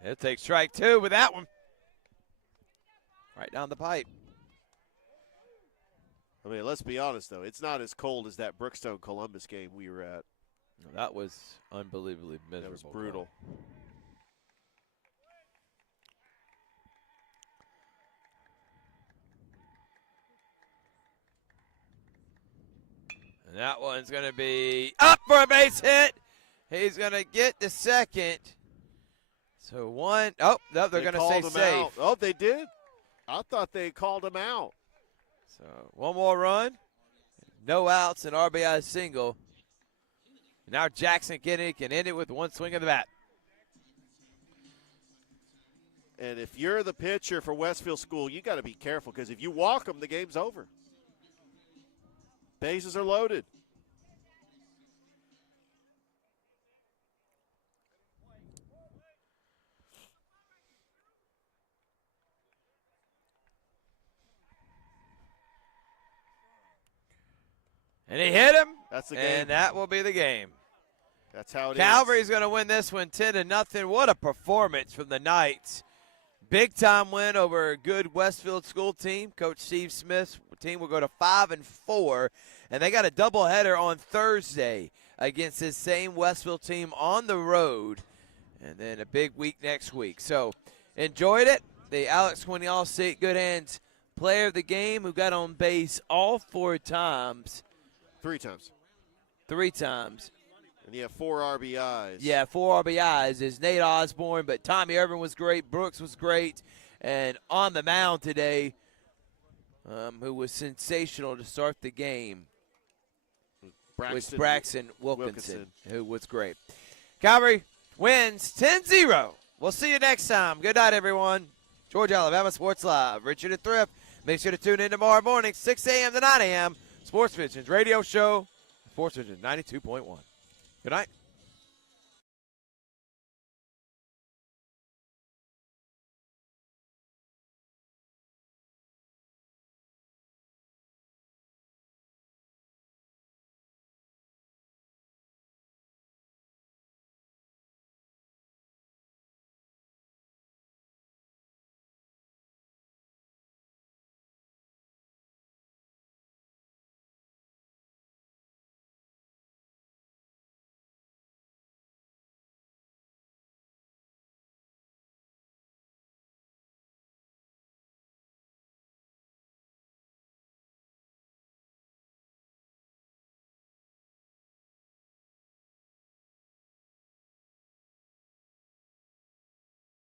He'll take strike 2 with that one. Right down the pipe. I mean, let's be honest, though. It's not as cold as that Brookstone-Columbus game we were at. That was unbelievably miserable. That was brutal. And that one's going to be up for a base hit. He's going to get the second. So one. Oh, no, they're going to say safe. Out. Oh, they did? I thought they called him out. So one more run. No outs, an RBI single. Now Jackson Kennedy can end it with one swing of the bat. And if you're the pitcher for Westfield School, you got to be careful because if you walk them, the game's over. Bases are loaded. And he hit him. That's the game. And that will be the game. That's how it is. Calvary's going to win this one 10-0. What a performance from the Knights. Big time win over a good Westfield School team. Coach Steve Smith's team will go to 5-4, and they got a doubleheader on Thursday against this same Westfield team on the road, and then a big week next week. So enjoyed it. The Alex Quinn All-State Good Hands player of the game who got on base all 4 times. 3 times. 3 times. And you have 4 RBIs. Yeah, 4 RBIs is Nate Osborne, but Tommy Irvin was great. Brooks was great. And on the mound today, who was sensational to start the game, was Braxton Wilkinson, who was great. Calvary wins 10-0. We'll see you next time. Good night, everyone. Georgia, Alabama Sports Live. Richard and Thrift. Make sure to tune in tomorrow morning, 6 a.m. to 9 a.m. Sports Vision's radio show, Sports Vision 92.1. Good night.